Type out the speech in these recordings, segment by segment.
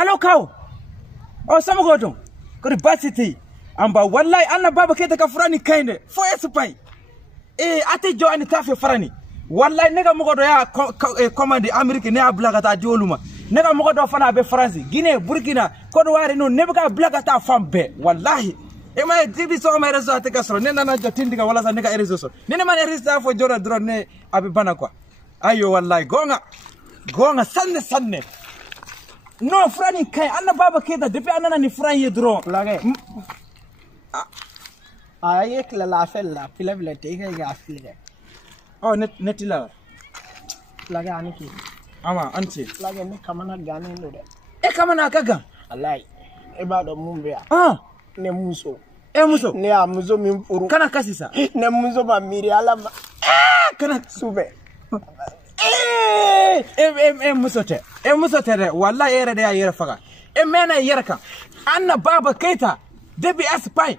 alo kaw o sama godon ko basiti amba wallahi anna baba keta ka furani kainde fo espai ate jo ani tafe farani wallahi nega mo do ya commande amerique ne ablaga ta joluma nega mo do fana be france guinée burkina ko do wari non neba blaga ta fambe wallahi e ma dibi so ma reso ate kasro ne nana jotindiga wala sa nega reso so ne man reso fo jora drone ne abi bana quoi ayo wallahi gonga sanne no frani kay anna baba keta depuis anana ni frani yedro lage ayek la fella pila bila tege ga afile oh netila lage aniki ama anti lage ne kamana gane no de kamana kaga wallahi e ba do mumbe ne muso ne amuzo min puru kana kasisa ne muso ba miri ala kana sube musote de wallahi yere de yere faga mena yere kan anna baba keita debi aspai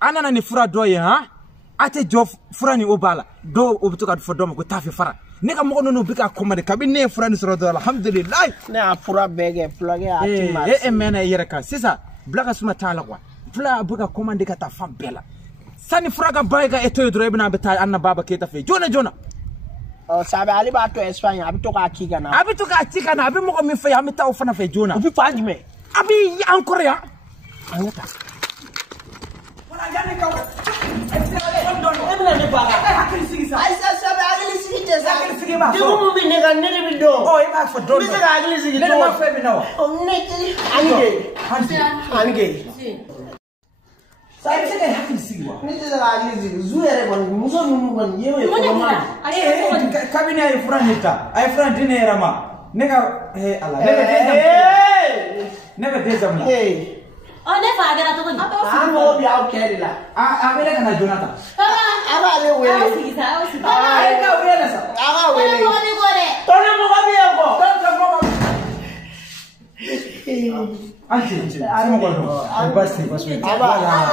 anana ni fura doye ate jo fura ni obala do obtuka fo dom ko tafi fara ne ka mo no bika komade kabi ne fura ni soro do alhamdulillah ne afura bege plage ati mas mena yere kan sisa blaga suma tala kwa fula buka komande ka ta fam bela sani fura ga bayga eto do ibna beta anna baba keita fe jona sabe ali ba to Espagne abi to ka kigana abi mo ko mi fe ami taw fana fe jona abi faji me abi encore ya ayata wala jani ka ne ba ay sabe ali sigi te sa di mo bi ne ga ne bi do iba fo do bi ga ali sigi ne ma fe bi nawa anige sai se ga hakil sigwa ni te ga ali sigi zuere bon muso mu bon yewe ko ma kabine ay franita ay frantine rama nega ala nega dezam la ne fa gara to ni mo bi au kerila abele kana jonata aba le wele ay ka wele sa aba wele tona mo ga biya ko tona mo ga anti mo ko no basi aba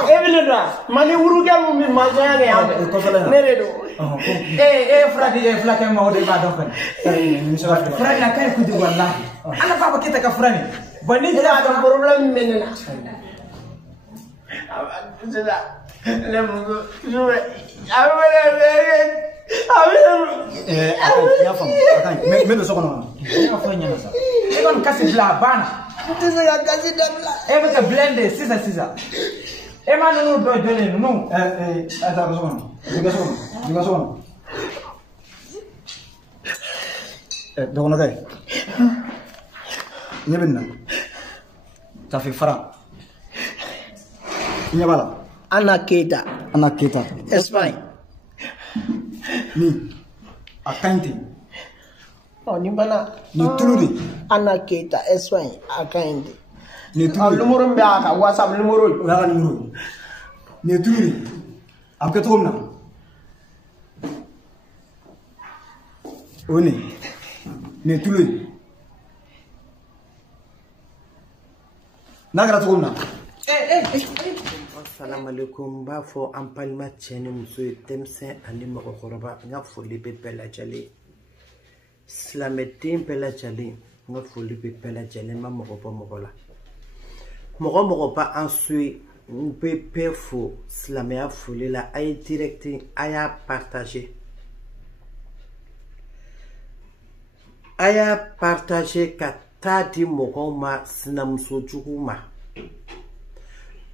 ebileda mani wuruge mu mi mazoya ne ya nere do fradi flake ma ode ba do kan fradi na kay kudi wallahi ana baba kita ka fradi bani da do problem menena zela le mu juwe ya fam me do sokono ya fa nyana sa e kon kasi bla bana tese ya kasi dabla e be blende sisa e ma no do jone no ata sokono diga sokono dogono kay ñebina ta fi fara ñebala ana keta Espagne ni akante ni bana ni tuludi ana keta Espagne akante ni tuludi numero mbe aka WhatsApp numero ni tuludi abke tomna oni ni tuludi nagara tomna Assalamu alaikum ba fo an palma chene muso temse ani mako koroba nga foli be bela jale slametin bela jale nga foli be bela jale ma mako la moko ba ensuite pe fo slamea foli la ay direct aya partager ka tadi moko ma sinamso juguma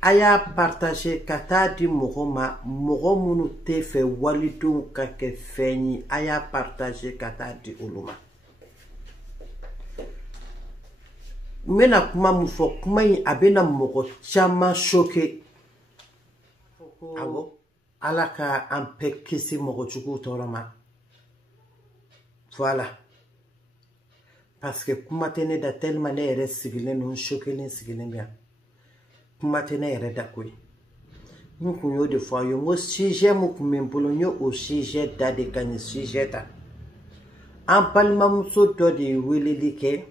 aya partager ka tadi moko munu te fe walidun ka ke feni aya partager ka tadi uluma mena kuma mufo kuma yi abena moko chama choqué ago alaka ampe kisi moko chuku toroma voilà parce que kuma tene da tellement ne ere sigile non choqué sigile bien kuma tene ere da koy nkunyo de fois yo mo sujet mo kumempolonyo au sujet da de kan sujet ta en palma muso do de welelike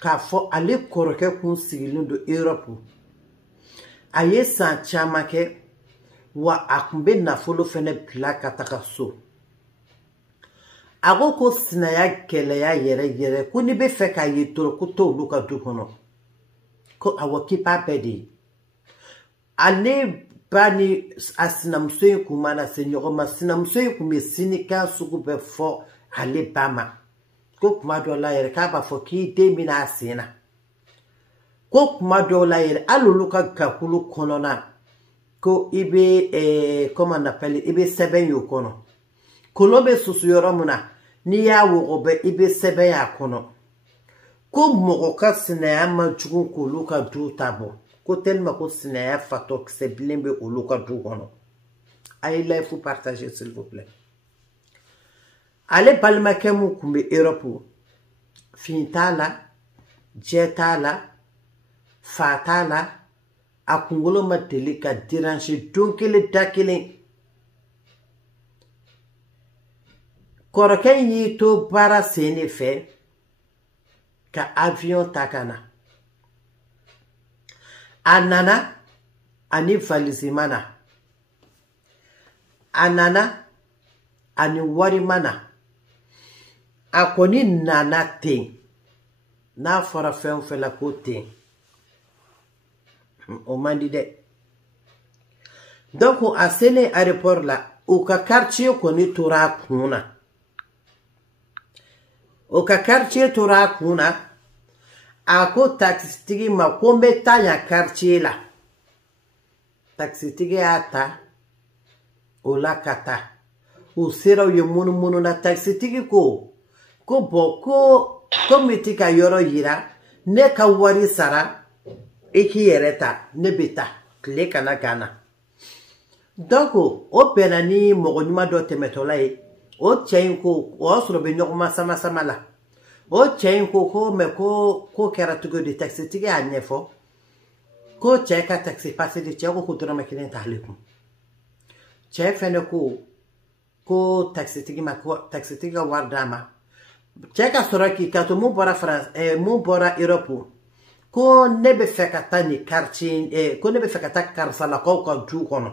ka fo ale koroke kun sigilin do Europe aye san chamake wa akumbe na folo fene plaka takaso ago ko sinaya kele ya yere kuni be fe ka yitoro ko to luka du kono ko awakipa bedi ale bani asinamso kumana senyo ma sinamso kume sinika suku be fo ale bama ko kuma do la yere ka ba fo ki de mina asina ko kuma do la yere aluluka kakulu konona ko ibe comment on appelle ibe seben yo kono kolobe susu yoro muna ni ya wo be ibe seben ya kono ko mogo ka sinaya ma jugun ko luka du tabo ko tellement ko sinaya fato que c'est blembe o luka du kono ay la faut partager s'il vous plaît ale palma kemu kumbe Europe fintala jetala fatala akungolo mateli ka déranger donkele dakele koroken yi to bara sene fe ka avion takana anana ani valizimana anana ani warimana akoni nana ten na fora fen fe la côté o mandi de donc a sene aéroport la o ka quartier koni tora kuna o ka quartier tora kuna ako taxi tigi ma kombe tanya quartier la taxi tigi ata o la kata o sera yo munu na taxi tigi ko boko komiti ka yoro yira ne ka wari sara eki yereta ne beta kle kana gana donc o penani mogo nyuma do temetola e o chain ko o soro be nyoma sama la o chain ko me ko kera tugo de taxi tigi anyefo ko cheka taxi passe de cheko ko dora makine tahlikum chek fene ko taxi tigi ma ko taxi tigi wardama cheka soraki kato mu bora France mu bora Europe ko nebe fekata ni quartier ko nebe fekata karsala ko du kono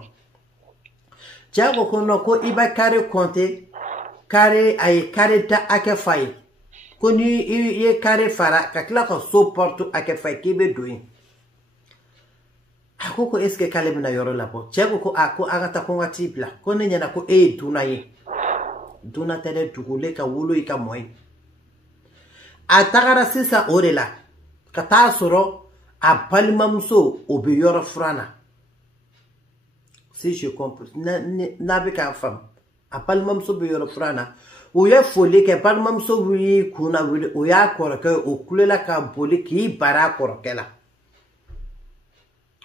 jago kono ko iba kare konte kare ay kare da ake fay ko ni ye kare fara ka kila ko support ake fay kibe doing akoko eske kale bina yoro labo jago ko ako agata ko ngatibla ko ne nyana ko duna tele dugule ka wulo ika moy atagara sisa orela kata soro a palmamso obiyor frana si je comprends na be ka fam a palmamso biyor frana o ya fole ke palmamso wi kuna wi o ya korake o kulela ka boli ki bara korkela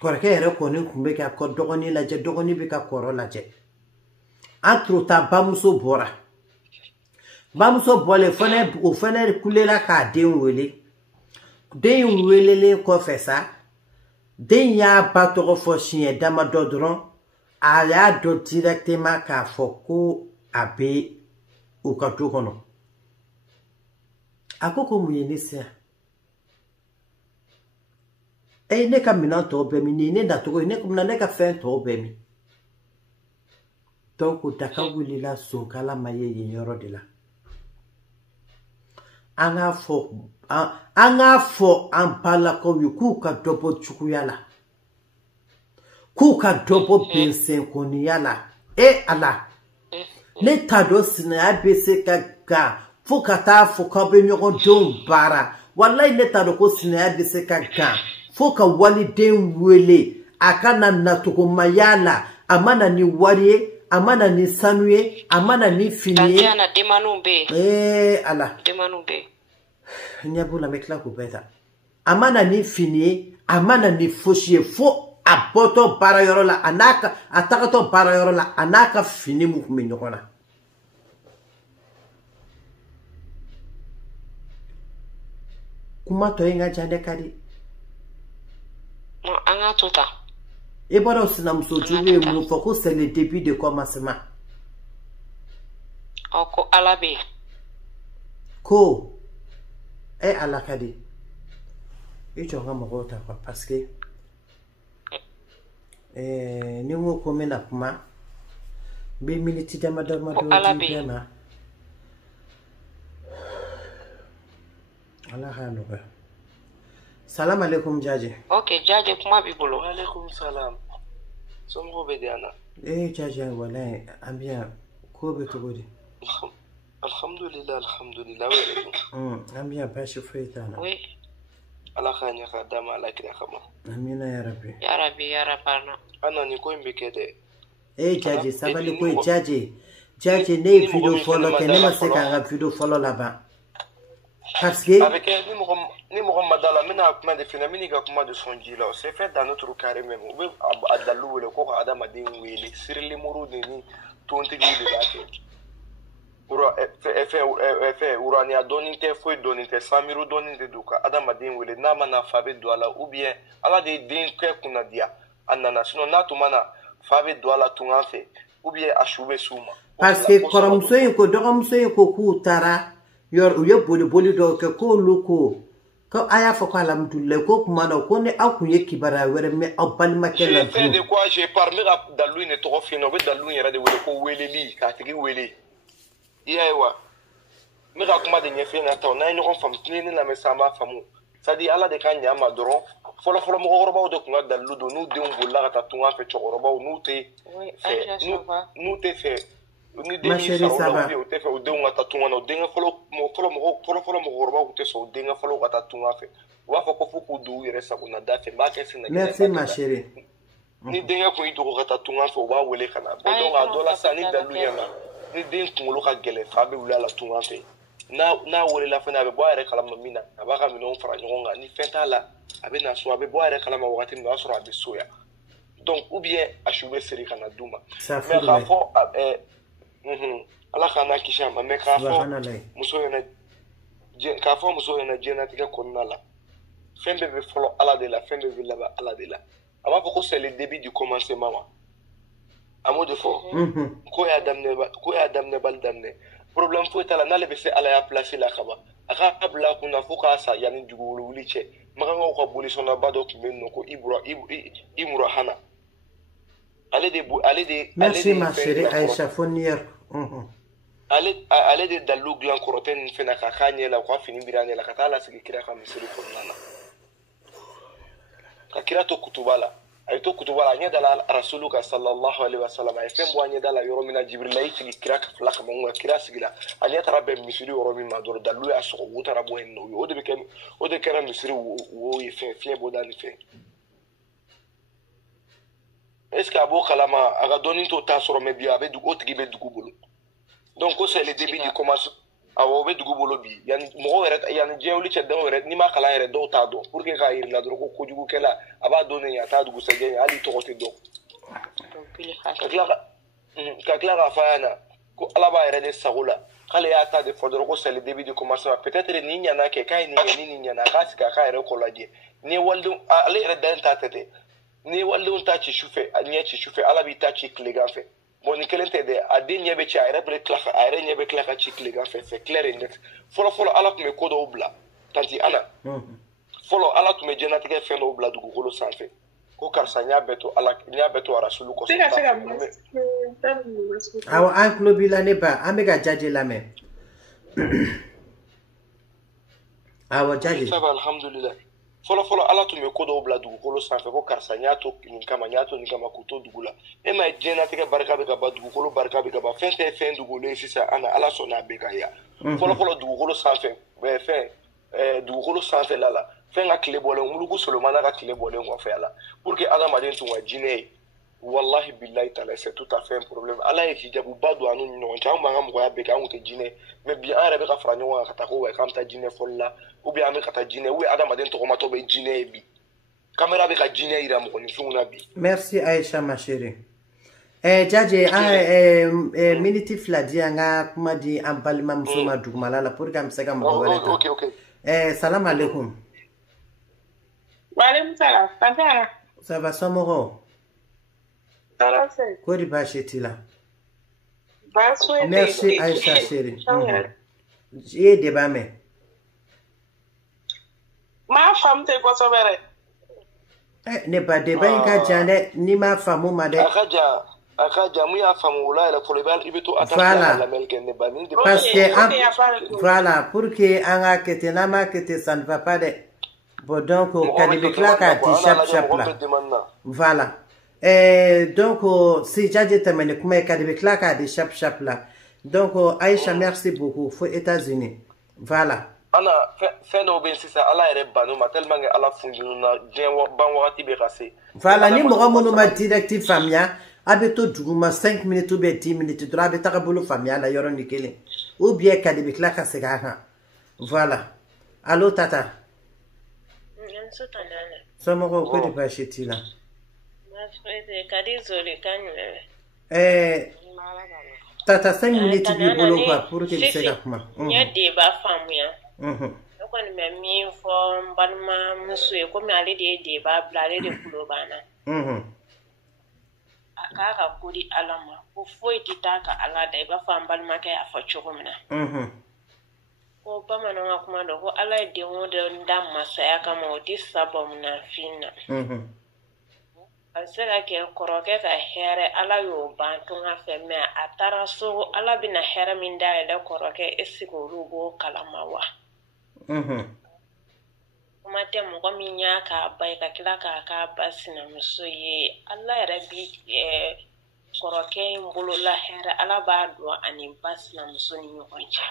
korake re koni kumbe ka ko dogoni la je dogoni be ka korola je antro ta bamso bora bamso bole fone o fone kulela ka den wele den welele ko fesa den ya batoro fo chien dama dodron a ya do directement ka foko abe o ka to kono akoko muyenisia ne ka mina to be mi ne da to ne ko na ne ka fen to be mi donc daka wulila so kala maye yoro de la anga fo ampala ko yuku ka dobo chukuyala ku ka dobo pensen koniyala ala ne tado sina abese ka ga fo kata fo ka be nyogo don bara wallahi ne tado ko sina abese ka ga fo ka wali den wele akana natuko mayala amana ni wariye amana ni sanuye amana ni finiye ana demanumbe ala demanumbe nyabula mekla ko beta amana ni finiye amana ni foshiye fo apoto para yoro la anaka atakato para yoro la anaka fini mu kuminyokona kuma to inga jande kadi mo anga tota et bon sina msojuwe mu foko c'est le début de commencement oko alabe ko alakadi icho ngama gota kwa parce que ni ngo komena kuma be minute dama do dima ala hano Salam alaikum Jaje. Ok, Jaje kuma b'i bolo. Alaikum salam. Somɔgɔw bɛ di yan na? Jaje wallahi an biya ko bɛ cogo di? Alhamdulillah, alhamdulillah. O yɛrɛ dun? An biya baasi foyi t'an na. Oui. Ala k'a ɲɛ k'a d'a ma Ala kira kama. Amina ya rabbi. Ya Rabbi, ya Rabbana. An na nin ko in bɛ kɛ dɛ. Jaje sabali ko Jaje ne ye video fɔlɔ kɛ ne ma se k'an ka video fɔlɔ laban. Parce que a bɛ kɛ ni mɔgɔ ma da la n bɛna kuma de f'i ɲɛna n bɛ n'i ka kuma de sɔn ji la o c'est fait dans notre carré même u bɛ a dalilu wele ko ka adamaden wele sirilemuru de ni tontigiw de b'a kɛ fɛn uraniya dɔɔnin tɛ foyi dɔɔnin tɛ sanmiru dɔɔnin de don ka adamaden wele n'a ma na fa bɛ don a la ou bien ala de ye den kɛ kunnadiya a nana sinon n'a tun ma na fa bɛ don a la tungan fɛ ou bien a su bɛ s'u ma. Parce que kɔrɔmuso in ko dɔgɔmuso in ko k'u taara yɔrɔ u ye boli dɔw kɛ k'olu ko a y'a fɔ ko alhamdulilayi ko kuma na ko ni aw tun ye kibaruya wɛrɛ mɛn aw balimakɛ la. j'ai fait de quoi j'ai parlé ka dalu in de tɔgɔ f'i ɲɛna u bɛ dalu in yɛrɛ de wele ko weleli k'a tigi wele i y'a ye wa n bɛ ka kuma de ɲɛf'i ɲɛna tan n'an ye ɲɔgɔn faamu ni ne lamɛn sisan an b'a faamu c'est à dire ala de ka ɲɛ an ma dɔrɔn fɔlɔfɔlɔ mɔgɔkɔrɔbaw de tun ka dalilu don n'u denw bolila ka taa tungan fɛ cɛkɔrɔbaw n'u tɛ fɛ ni den min sara u tɛ fɛ u denw ka taa tungan na o denkɛ fɔlɔ mɔgɔkɔrɔbaw tun tɛ sɔn o denkɛ fɔlɔw ka taa tungan fɛ u b'a fɔ ko fo k'u don u yɛrɛ sagona da fɛ n b'a kɛ sɛnɛkɛla merci ma chérie ni denkɛ kun y'i dogo ka taa tungan fɛ u b'a wele ka na bon donc a dɔ la sisan ni dalu ɲɛna ni den kunkolo ka gɛlɛn fa bɛ wuli a la tungan fɛ n'a welela fana a bɛ bɔ a yɛrɛ kalama min na a b'a ka minɛnw fara ɲɔgɔn kan ni fɛn t'a la a bɛ na so a bɛ bɔ a yɛrɛ kalama wagati min o y'a sɔrɔ a bɛ so yan donc ou bien a su bɛ seri ka na d'u ma mais k'a fɔ ala k'an n'a kisi a ma mais k'a fɔ muso ɲɛna diɲɛlatigɛ kɔnɔna la fɛn bɛɛ bɛ fɔlɔ ala de la fɛn bɛɛ bɛ laban ala de la a b'a fɔ ko c'est le début du commencement wa a m'o de fɔ ko y'a daminɛ bali daminɛ problème foyi t'a la n'ale bɛ se ala y'a place la ka ban a k'a bila a kunna fo k'a sa yanni dugukolo wuli cɛ makankaw ka bolisɔnnaba dɔ tun bɛ yen nɔ ko Imura Hana merci ma chérie Aïcha Fournière ale de dalu dilan kɔrɔtɛ nin fɛnɛ ka k'a ɲɛ la k'a fini biri a ɲɛ la ka taa lasigi kira ka misiri kɔnɔna na ka kira to kutuba la a ye to kutuba la a ɲɛ da la rasulu kan sallallahu alaihi wasallam a ye fɛn bɔ a ɲɛ da la yɔrɔ min na Jibrila y'i sigi kira fila kama nka kira sigila a ɲɛ taara bɛn misiri yɔrɔ min ma dɔrɔn dalu y'a sɔgɔ wo taara bɔ yen nɔ o de kɛra misiri wo ye fiɲɛ bɔda ni fɛn est ce que a b'o kalama a ka dɔnni to t'a sɔrɔ mɛ bi a bɛ o tigi bɛ dugu bolo donc ko c'est le début du commencement awɔ o bɛ dugu bolo bi yanni mɔgɔw yɛrɛ yanni diɲɛ wuli cɛ dɔw yɛrɛ n'i ma kalan yɛrɛ dɔw t'a dɔn pour que k'a yir'i la dɔrɔn ko kojugukɛla a b'a dɔn ne ye a t'a dugusajɛ ye hali tɔgɔ tɛ dɔn ka tila k'a fɔ a ɲɛna ko ala b'a yɛrɛ de sago la k'ale y'a ta de fɔ dɔrɔn ko c'est le début du commencement peut-être ni ɲana kɛ k'a ye nin kɛ ni nin ɲana a k'a sigi a k'a yɛrɛ kɔ lajɛ ni ye walidenw ale yɛrɛ dalen t'a tɛ dɛ ni ye walidenw ta ci sufɛ a ɲɛ ci sufɛ ala b'i ta ci tilegan fɛ bon ni kelen tɛ dɛ a den ɲɛ bɛ ci a yɛrɛ ɲɛ bɛ tila ka ci tilegan fɛ c'est clair et net fɔlɔ ala tun bɛ ko dɔw bila tanti Ana fɔlɔ ala tun bɛ diɲɛlatigɛ fɛn dɔw bila dugukolo sanfɛ ko karisa n y'a bɛɛ to arasulu kɔsɔn awɔ an tulo b'i la ne ba an bɛ ka Jaje lamɛn awɔ Jaje alhamdulillah fɔlɔ ala tun bɛ ko dɔw bila dugukolo sanfɛ ko karisa n y'a to nin kama k'u to dugu la e ma ye diɲɛlatigɛ barika bɛ ka ban dugukolo barika bɛ ka ban fɛn tɛ fɛn dogolen sisan ala sɔnna a bɛɛ ka ya fɔlɔ dugukolo sanfɛ dugukolo sanfɛla la fɛn ka tile bɔlen muluku Solomana ka tile bɔlen kɔfɛ a la pour que adamaden tun ka jinɛ ye wallahi billahi taala c'est tout à fait un problème ala ye hijabuba don an n'u ni ɲɔgɔn cɛ an b'an ka mɔgɔya bɛɛ kɛ an tun tɛ jinɛ mais bi an yɛrɛ bɛ ka fara ɲɔgɔn kan ka taa ko k'an bɛ taa jinɛ fɔli la ou bien an bɛ ka taa jinɛ ou bien adamaden tɔgɔmatɔ bɛ jinɛ ye bi caméra bɛ ka jinɛ yira mɔgɔninfinw na bi. merci Aïcha ma chérie Jaje miniti fila di an ka kuma di an balimamuso ma dugumala la pour que an bɛ se ka mɔgɔ wɛrɛ ta salam alaikum. waaleykum salam tante Ana. ça va somɔgɔw. Kodi baasi t'i la. Merci Aïcha chérie. I ye débat mɛn. M'a faamu tɛ kosɛbɛ dɛ. Ne ba débat in ka jan dɛ n'i m'a faamu ma dɛ. A ka jan mun y'a faamu o la yɛrɛ fɔlɔ i bɛ to lamɛnni kɛ ne ba. Parce que voilà pour que an ka kɛ ten n'an m'a kɛ ten ça ne va pas dɛ. Bon, donc, Kadibikla a dit chap là. Voilà. Donc, si j'ai terminé, comme Kadibikla a dit chap là. Donc, Aïcha, merci beaucoup. Faut États-Unis. Voilà. Ana, fin de c'est ça, Allah est banou, ma tellement que Allah fonduna, bien banwati bekase. Voilà, ni moramono ma directive famia, abeto duguma 5 minutes ou bien 10 minutes, tu dois être boulot famia, la yoron nikele. Ou bien Kadibikla Kasega. Voilà. Allô, tata. Somoro, quoi de pacheti là? Tata 5 minutes du boulot quoi pour que tu sais comment. Il y a des bas femmes. Donc on me mis for banma musu comme aller des bas blaler de boulot bana. Akara kuri alama. Pour foi titaka ala des bas femmes banma ke afa chogomna. Ko bama no akumando ko ala de wonde ndam masaya kama odi sabom na fina. Asera ke koroke ka here ala yo bantu nga feme atara so ala bina here minda ele koroke esigo rugo kalamawa. Mate mo ko minya ka bai ka kila ka basina musoye ala rabi koroke mbulu la here ala ba do ani basina musoni nyokonje.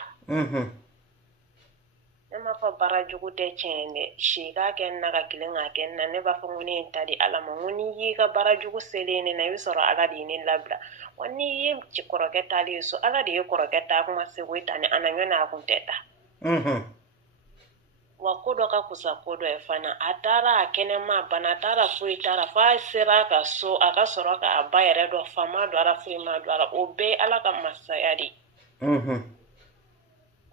Nema fa barajugu de chende shiga ken naga kilenga ken na neba fonguni tadi alama nguni yiga barajugu selene na yusoro ala dini labra wani yim chikoroketa liso ala de koroketa kuma se witani ananyona akunteta wakodo ka kusakodo efana atara akene ma banatara fuitara fa sera ka so aka soroka abayere do fama do ara fuima do ara obe ala ka masayadi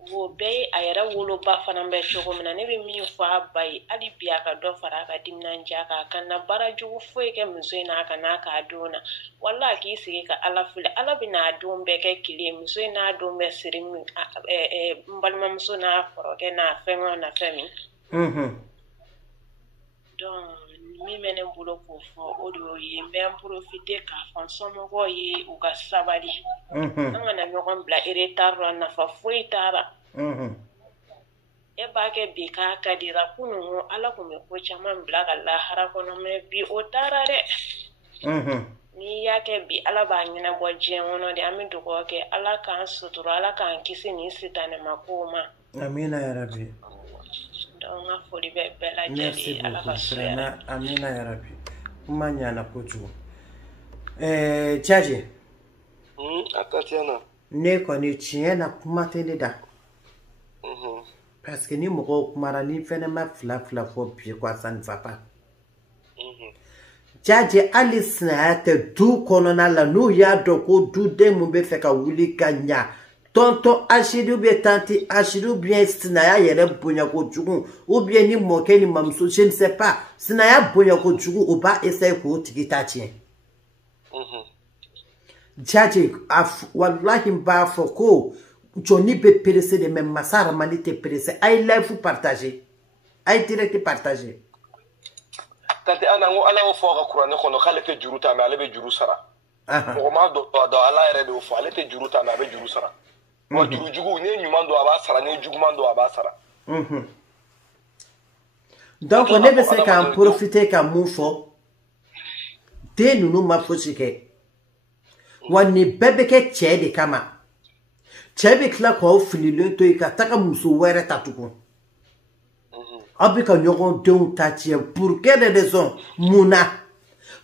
wo be ayara wolo ba fana be chogo mina ne be mi fa bai ali biya ka do fara ka dimnan jaka kana barajugu foi ke musoina kana ka dona wallahi ki sigi ka ala fule ala bina do be ke kile musoina do be sirimi mbalma musona foroke na fengo na femi donc mi mene bulo ko fo odo ye mbem profiter ka fonsomo go ye u ka sabali na nyogon bla eretar na fa fuitara e ba ke bi ka kadira kunu ala ko me ko chama bla la hara ko no me bi otara re ni ya ke bi ala ba nyina bo je wono de ami do ko ke ala kan suturo ala kan kisi ni sitane makoma amina ya rabbi donc afoli be bela jeli ala ka sura amina ya rabbi umanya na koju chaje akatiana ne ko ni chiena kuma tende da parce que ni moko kumara ni fene ma fla fo pied quoi ça ne va pas chaje alice na te du konona la no ya doko du de mu be fe ka wuli kanya tonton achidu be tanti achidu bien sinaya yere bonya ko jugu ou bien ni moke ni mamso je ne sais pas sinaya bonya ko jugu ou pas essayer ko tikita tien chaje wallahi ba foko Johnny be percer de même masara manite percer ay live partager ay direct partager tante ana ngo ala o fo ka qur'an ko no khale ke juruta me ala be juru sara ko ma do ala ere do fo ala te juruta me be juru sara mo juru jugu ne nyuma do aba sara ne jugu man do aba sara donc on est se ka profiter ka mu fo de nous ma fo sike wani bebe ke chede kama chebe kla ko fili le to ikataka muso were tatuko abika nyogon don tatie pour quelle raison muna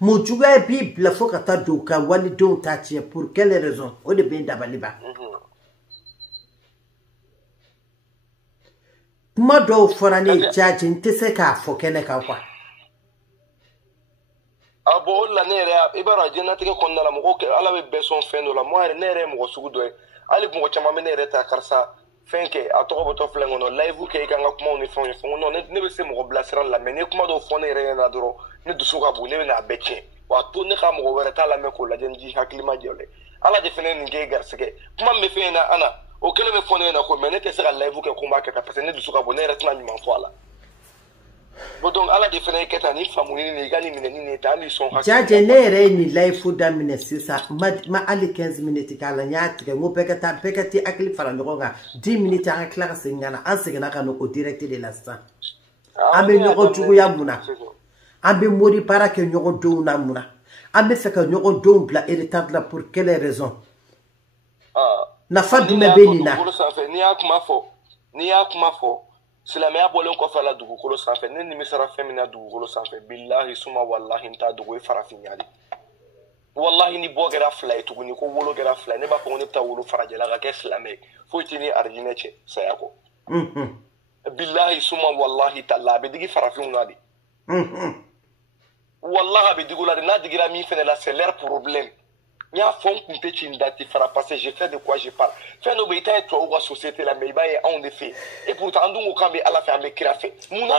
mujuga bible fo kata doka wali don tatie pour quelle raison o de ben dabaliba ma do forani jaji ntese ka fo kene ka kwa abo la nere ibara jenati ke konna la mo ko ala be beson fendo la mo nere mo sugu do ali mo chama menere ta karsa fenke atoko to flengo no live ke kanga kuma ni fon no ne be se mo blasera la mene kuma do fon ere na doro ne du suka bu ne na beche wa to ne ka mo were ta la me ko la jenji haklima jole ala de fenen nge garseke kuma me fena ana o kele me fon na ko mene ke se live ke kuma ke ta parce ne du suka bu ne retna ni man foala bodong ala de fenen ke ta ni famuni ni gani mine ni ta mi son hakka jaje ne re ni live da mine sisa ma ali 15 minutes kala nyaati ke mo pekati akli fara ngonga 10 minutes an klara singana an sigana ka no direct de l'instant Ambe nyoko juguya muna. Ambe mori para ke nyoko do na muna. Ambe feka nyoko do bla héritage la pour quelle raison? Na fa dume benina. Ni ya kuma fo. Silamɛya bɔlen kɔfɛ la dugukolo sanfɛ ne nimisara fɛn min na dugukolo sanfɛ billahi suma wallahi n t'a dogo farafin ɲali wallahi ni bɔ kɛra fila ye tuguni ko wolo kɛra fila ne b'a fɔ ko ne bɛ taa wolo farajɛla ka kɛ silamɛ foyi tɛ ni arijinɛ cɛ saya kɔ billahi suma wallahi talla a bɛ digi farafinw na de wallahi a bɛ digi o la de n'a digira min fɛnɛ la c'est leur problème n y'a fɔ n kun tɛ ci n dati fara parce que je fais de quoi je parle fɛn dɔ bɛ i ta ye tubabuw ka société la mais i b'a ye anw de fɛ et pourtant an dun ko k'an bɛ ala fɛ an bɛ kira fɛ mun na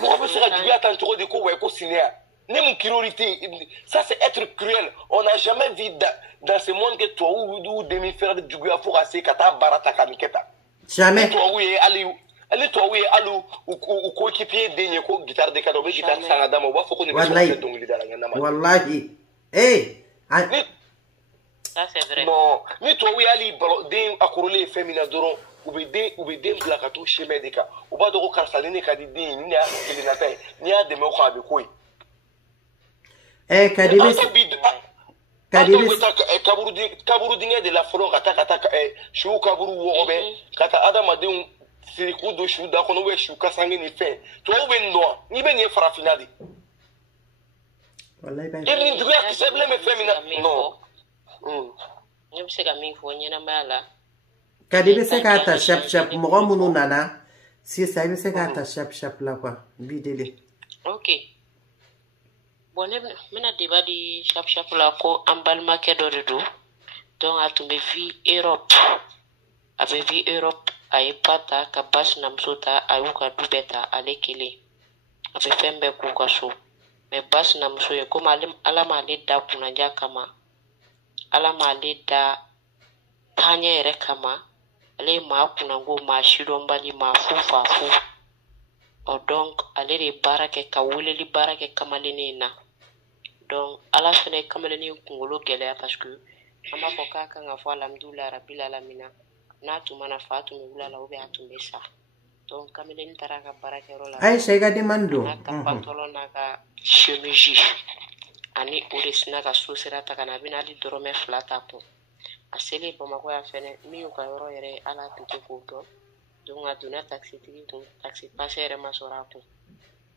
mɔgɔ bɛ se ka juguya tan cogo di ko wa ko sineya ne mun priorité ça c'est être cruel on n'a jamais vu dans ce monde que tubabuw demi faire juguya fo ka se ka taa baara ta ka nin kɛ tan Jamais. tubabuw ye hali tubabuw ye hali u coéquipier den ye ko guitare de ka dɔ u bɛ guitare san ka d'a ma u b'a fɔ ko nin bɛ se ka kɛ dɔnkilidala ɲɛnama Wallahi. Eh. Ça c'est vrai. Non, ni tubabuw ye hali den a kɔrɔlen ye fɛn min na dɔrɔn u bɛ den bila ka t'u chemin de kan u b'a dɔn ko karisa ni ne ka di den ye ni ne y'a kelennata ye n'i y'a dɛmɛ o kan a bɛ ko ye. Kadibe kaburu dingɛ de la fɔlɔ ka taa siw kaburu wɔgɔbɛ ka taa adamadenw siri k'u don siw da kɔnɔ siw kasange ni fɛn tubabuw bɛ nin dɔn n'i bɛ nin ye farafinna de. Ni juguya kisɛ bilen bɛ fɛn min na non. Ne bɛ se ka min fɔ ɲɛnamaya la. Kadibe se ka ta shap shap mɔgɔ minnu nana sisan i bɛ se ka ta shap shap la quoi bidele. Ok. Bon ne bɛna débat di shap shap la ko an balimakɛ dɔ de don donc a tun bɛ vi Europe a bɛ vi Europe a ye ba ta ka ba sinamuso ta a y'u ka du bɛɛ ta ale kelen a bɛ fɛn bɛɛ k'u ka so mais ba sinamuso ye komi ala m'ale da kunnadiya kama ala m'ale da taaɲɛ yɛrɛ kama ale ye maa kunnango maa sidɔnbali maa fufafu donc ale de ye baara kɛ ka weleli baara kɛ kamalennin na donc ala fɛnɛ ye kamalennin kunkolo gɛlɛya parce que an b'a fɔ k'a kan ka fɔ alhamdulilahi rabil alamina n'a tun mana fa tun bɛ wula la ou bien a tun bɛ sa donc kamalennin taara a ka baarakɛyɔrɔ la Aïcha i ka demande don n'a ka pantalon n'a ka chemise ani o de sina ka so sera ta ka na a bɛna hali dɔrɔmɛ 2 ta kun a selen Bamakɔ yan fɛnɛ min y'u ka yɔrɔ yɛrɛ ala tun tɛ k'o dɔn donc a donna taxitigi kun taxi passe yɛrɛ ma sɔrɔ a kun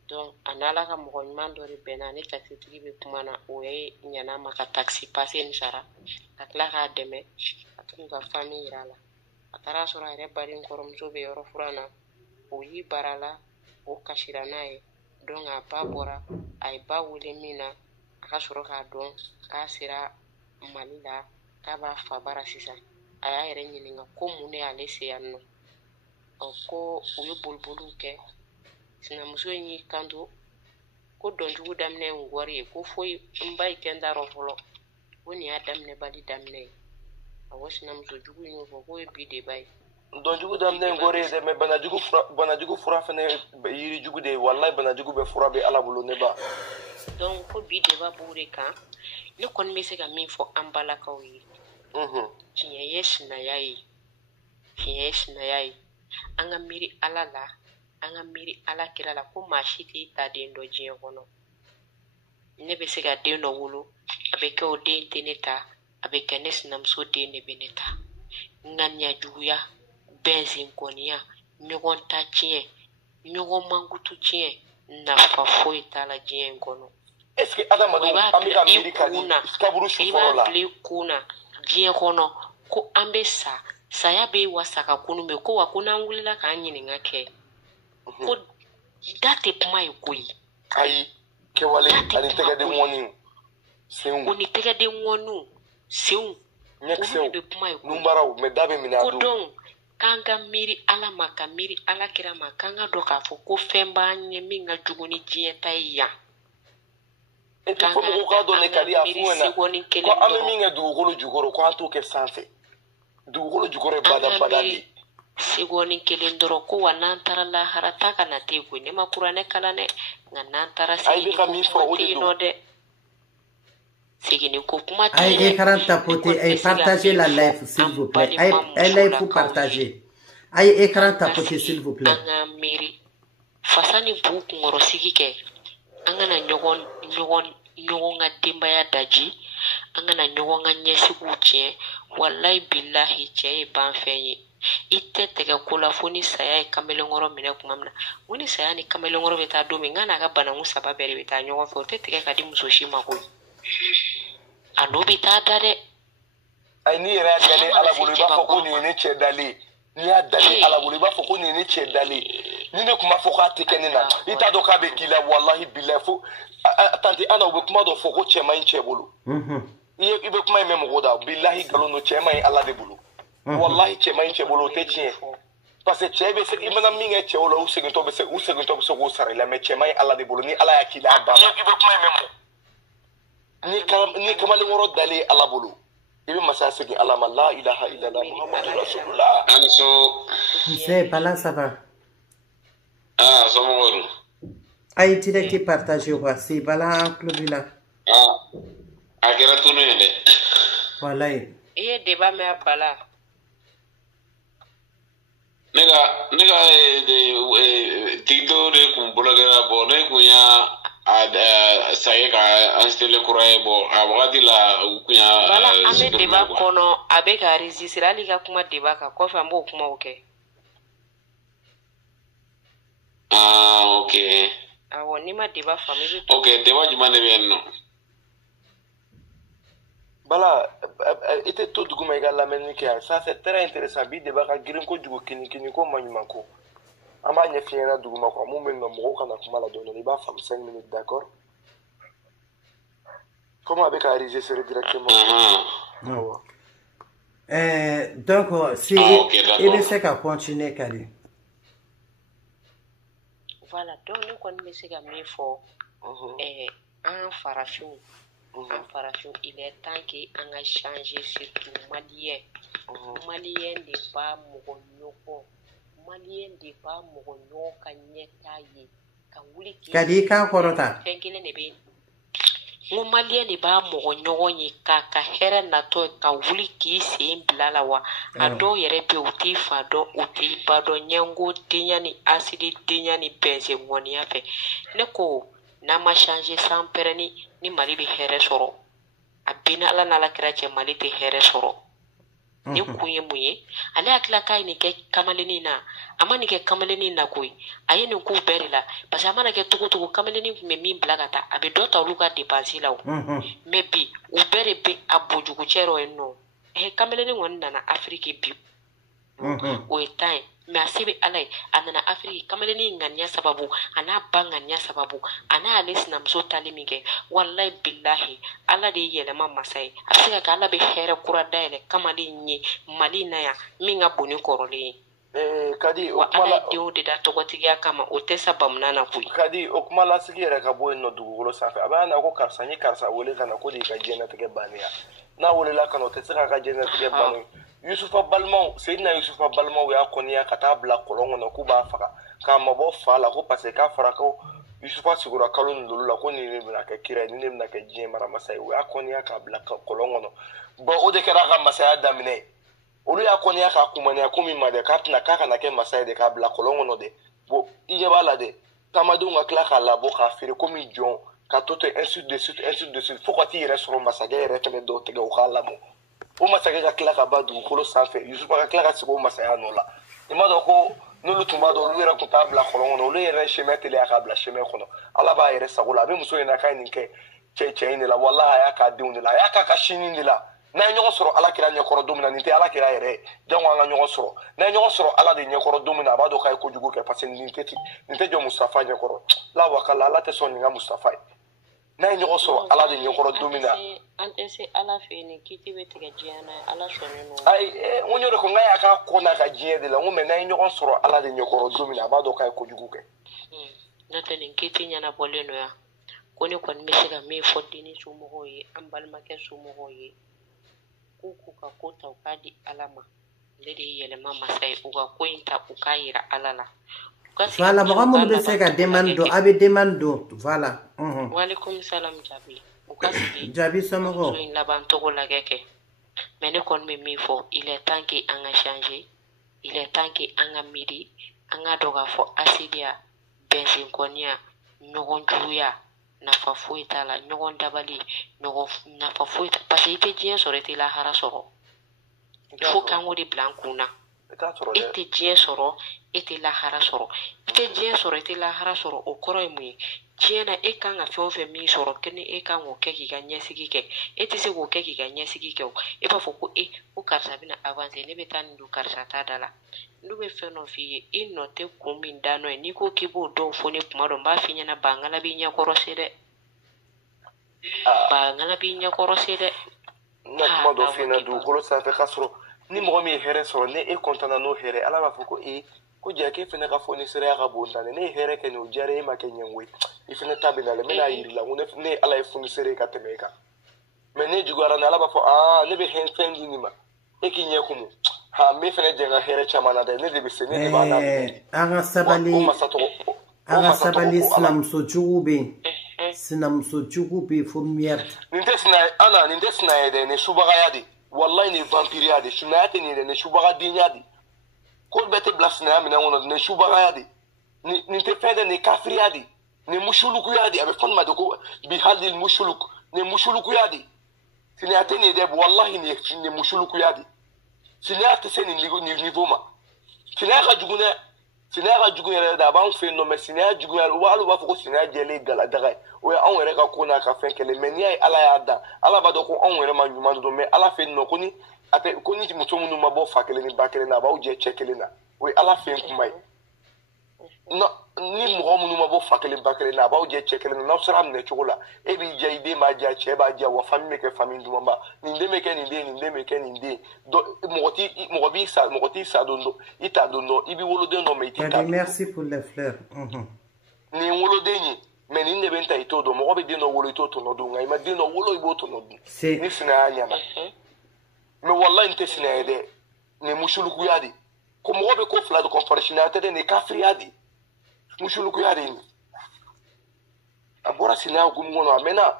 donc a n'ala ka mɔgɔ ɲuman dɔ de bɛnna ni taxitigi bɛ kuma na o ye ɲana ma ka taxi passe nin sara ka tila k'a dɛmɛ ka tugu ka famille yira la a taara sɔrɔ a yɛrɛ baden kɔrɔmuso bɛ yɔrɔ furan na o y'i bara la o kasira n'a ye donc a ba bɔra a ye ba wele min na a ka sɔrɔ k'a dɔn k'a sera Mali la k'a b'a fa bara sisan a y'a yɛrɛ ɲininka ko mun de y'ale se yan nɔ ko u ye boliboliw kɛ sinamuso in y'i kanto ko dɔnjugu daminɛ ye wari ye ko foyi n ba yi kɛ n darɔ fɔlɔ ko nin y'a daminɛ bali daminɛ ye awɔ sinamuso jugu in y'o fɔ k'o ye bi de ba ye dɔnjugu daminɛ ye wari ye dɛ mais banajugu fura fɛnɛ yiri jugu de ye wallahi banajugu bɛ fura bɛ ala bolo ne ba donc ko bi de ba b'o de kan ne kɔni bɛ se ka min fɔ an balakaw ye tiɲɛ ye sinaya ye an ka miiri ala la an ka miiri ala kira la ko maa si t'i ta den dɔ diɲɛ kɔnɔ ne bɛ se ka den dɔ wolo a bɛ kɛ o den tɛ ne ta a bɛ kɛ ne sinamuso den de bɛ ne ta ŋaniya juguya bɛnzin kɔniya ɲɔgɔn ta tiɲɛ ɲɔgɔn mankutu tiɲɛ nafa foyi t'a la diɲɛ in kɔnɔ est ce que adamadenw an bɛ ka miiri ka di kaburu su fɔlɔ la i b'a bila i kun na diɲɛ kɔnɔ ko an bɛ sa saya bɛ wasa ka kunu bɛ ko wa ko n'an wulila k'an ɲininka kɛ ko da tɛ kuma ye koyi ayi kɛwale ani tɛgɛden ŋɔniw senw o ni tɛgɛden ŋɔniw senw olu de bɛ kuma ye koyi numaraw mais da bɛ minɛ a don ko donc k'an ka miiri ala ma ka miiri ala kira ma k'an ka dɔn k'a fɔ ko fɛn b'an ɲɛ min ka jugu ni diɲɛ ta ye yan et puis fo mɔgɔw k'a dɔn ne ka di a f'u ɲɛna ko an bɛ min kɛ dugukolo jukɔrɔ ko an t'o kɛ sanfɛ dugukolo jukɔrɔ ye badabada de ye segɔni kelen dɔrɔn ko wa n'an taara lahara ta ka na te koyi ne ma kuranɛ kalan dɛ nka n'an taara segin ko kuma tɛ yen nɔ dɛ segin ko kuma tɛ yen ay écran tapoter ay partager la live s'il vous plaît ay live pour partager ay écran tapoter s'il vous plaît an ka miiri fasa ni bu kunkɔrɔ sigi kɛ an kana ɲɔgɔn ka denbaya daji an kana ɲɔgɔn ka ɲɛsigiw tiɲɛ wallahi billahi cɛ ye banfɛn ye i tɛ tɛgɛ ko la fo ni saya ye kamalenkɔrɔ minɛ tuma min na o ni saya ni kamalenkɔrɔ bɛ taa don min n ka n'a ka bananku 3 bɛɛ de bɛ taa ɲɔgɔn fɛ o tɛ tigɛ ka di muso si ma koyi a n'o bɛ taa da dɛ ayi ni yɛrɛ y'a dalen ala bolo i b'a fɔ ko nin ye ne cɛ dalen n'i y'a dalen ala bolo i b'a fɔ ko nin ye ne cɛ dalen ni ne kuma fɔ k'a tɛ kɛ ne na i t'a dɔn k'a bɛ k'i la wallahi billahi fo tante Ana u bɛ kuma dɔ fɔ ko cɛ man ɲi cɛ bolo i bɛ kuma in mɛn mɔgɔ da billahi nkalon don cɛ man ɲi ala de bolo wallahi cɛ man ɲi cɛ bolo o tɛ tiɲɛ parce que cɛ bɛ se i mana min kɛ cɛw la u segintɔ bɛ se k'o sara i la mais cɛ man ɲi ala de bolo ni ala y'a k'i la a banna i bɛ kuma in mɛn mɔgɔ ni kamalenkɔrɔ dalen ala bolo i bɛ masaya segin ala ma la ilaha illallah muhammadu rasulullah c'est Bala ça va somɔgɔw don ayi direct partage quoi c'est Bala club là a kɛra tunu ye dɛ wallahi i ye débat mɛn Bala ne ka tigidɔw de kun bolokɛra bɔ ne kun y'a sage ka an stele kura ye bɔ a wagati la u kun y'a Bala an bɛ débat kɔnɔ a bɛ ka enregistrer hali ka kuma débat kan kɔfɛ an b'o kumaw kɛ ok awɔ n'i ma débat faamu i bɛ ok débat jumɛn de bɛ yen nɔ Bala i tɛ to dugu ma i ka lamɛnni kɛ yan ça c'est très intéressant bi débat ka girin kojugu kini ko maɲuman ko an b'a ɲɛf'i ɲɛna dugu ma quoi mun bɛ yen nɔ mɔgɔw kana kuma la dɔɔni i b'a faamu 5 minutes d'accord comment a bɛ ka enregistrer directement donc si i bɛ se ka continuer Kadi voilà donc ne kɔni bɛ se ka min fɔ an farafinw il est temps que an ka changer surtout maliyɛn de b'a mɔgɔ ɲɔgɔn ka ɲɛtaa ye ka wuli Kadi i k'a kɔrɔta fɛn kelen de bɛ n ko maliyɛn de b'a mɔgɔ ɲɔgɔn ye k'a ka hɛrɛ natɔ ka wuli k'i sen bila la wa a dɔw yɛrɛ bɛ u t'i fa dɔn u t'i ba dɔn ɲɛngo denya ni asidi denya ni bɛnse ŋɔniya fɛ ne ko n'a ma changer sans pɛrɛnni ni Mali bɛ hɛrɛ sɔrɔ a bɛ ni ala n'ala kira cɛ Mali tɛ hɛrɛ sɔrɔ ni kun ye mun ye ale hakili k'a ye nin kɛ kamalennin na a ma nin kɛ kamalennin na koyi a ye nin k'u bɛɛ de la parce que a mana kɛ cogo cogo kamalennin tun bɛ min bila ka taa a bɛ dɔ ta olu ka dépense la o mais bi u bɛɛ de bɛ a bojugu cɛ dɔ yen nɔ kamalennin kɔni nana Afrique bi o ye temps ye mais a se bɛ ala ye a nana Afrique kamalennin ŋaniya sababu a n'a ba ŋaniya sababu a n'a ale sinamuso tali min kɛ wallahi billahi ala de ye yɛlɛma masa ye a bɛ se ka kɛ ala bɛ hɛrɛ kura dayɛlɛ kamalen ye Mali na yan min ka bon ni kɔrɔlen ye Kadi wa ala ye denw de da tɔgɔtigiya kama o tɛ sa bamunan na koyi Kadi o kuma lasigi yɛrɛ ka bɔ yen nɔ dugukolo sanfɛ a b'a na ko karisa n ye karisa wele ka na ko de y'i ka diɲɛlatigɛ bannen ya n'a welela ka na o tɛ se k'a ka diɲɛlatigɛ bannen Yusufa balimaw Seydina Yusufa balimaw y'a kɔniya ka taa bila kɔlɔn kɔnɔ k'u b'a faga k'a mabɔ fa la ko parce que k'a fɔra ko Yusufa sigura kalo nin dolu la ko nin de bɛna kɛ kira ye nin de bɛna kɛ diɲɛ maramasa ye o y'a kɔniya k'a bila kɔlɔn kɔnɔ bon o de kɛra a ka masaya daminɛ olu y'a kɔniya k'a kumaniya ko min ma dɛ k'a kana kɛ masa ye de k'a bila kɔlɔn kɔnɔ dɛ bon i ɲɛ b'a la dɛ taamadenw ka tila k'a labɔ k'a feere komi jɔn ka to ten ainsi de suite fo ka t'i yɛrɛ sɔrɔ masakɛ yɛrɛ fɛnɛ dɔw tigɛ u k'a lamɔ o masakɛ ka tila ka ba dugukolo sanfɛ Yusufa ka tila ka sigi o masaya nɔ la i m'a dɔn ko n'olu tun b'a dɔn olu yɛrɛ tun t'a bila kɔlɔn kɔnɔ olu yɛrɛ chemin teliya k'a bila chemin kɔnɔ ala b'a yɛrɛ sago la a bɛ muso in na k'a ye nin kɛ cɛ in de la walahi a y'a k'a denw de la a y'a k'a ka sini de la n'an ye ɲɔgɔn sɔrɔ ala kira ɲɛkɔrɔ don min na nin tɛ ala kira yɛrɛ ye jango an ka ɲɔgɔn sɔrɔ n'an ye ɲɔgɔn sɔrɔ ala de ɲɛkɔrɔ don min na a b'a dɔn k'a ye kojugu kɛ parce que nin tɛ jɔ Mustafa ɲɛkɔrɔ la wakala ala tɛ sɔn nin ka Mustafa ye n'a ye ɲɔgɔn sɔrɔ ala de ɲɛkɔrɔ don min na an tɛ se ala fɛ yen kiti bɛ tigɛ diɲɛ na ala sɔnnen don ayi n ko y'o de ko n k'a y'a k'a kɔ n'a ka diɲɛ de la n ko mais n'an ye ɲɔgɔn sɔrɔ ala de ɲɛkɔrɔ don min na a b'a dɔn k'a ye kojugu kɛ n'o tɛ nin kiti ɲɛnabɔlen don yan ko ne kɔni bɛ se ka min fɔ denni somɔgɔw ye an balimakɛ somɔgɔw ye k'u ka ko ta u k'a di ala ma ale de ye yɛlɛma masa ye u ka ko in ta u k'a yira ala la voilà mɔgɔ minnu bɛ se ka demande don a bɛ demande don voilà walekum salam Jabi u ka sigi Jabi somɔgɔw muso in laban togo lajɛ kɛ mais ne kɔni bɛ min fɔ il est temps que an ka changer il est temps que an ka miiri an ka dɔn k'a fɔ asidiya bɛnsin kɔniya ɲɔgɔn juguya nafa foyi t'a la ɲɔgɔn dabali nafa foyi t'a parce que i tɛ diɲɛ sɔrɔ i tɛ lahara sɔrɔ fo k'an k'o de bila an kun na i tɛ diɲɛ sɔrɔ i tɛ lahara sɔrɔ i tɛ diɲɛ sɔrɔ i tɛ lahara sɔrɔ o kɔrɔ ye mun ye diɲɛ na e kan ka fɛn o fɛn min sɔrɔ kɛ ni e kan k'o kɛ k'i ka ɲɛsigi kɛ e tɛ se k'o kɛ k'i ka ɲɛsigi kɛ o e b'a fɔ ko ko karisa bɛna avancer ne bɛ taa nin don karisa ta da la n'u bɛ fɛn dɔ f'i ye i nɔ tɛ kun min da nɔ ye n'i ko k'i b'o dɔw fɔ ne kuma dɔ n b'a f'i ɲɛna bangala b'i ɲɛkɔrɔ se dɛ bangala b'i ɲɛkɔrɔ se dɛ n na kuma dɔ f'i ɲɛna dugukolo sanfɛ k'a sɔrɔ ni mɔgɔ min ye hɛrɛ sɔrɔ ni e kɔntana n'o hɛrɛ ala b'a fɔ ko ko jaa k'e fɛnɛ ka fɔ ni sereya ka bon tan ne ye hɛrɛ kɛ nin o diyara e ma kɛ ɲɛngo ye i fɛnɛ ta bɛ na n bɛna yiri la ko ne ala ye fonisere ka tɛmɛ e kan mɛ ne juguyara ni ala b'a fɔ ne bɛ fɛn di nin ma e k'i ɲɛ kumu n bɛ fɛnɛ jɛ n ka hɛrɛ caman na dɛ ne de bɛ se ne de b'a daminɛ an ka sabali sinamusojugu bɛ yen sinamusojugu bɛ yen fo miyɛri nin tɛ sinaya ye dɛ nin subagaya de wallahi nin vampiriya de sinaya tɛ nin ye dɛ nin subagadenya de ko bɛɛ tɛ bila sinaya minɛn kɔnɔ nin subagaya de nin tɛ fɛn dɛ nin kafiriya de nin musulukuya de a bɛ fɔ nin ma de ko bihadil musuluk nin musulukuya de sinaya tɛ nin ye dɛ wallahi nin musulukuya de sinaya tɛ se nin niveau ma sinaya ka jugu dɛ sinaya ka jugu yɛrɛ de a b'anw fɛ yen nɔ mɛ sinaya juguya hali u b'a fɔ ko sinaya jɛlen galadaga ye o ye anw yɛrɛ ka ko n'a ka fɛn kɛlɛ mɛ n'i y'a ye ala y'a dan ala b'a dɔn ko anw yɛrɛ ma ɲuman don mɛ ala fɛ yen nɔ ko ni muso minnu ma bɔ fa kelen ni ba kelen na a b'aw jɛ cɛ kelen na o ye ala fɛ yen kuma ye ni mɔgɔ minnu ma bɔ fa kelen ba kelen na a b'aw jɛ cɛ kelen na n'aw sera minɛ cogo la e b'i diya i den b'a diya cɛ b'a diya wa fami bɛ kɛ fami dumanba nin den bɛ kɛ nin den nin den bɛ kɛ nin den mɔgɔ t'i sa don dɔn i t'a don dɔn i b'i woloden dɔn mɛ i t'i ta dɔn merci pour les fleurs nin woloden ye mɛ nin de bɛ n ta i t'o dɔn mɔgɔ bɛ den dɔ wolo i t'o tɔnɔ dun nka i ma den dɔ wolo i b'o tɔnɔ dun ni sinaya ɲɛna mɛ wallahi nin tɛ sinaya ye dɛ nin musulukuya de ko mɔgɔ bɛ ko fila de kɔnɔ sinaya tɛ dɛ nin kafiriya de musulukuya de nin a bɔra sinaya hukumu kɔnɔ a mɛnna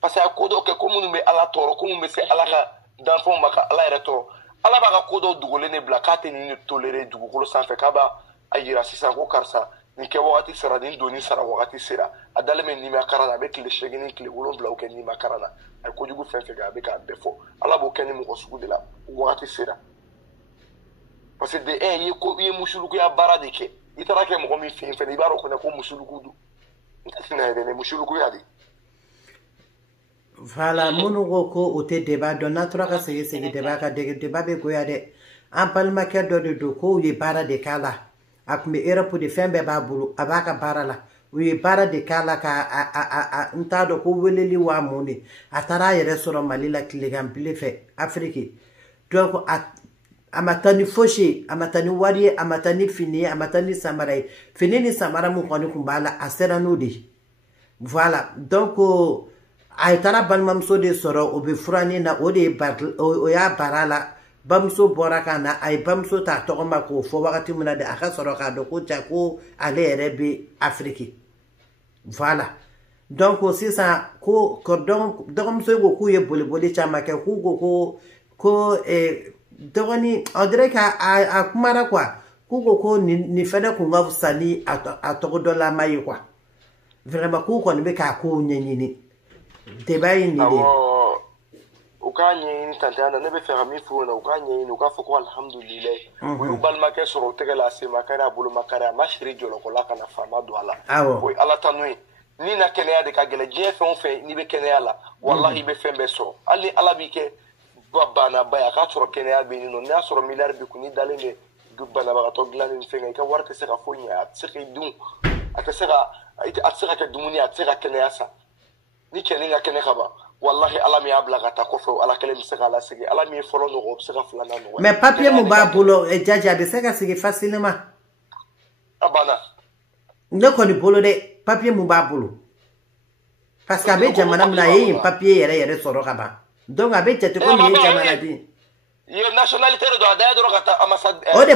parce que a ko dɔw kɛ ko minnu bɛ ala tɔɔrɔ ko minnu bɛ se ala ka danfɛnw ma ka ala yɛrɛ tɔɔrɔ ala b'a ka ko dɔw dogolen de bila k'a tɛ nin toléré dugukolo sanfɛ k'a b'a yira sisan ko karisa nin kɛ wagati sera nin doni sara wagati sera a dalen bɛ nimakara la a bɛ tile 8 ni tile 7 kɛ nimakara la a ye kojugu fɛn fɛn kɛ a bɛ k'a bɛɛ fɔ ala b'o kɛ ni mɔgɔ sugu de la wagati sera parce que i ye musulukuya baara de kɛ i taara kɛ mɔgɔ min fɛ yen fɛnɛ i b'a dɔn fɛnɛ ko musuluku don n tɛ sinaya dɛ nin musulukuya de voilà minnu ko ko o tɛ débat dɔn n'a tora ka segin débat ka débat bɛ goya dɛ an balimakɛ dɔ de don k'o ye baara de k'a la a tun bɛ Europe de fɛn bɛɛ b'a bolo a b'a ka baara la u ye baara de k'a la ka n t'a dɔn ko weleli waa mun de a taara a yɛrɛ sɔrɔ Mali la tileganbile fɛ Afrique donc a ma taa ni fosi ye a ma taa ni wari ye a ma taa ni fini ye a ma taa ni samara ye fini ni samara mun kɔni tun b'a la a sera n'o de ye voilà donc a taara balimamuso de sɔrɔ o bɛ furanin na o de ye o y'a bara la bamuso bɔra ka na a ye bamuso ta tɔgɔ ma k'o fɔ wagati min na de a ka sɔrɔ k'a dɔn ko ja ko ale yɛrɛ bɛ Afrique voilà donc sisan ko dɔgɔmuso ko k'u ye boliboli caman kɛ k'u ko dɔgɔni on dirait a kumara quoi k'u ko nin fɛnɛ kun ka fisa ni a tɔgɔ dɔlama ye quoi vraiment k'u kɔni bɛ k'a kow ɲɛɲini débat ye nin de ye u k'a ɲɛɲini tantɛ na ne bɛ fɛ ka min f'u ɲɛna u k'a ɲɛɲini u k'a fɔ ko alhamdulilayi u y'u balimakɛ sɔrɔ u tɛgɛ la a semakari a bolomakari a ma siri jɔlɔkɔla ka na faama don a la o ye ala tanu ye ni na kɛnɛya de ka gɛlɛn diɲɛ fɛn o fɛn n'i bɛ kɛnɛya la walahi i bɛ fɛn bɛɛ sɔrɔ hali ni ala b'i kɛ banaba ye a k'a sɔrɔ kɛnɛya bɛ yen nɔ n'i y'a sɔrɔ miliyari bɛ kun n'i dalen bɛ banabagatɔ dilanni ni fɛn kɛ i ka wari tɛ se ka foyi ɲɛ a tɛ se k'i dun a tɛ se ka kɛ dumuni a tɛ se ka kɛnɛya san ni cɛnin ka kɛnɛ ka ban wallahi ala min y'a bila ka taa kɔfɛ ala kelen bɛ se k'a lasegin ala min ye fɔlɔ nɔgɔ o bɛ se ka filanan nɔgɔ mais papier mun b'a bolo Jaji a bɛ se ka sigi facilement a banna ne kɔni bolo dɛ papier mun b'a bolo parce que a bɛ jamana min na a ye yen papier yɛrɛ sɔrɔ ka ban donc a bɛ jate ko nin ye jamanaden ye nationalité de don a da ye dɔrɔn ka taa ambassade o de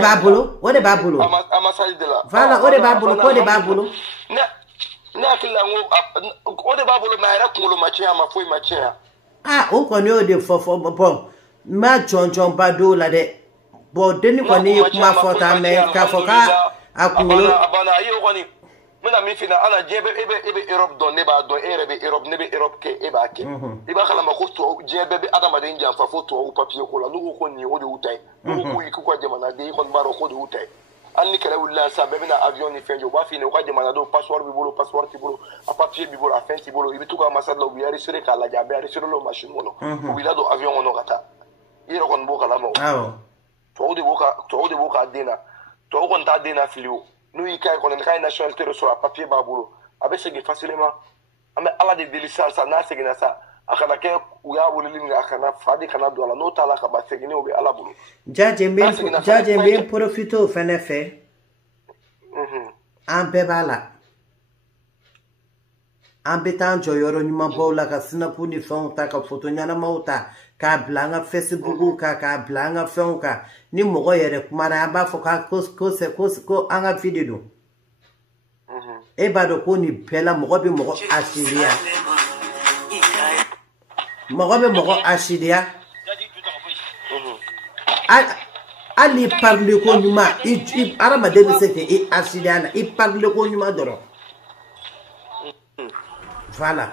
b'a bolo ambassade de la voilà o de b'a bolo k'o de b'a bolo ne hakili la n ko o de b'a bolo mɛ a yɛrɛ kunkolo ma tiɲɛ a ma foyi ma tiɲɛ o kɔni y'o de fɔ bon n ma jɔnjɔnba don o la dɛ bon denni kɔni ye kuma fɔ ta mɛ k'a fɔ k'a kunkolo a banna a ye o kɔni mina min fina ala jebe ebe Europe don ne ba don ebe Europe ne be Europe ke e ba ke e ba kala ma ko to jebe be adama de njan fa foto o papier ko la nugo ko ni o de utai nugo ko iku ko jamana de ko baro ko de utai an ni kala wulla sa be na avion ni fenjo ba fine ko jamana do passeport bi bolo a papier bi bolo a fenti bolo ibi to ko ambassade lo bi ari sure kala jabe ari sure lo machine mono o bi la do avion ono kata iro kon bo kala mo to o de boka dena to o kon ta dena filio nous il quand on a une nationalité sur un papier baboulo avec ce qui facilement mais ala de délicat ça n'a c'est que ça akana ke uya wolili akana fadi kana do la nota la ka ba c'est que ne obi ala bulu jaje me profito fene fe an bebala an betan joyoro nyuma bola ka sinapu ni fon ta ka photo nyana mauta ka blanga Facebook ka blanga fon ka ni mogo yere kumara ba fo ka ko anga video e ba do ko ni pela mogo bi mogo asilia ali parle ko nyuma i arama de se ke i asilia na i parle ko nyuma doro voilà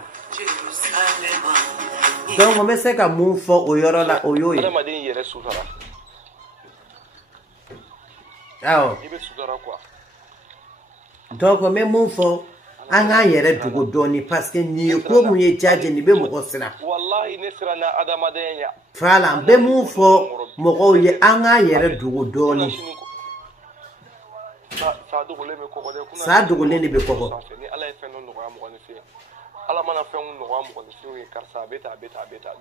donc on me se ka mun fo oyoro la oyoyi arama de yere sutara ibe sutara quoi donc on me mun fo anga yere dugo doni parce que ni ko mu ye jaje ni be mo sira wallahi ne sira na adama de nya voilà be mun fo mo ye anga yere dugo doni sa dugo le me ko ko de kuna sa dugo le ni be ko ko ni ala e fenno no mo ni fi ala mana fe no mo ni fi karsa beta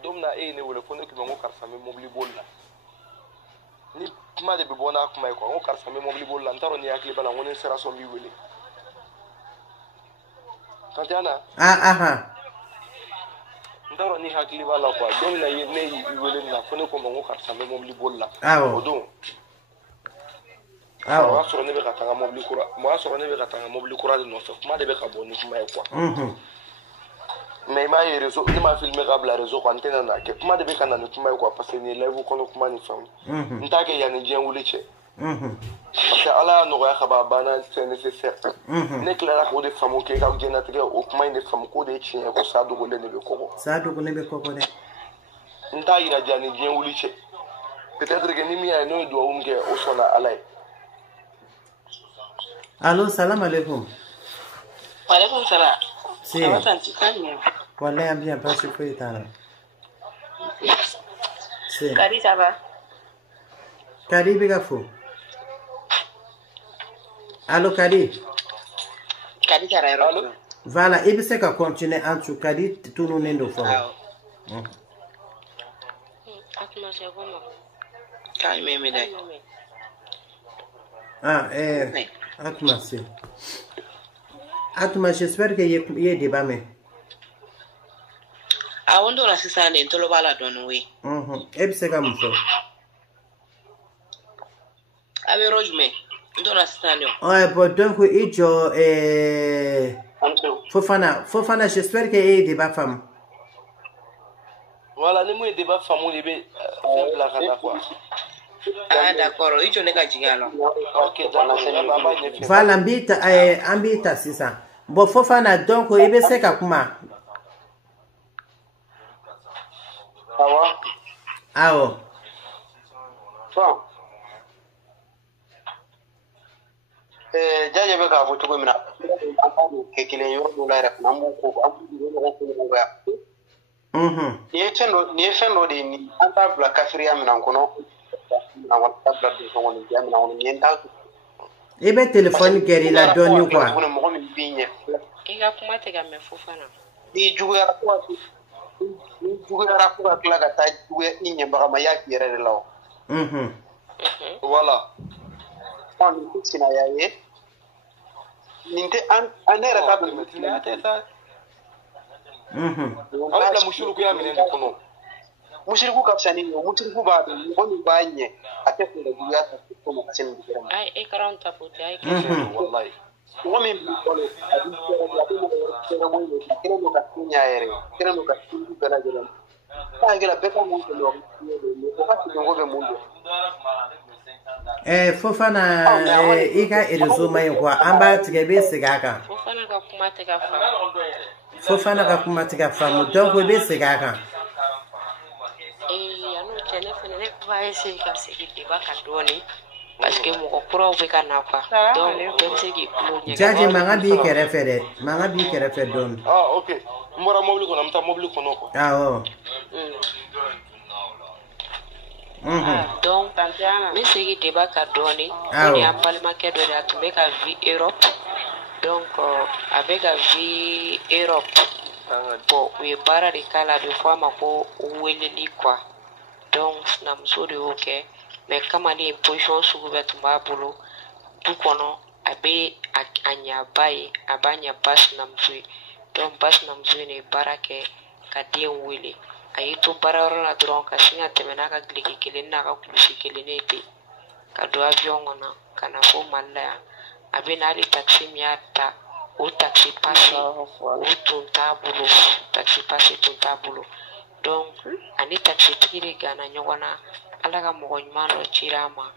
domna e ne wole fono ki mo karsa me mobli bolla ni kuma de be bona kuma ko karsa me mobli bolla ntaro ni akli bala ngone sera so mi wele Tatiana ndaro ni hakili bala kwa domna ne wele na fono ko mo karsa me mobli bolla odon wa soro ne be ka tanga mobli kura mo soro ne be ka tanga mobli kura de no so kuma de be ka boni kuma kwa mais ma ye réseau ni ma filmer ka bla réseau kwa antenne na ke kuma de be kana ni kuma kwa parce que ni live kono kuma ni fam ntake ya ni jien wuliche parce que ala no ya khaba bana c'est nécessaire ne clara ko de famo ke ka gena tege o kuma ni fam ko de chi ko sa do le ne be koko de nta ira jani jien wuliche peut-être que ni mi ya no do umke o sona alai. Allô, salam alaikum. Wa alaikum salam. Si. Voilà, bien, pas sur quoi est-ce Si. Kari, ça va? Kari, bigafo. Allô, Kari. Kari, ça va? Allô? Voilà, il faut que continuer en tout Kari, tout le monde est fort. Atuma, j'espère que il y a débat mais. Ah, on doit assister à l'intolo bala don oui. Et c'est comme ça. Avec Rogemé, on doit assister à lui. Ouais, bon donc il jo Fofana, j'espère qu'il y a débat femme. Voilà, les mots débat femme on est simple la rana quoi. Ah d'accord, il je n'ai qu'à dire alors. OK, voilà, ambita c'est ça. Bon Fofana donc il be seka kuma. Awo. Bon. Jaje be ka fo tugo mina. Ke kile yo do la rek namu ko abu do ko ba. Ni fendo de ni anta bla kafiriya mina kono. Na wata bla de ko ni jamina on ni enta. Ebe téléphone geri la doni quoi. Mo mi binye. Iga kuma te ga me Fofana. Ni juga ko juga ko kala ga ta juga inye ba ma ya kire law. Voilà. On ni sina ya ye. Ninte anera ka be metina ta ta. Ala la mushuru ya mine kono. Mushriku kapsani mushriku ba ko ni banye atete da juya ta ko mo kasen bi kira. Ai e karanta futi ai wallahi. Wo min bi ko le adi ko mo ni kira no ka tinya yere kira no ka tindu bela jela. Ta gela beka mo ko lo ko ka tingo be mundo. Fofana ika erizoma kwa amba tigebe sigaka. Fofana ka kuma tiga fa. Fofana ka kuma tiga fa mu donc be sigaka. Anu chene fene va essayer ka segi deba ka doni parce que mo ko be ka na kwa. Donc ben segi kulo nyega. Jaje manga bi kerefere, manga bi kerefere don. Ah OK. Mbora mobile ko namta mobile ko noko. Ah Donc mais segi deba ka doni ni apalma ke do ya tumbe ka vi Europe. Donc avec la vie Europe bon we para de kala de fois mako weleli quoi. Donc na msori OK mais kama ni position sugu tumba bolo tout kono abe anya baye abanya bas na msui. Donc bas na msui ne barake ka den wele ayito bararo na dron ka singa temena ka gliki kelena ka kulusi kelenete ka do avion ona kana fo malla abe na ali taxi miata o taxi passe o tuntabulu taxi passe tuntabulu. Donc ani taxi tiri gana nyogona alaga mo nymalo chirama.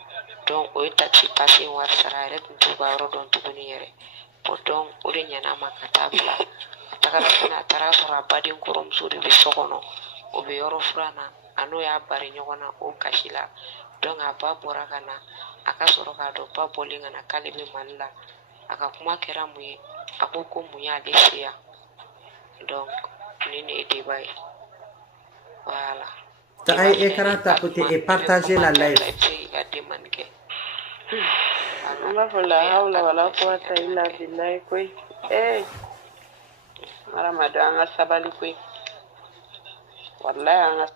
Donc o taxi passe war sarare tuntuba ro don tubuni yere potom ore nyana makatabla takara kana tarasora badin korom suri be sokono o be yoro frana ano ya bari nyogona o kashila. Donc aba borakana akasoro ka do pa bolinga na kalebe manla akakuma kera muye akoko muya desia. Donc nini edibai voilà ta ay écran tapoter et partager la live. Allah la hawla wala quwwata illa billah koy Ramadan asabali koy wallahi anga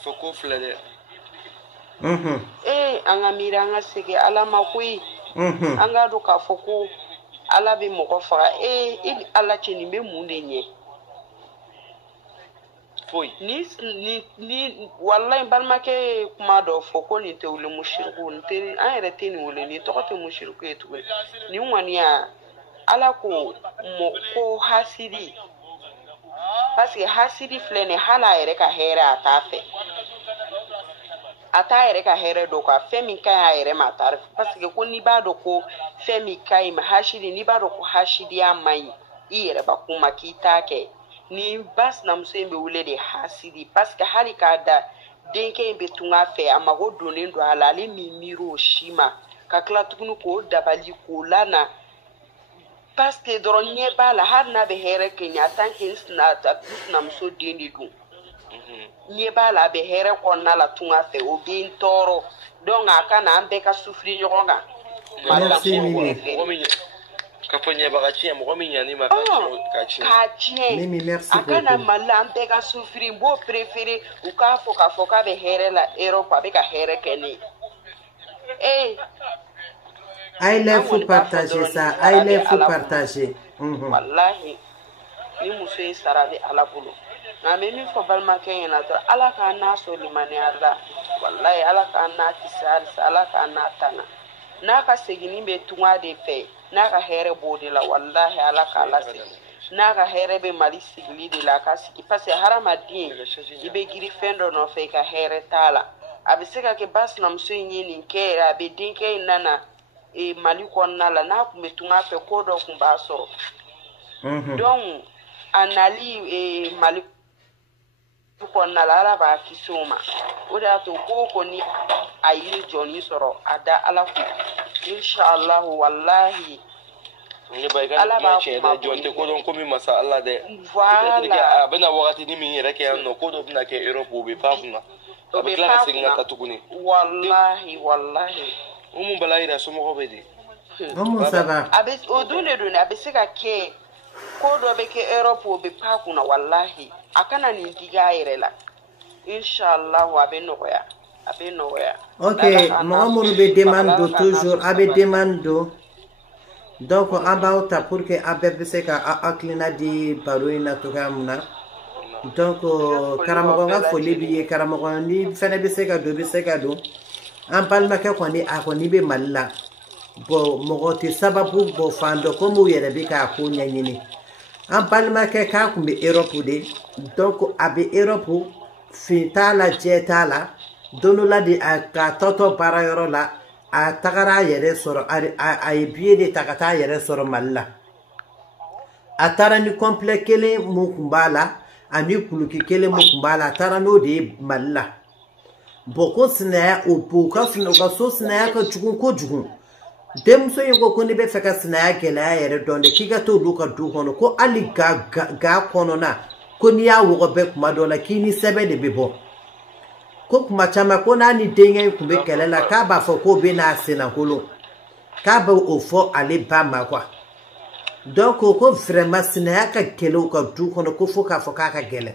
Foko flede. Anga mira anga sege ala makui. Anga do ka foko ala be moko fa il ala cheni be mundenye. Foi. Ni wallahi balmake kuma do foko ni te wule mushriku ni te an yere te ni wule ni to te mushriku etu ni waniya ala ko moko hasidi. Parce que hasidi flene hala yere ka hera atafe. Ata yere ka here do ka femi kai yere matar parce que ko ni ba do ko femi kai ma hashidi ni ba do ko hashidi amai yere ba kuma kitake ni bas na msembe ule de hasidi parce que hali ka da denke be tunga fe amago donen do halali mimiro shima ka kla tukunu ko dabali ko lana parce que doronye bala har na be here kenya tanke na ta na mso deni du nye bala be here ko na la tunga fe o bin toro donc aka na ambe ka sufri nyoga merci mimi kaponye bagachi mo minya ni makachi mimi merci aka na mala ambe ka sufri bo préféré ou ka foka be here la Europe be ka here keni Aïe, faut partager ça. Aïe, faut partager. Wallahi, ni muso sarabi ala bulu. Na mimi fo balma kenya to ala ka na so limani arda. Wallahi ala ka na tisal ala ka na tana. Na ka segini be tunga de fe. Na ka here bodi la wallahi ala ka la se. Na ka here be mali sigli de la ka siki parce harama din ibe giri fendo no fe ka here tala. Abiseka ke bas na mso nyini ke abe dinke nana mali konna la na kumetunga fe kodo kumbaso donc anali mali konna la ala ba kisoma oda to ko ni ayi joni soro ada ala ku inshallah wallahi ni bai ga na ce da jonte ko don komi masa Allah da voilà abena wakati ni min yere ke no ko do na ke Europe be pa kuna abikla singa tatukuni wallahi umu balaira somo ko bedi ça va abis odune abisika ke ko do be ke Europe be pa kuna wallahi akana ni diga irela inshallah abenoya OK mamoru be demande toujours abe demande donc about pour que abe se ka aklina di baroina to kamuna donc karamago nga foli bi karamago ni fene be se ka do an balimakɛ kɔni a kɔni bɛ mali la bon mɔgɔ tɛ sababu bɔ fan dɔ komi u yɛrɛ bɛ k'a ko ɲɛɲini an balimakɛ k'a kun bɛ Europe de donc a bɛ Europe fin t'a la jɛ t'a la don dɔ la de a ka tɔtɔ baarayɔrɔ la a tagara a yɛrɛ sɔrɔ a ye billet de ta ka taa a yɛrɛ sɔrɔ mali la a taara ni complet kelen mun kun b'a la ani kuluki kelen mun kun b'a la a taara n'o de ye mali la bon ko sinaya o ka so sinaya ka jugu kojugu denmuso in ko ne bɛ fɛ ka sinaya gɛlɛya yɛrɛ dɔn de k'i ka to olu ka du kɔnɔ ko hali ga kɔnɔna ko n'i y'a wɔgɔ bɛɛ kuma dɔ la k'i ni sɛbɛn de bɛ bɔ ko kuma caman ko n'a ni denkɛ in kun bɛ kɛlɛ la k'a b'a fɔ k'o bɛ n'a sennakolon k'a bɛ o fɔ ale ba ma quoi donc ko vraiment sinaya ka gɛlɛ u ka du kɔnɔ ko fo k'a fɔ k'a ka gɛlɛn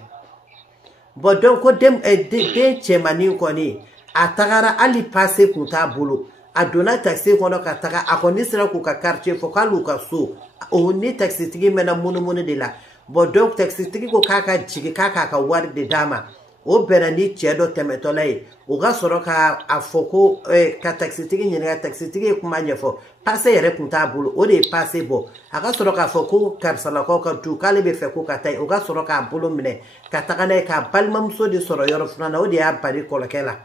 bon donc ko den cɛmannin kɔni a tagara hali passe kun t'a bolo a donna taxi kɔnɔ ka taga a kɔni sera k'u ka quartier fɔ k'al'u ka so o ni taxitigi mɛnna munumunu de la bon donc taxitigi ko k'a ka jigin k'a ka wari de d'a ma o bɛnna ni cɛ dɔ tɛmɛtɔla ye o ka sɔrɔ k'a fɔ ko ka taxitigi ɲininka taxitigi ye kuma ɲɛfɔ passe yɛrɛ kun t'a bolo o de ye passe bɔ a ka sɔrɔ k'a fɔ ko karisalakaw ka du k'ale bɛ fɛ ko ka taa o ka sɔrɔ k'a bolo minɛ ka taga n'a ye k'a balimamuso de sɔrɔ yɔrɔ filanan o de y'a bali kɔlɔkɛ la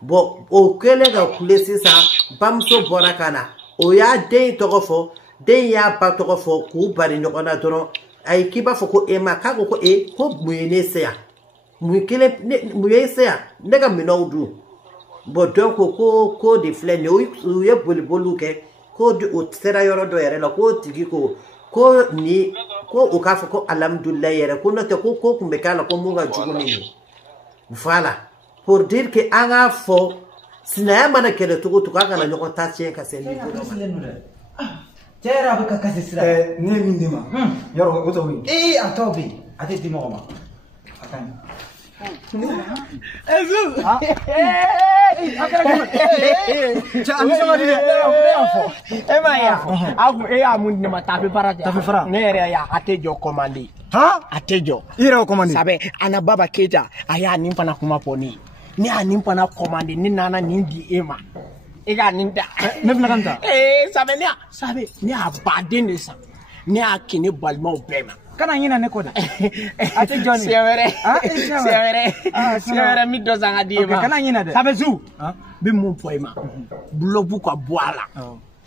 bon o kɛlen ka kule sisan bamuso bɔra ka na o y'a den tɔgɔ fɔ den y'a ba tɔgɔ fɔ k'u bari ɲɔgɔn na dɔrɔn ayi k'i b'a fɔ ko ma k'a ko ko mun ye ne se yan mun ye se yan ne ka minɛnw dun bon donc ko de filɛ nin ye u ye boliboliw kɛ ko o sera yɔrɔ dɔ yɛrɛ la ko tigi ko o k'a fɔ ko alhamdulilayi yɛrɛ ko n'o tɛ ko kun bɛ k'a la ko mun ka jugu ni ye voilà pour dire que an k'a fɔ sinaya mana kɛlɛ cogo cogo an kana ɲɔgɔn ta tiɲɛ ka se niveau dɔ ma. cɛ yɛrɛ a bɛ ka kasi sira. ne ye min d'i ma yɔrɔ o tɔ bɛ yen. a tɔ bɛ yen a tɛ di mɔgɔ ma a ka ɲi. e y'a mun di ne ma tafe fara ne yɛrɛ y'a a tɛ jɔ commandé a tɛ jɔ i yɛrɛ y'o commandé sabu Ana Baba Keita a y'a nin fana kuma fɔ ne ye ne y'a nin fana commandé ne nana nin di e ma e ka nin da ne fana ka nin ta sabu ne y'a baden de san ne y'a kɛ ne balimaw bɛɛ ma kana ɲina ne kɔ dɛ a tɛ jɔ nin siɲɛ wɛrɛ min dɔ san ka di e ma kana ɲina dɛ Sabezu bi mun fɔ e ma bulobu ka bɔ a la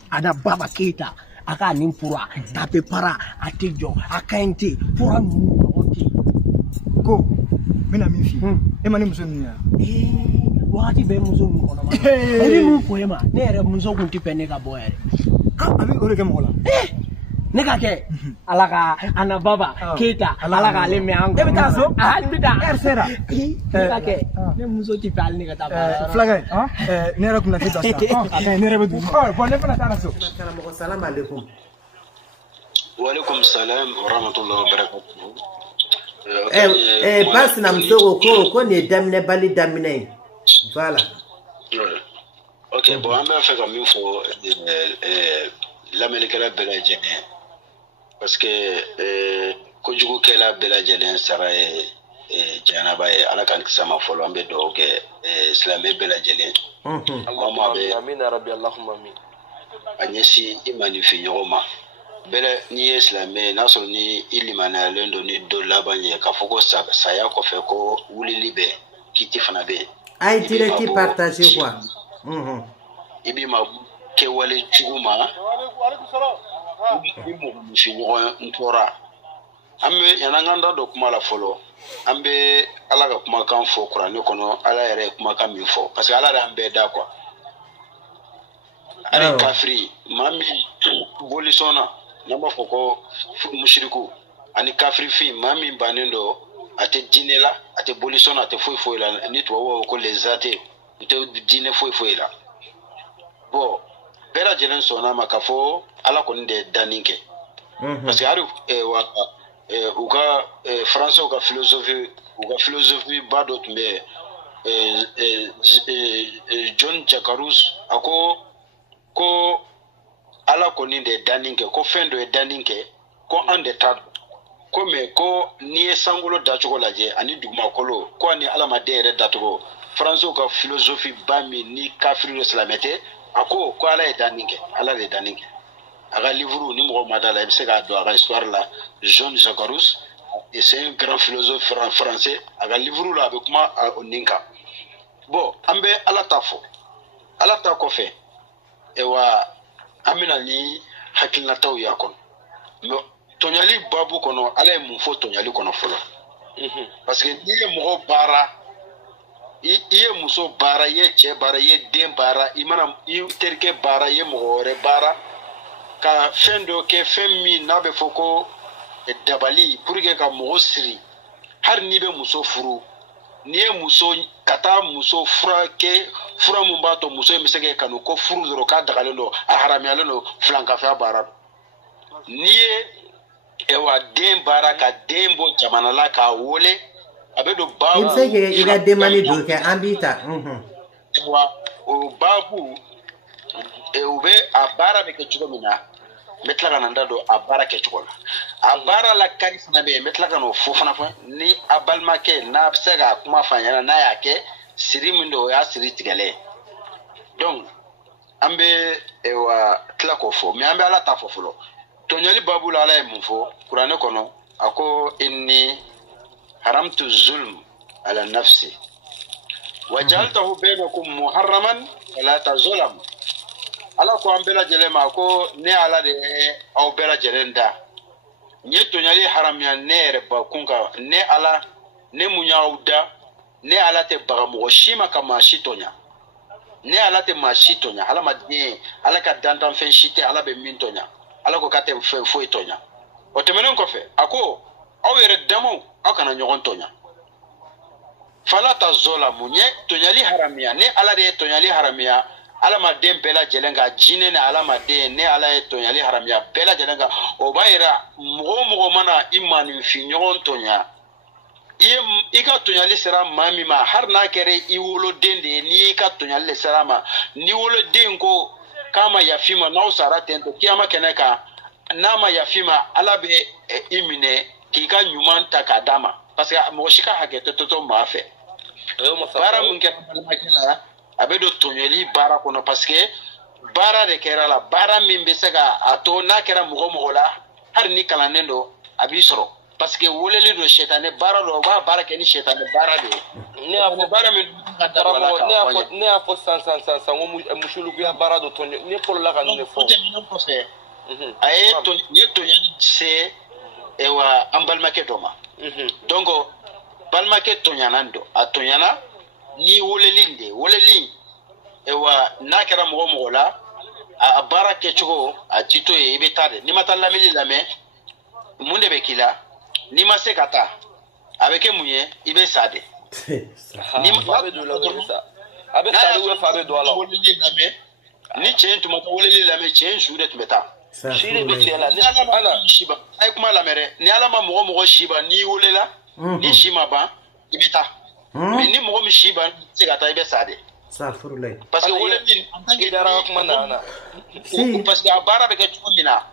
Ana Baba Keita a ka nin fura tape para a tɛ jɔ a ka ɲi ten fura ninnu ɲɔgɔn tɛ ko n bɛna min f'i ye e ma ni muso ninnu ye wagati bɛ muso ninnu kɔnɔ ma e bɛ mun fɔ e ma ne yɛrɛ muso kun tɛ fɛ ne ka bɔ yɛrɛ a bɛ o de kɛ mɔgɔ la ne ka kɛ ala ka Ana Baba Keita ala k'ale mɛn an kɔ. e bɛ taa so n bɛ taa heure sera ne ka kɛ ne muso tɛ fɛ hali ne ka taa baara fulakɛ ne yɛrɛ kun na k'i ta sisan ne yɛrɛ bɛ dugu bon ne fana taara so. karamɔgɔ salam aleykum. Walaikum salam wa rahmatullahi wa barakatuh. Ba sinamuso ko nin ye daminɛ bali daminɛ ye voilà. ok bon an bɛ fɛ ka min fɔ lamɛnnikɛla bɛɛ lajɛlen parce que kojugukɛla bɛɛ lajɛlen sara ye jahanaba ye ala k'an kisi a ma fɔlɔ an bɛ dugawu kɛ silamɛ bɛɛ lajɛlen Allahumma amin ya rabbi Allahumma amin a ɲɛsin i manifin ɲɔgɔn ma bɛɛ n'i ye silamɛ ye n'a sɔrɔ ni i limaniyalen don ni dɔ laban ye k'a fɔ ko saya kɔfɛ ko wulili bɛ kiti fana bɛ yen a ye direct partager quoi i b'i ma kɛwale jugu ma i mɔgɔninfin ɲɔgɔn tora an bɛ yan'an k'an da don kuma la fɔlɔ an bɛ ala ka kumakan fɔ kuranɛ kɔnɔ ala yɛrɛ ye kumakan min fɔ parce que ala de y'an bɛɛ da quoi ale kafiri maa min bolisɔn na n'an b'a fɔ ko musiriku ani kafirifin maa min bannen don a tɛ diinɛ la a tɛ bolisɔn na a tɛ foyi foyi la ni tubabuw ko les athées u tɛ diinɛ foyi foyi la bon bɛɛ lajɛlen sɔnna ma k'a fɔ ala kɔni de ye danni kɛ parce que hali u ka faransɛw ka philosophie ba dɔ tun bɛ John Jacarus a ko ala kɔni de ye danni kɛ ko fɛn dɔ ye danni kɛ ko an de t'a dɔn ko mais ko n'i ye sankolo dacogo lajɛ ani dugumakolo ko ani adamaden yɛrɛ dacogo François ka philosophie ba min ni kafiri de slamete ako ko ala e daninge ala le daninge aga livre ni mo madala e se ga do aga histoire la Jean Jacarus et c'est un grand philosophe français aga livre la be kuma oninka bon ambe ala tafo ala ta ko fe e wa amina ni hakilna taw yakon no tonyali babu kono ala e mun fo tonyali kono folo parce que ni mo bara iye muso bara ye che bara ye den bara imana i terke bara ye mogore bara ka fendo ke femmi nabe foko dabali pour que ka mo siri har ni be muso furu ni e muso kata muso fura ke fura mun ba to muso mi sege kanu ko furu doro ka dagale no a harami aleno flanka fa bara ni e wa den bara ka dembo jamana la ka wole abedo babu il sait que il a demandé donc ambita wa o babu e ube abara be ke chugomina metla kana ndado abara ke chugola abara la karif na be metla kana fofana fa ni abalma ke na sega kuma fanya na yake siri mindo ya siri tigale donc ambe e wa tlako fo mi ambe ala tafofulo tonyali babu la ala mufo qur'ane kono ako inni حرمت الظلم على نفسي وجعلته بينكم محرما ولا تظلموا ala ko ambela jelema ko ne ala de au bela jelenda nyeto nyali haram ya nere ba kunka ne ala ne munyauda ne ala te bagamu shima kama shitonya ne ala te mashitonya ala madie ala ka dantan fen shite ala be mintonya ala ko kate fo itonya o temenen ko fe ako awere damo akana nyogon tonya fala tazola munye tonyali haramia ne ala de tonyali haramia ala madem bela jelenga jine ne ala madem ne ala e tonyali haramia bela jelenga obaira mogo mana imani fi nyogon tonya ika tonyali sera mami ma har na kere iwolo dende ni ka tonyali sera ma ni wolo denko kama yafima na usara tento kiyama keneka nama yafima ala be imine kika nyuman takadama parce que mo shika hakete toto mafe bara munke makela abedo tonyeli bara kono parce que bara de kera la bara mimbe sega ato na kera mugo la har ni kala nendo abisoro parce que woleli do shetane bara do ba bara ke ni shetane bara de ne abo bara min ne afo san mushulu ku ya bara do tonyo ne polo la kan ne fo aye to ne to yani se ewa ambalmake doma donc balmake tonyanando atonyana ni wolelin ewa nakera mogo la a barake chugo a tito e betade ni matalla mili lame munde bekila ni masekata avec munye ibe sade ni fabe do la ça avec ça we fabe do la ni chentu mata woleli lame chen shude tumeta shire betela ni ala shiba ay kuma la mere ni ala ma mogo shiba ni wolela ni shima ba ibita mais ni mogo mi shiba sekata ibe sade ça furlay parce que woleli antangi dara kuma na parce que abara be ke chumina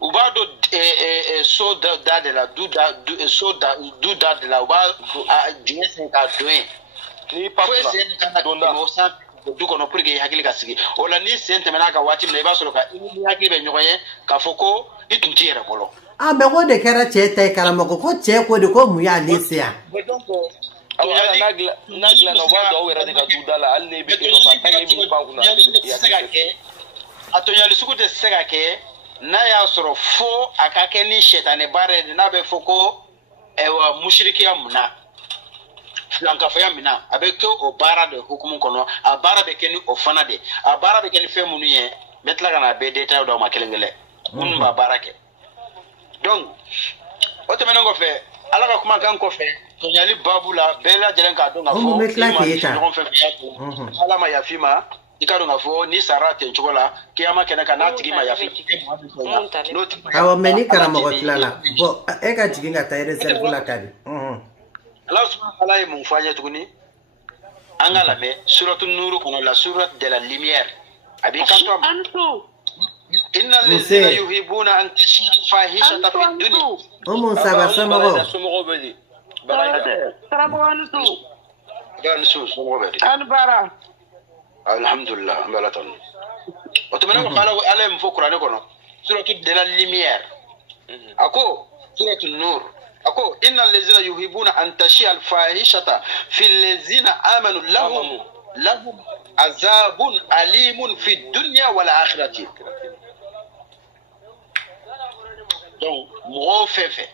ubado so da de la du da de la uba jinese ka doen ni papo na donda no sa du kono pour que hakili ka sigi ola ni sente menaka wati me ba solo ka ni hakili be nyoye ka foko itunti yere bolo be go de kera chete karamo ko che ko de ko mu ya lesia donc awala nagla no wado wera de ka dudala alne be ko fa tangi mi banku na ya ke atonya lisuku de sega ke na ya soro fo akake ni shetane bare na be foko ewa mushriki ya muna flanka fa ya mina abeke o bara de hukumu kono a bara be keni o fana de a bara be keni fe munu ye metla kana be deta do makelengele mun ba barake donc o te menango fe ala ka kuma kan ko fe to nyali babula bela jelenka do nga fo metla ke eta ala ma yafima ikado nga fo ni sarate nchokola kiyama kenaka na tigima ya fiki awo meni karamo ko tlala bo e ka tiginga ta reserve la kadi Allah subhanahu wa ta'ala mufanya tukuni angala me suratul nur kono la sourate de la lumière abi kanto innal ladhina yuhibbuna an tashia fahishata fid dunya omo saba samaro gan su so mo be an bara alhamdulillah balatan o to mena ko kala ala mo qur'an ko no suratu de la lumière ako suratu nur ako innal ladzina yuhibuna an tashi al fahishata fil ladzina amanu lahum azabun alimun fi dunya wal akhirati donc mo fefe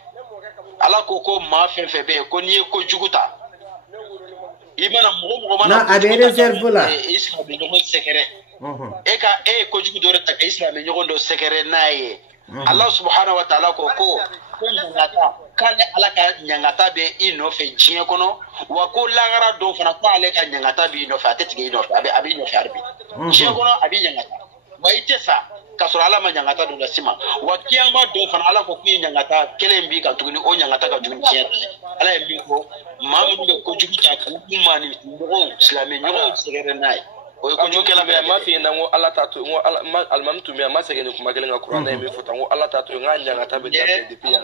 ala ko ma fefe be ko ni ko juguta imana mo mana na abe réserve la islam be no secret eka ko jugu dore ta islam be nyogo do secret naye Allah subhanahu wa ta'ala ko nyangata kale ala ka nyangata be ino fe jien kono wa ko lagara do fana ko ale ka nyangata be ino fa tetige ino fa abi ino fa arbi jien kono abi nyangata wa itesa kasoro ala ma nyangata do lasima wa kiyama do fana ala ko ku nyangata kele mbi ka tuguni o nyangata ka tuguni jien ala e mi ko mamu be ko juguta ko mani ngo islami ngo segere nai o ko jukela be ma fi na ngo ala tatu ngo almam tu mi ma segene kuma gele nga qur'an mi fota ngo ala tatu nga nyangata be de pi ya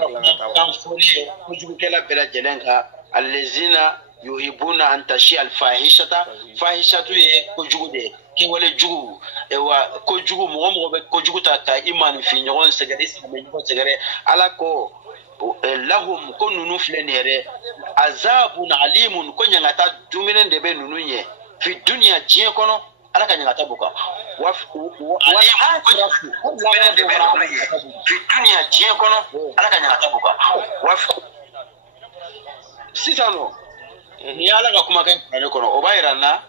kan foni ko jukela bela jelenga allazina yuhibuna an tashi al fahishatu ye ko jugude ke wala jugu e wa ko jugu mo be ko juguta ta iman fi nyon segere islam nyon segere ala ko lahum ko nunu flenere azabun alimun ko nyangata duminen de be nunu nye fi dunya jien kono ala ka nyangata buka wa akhiratu duminen de be nunu nye fi dunya jien kono ala ka nyangata buka wa sitano ni ala ka kuma kan ne kono o bayrana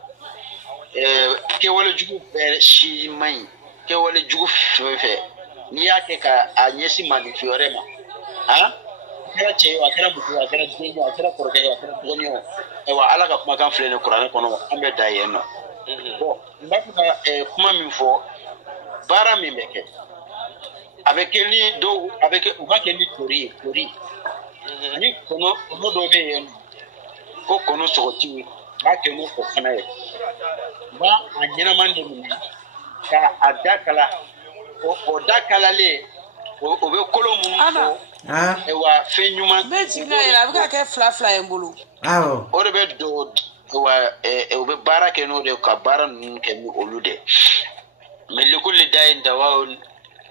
ke wala jugu be shi mai ke wala jugu fefe ni yake ka anyesi mani fiorema kera ce wa kera buku wa kera dinga wa kera korge wa kera donyo wa ala ka kuma kan flene qur'an kono ambe dayeno bo ndaka kuma min fo bara mi meke avec ni do avec uka ke ni tori ni kono do be yen ko kono sogoti ba ke no ko fanaye ba anyina mande mi ka adakala o dakala le o be kolo mun fo ewa fenyuma bejina ila bika ke fla embulu awo o be do ewa o be barake no de ka baran ke mi olude mel kulli dayin dawun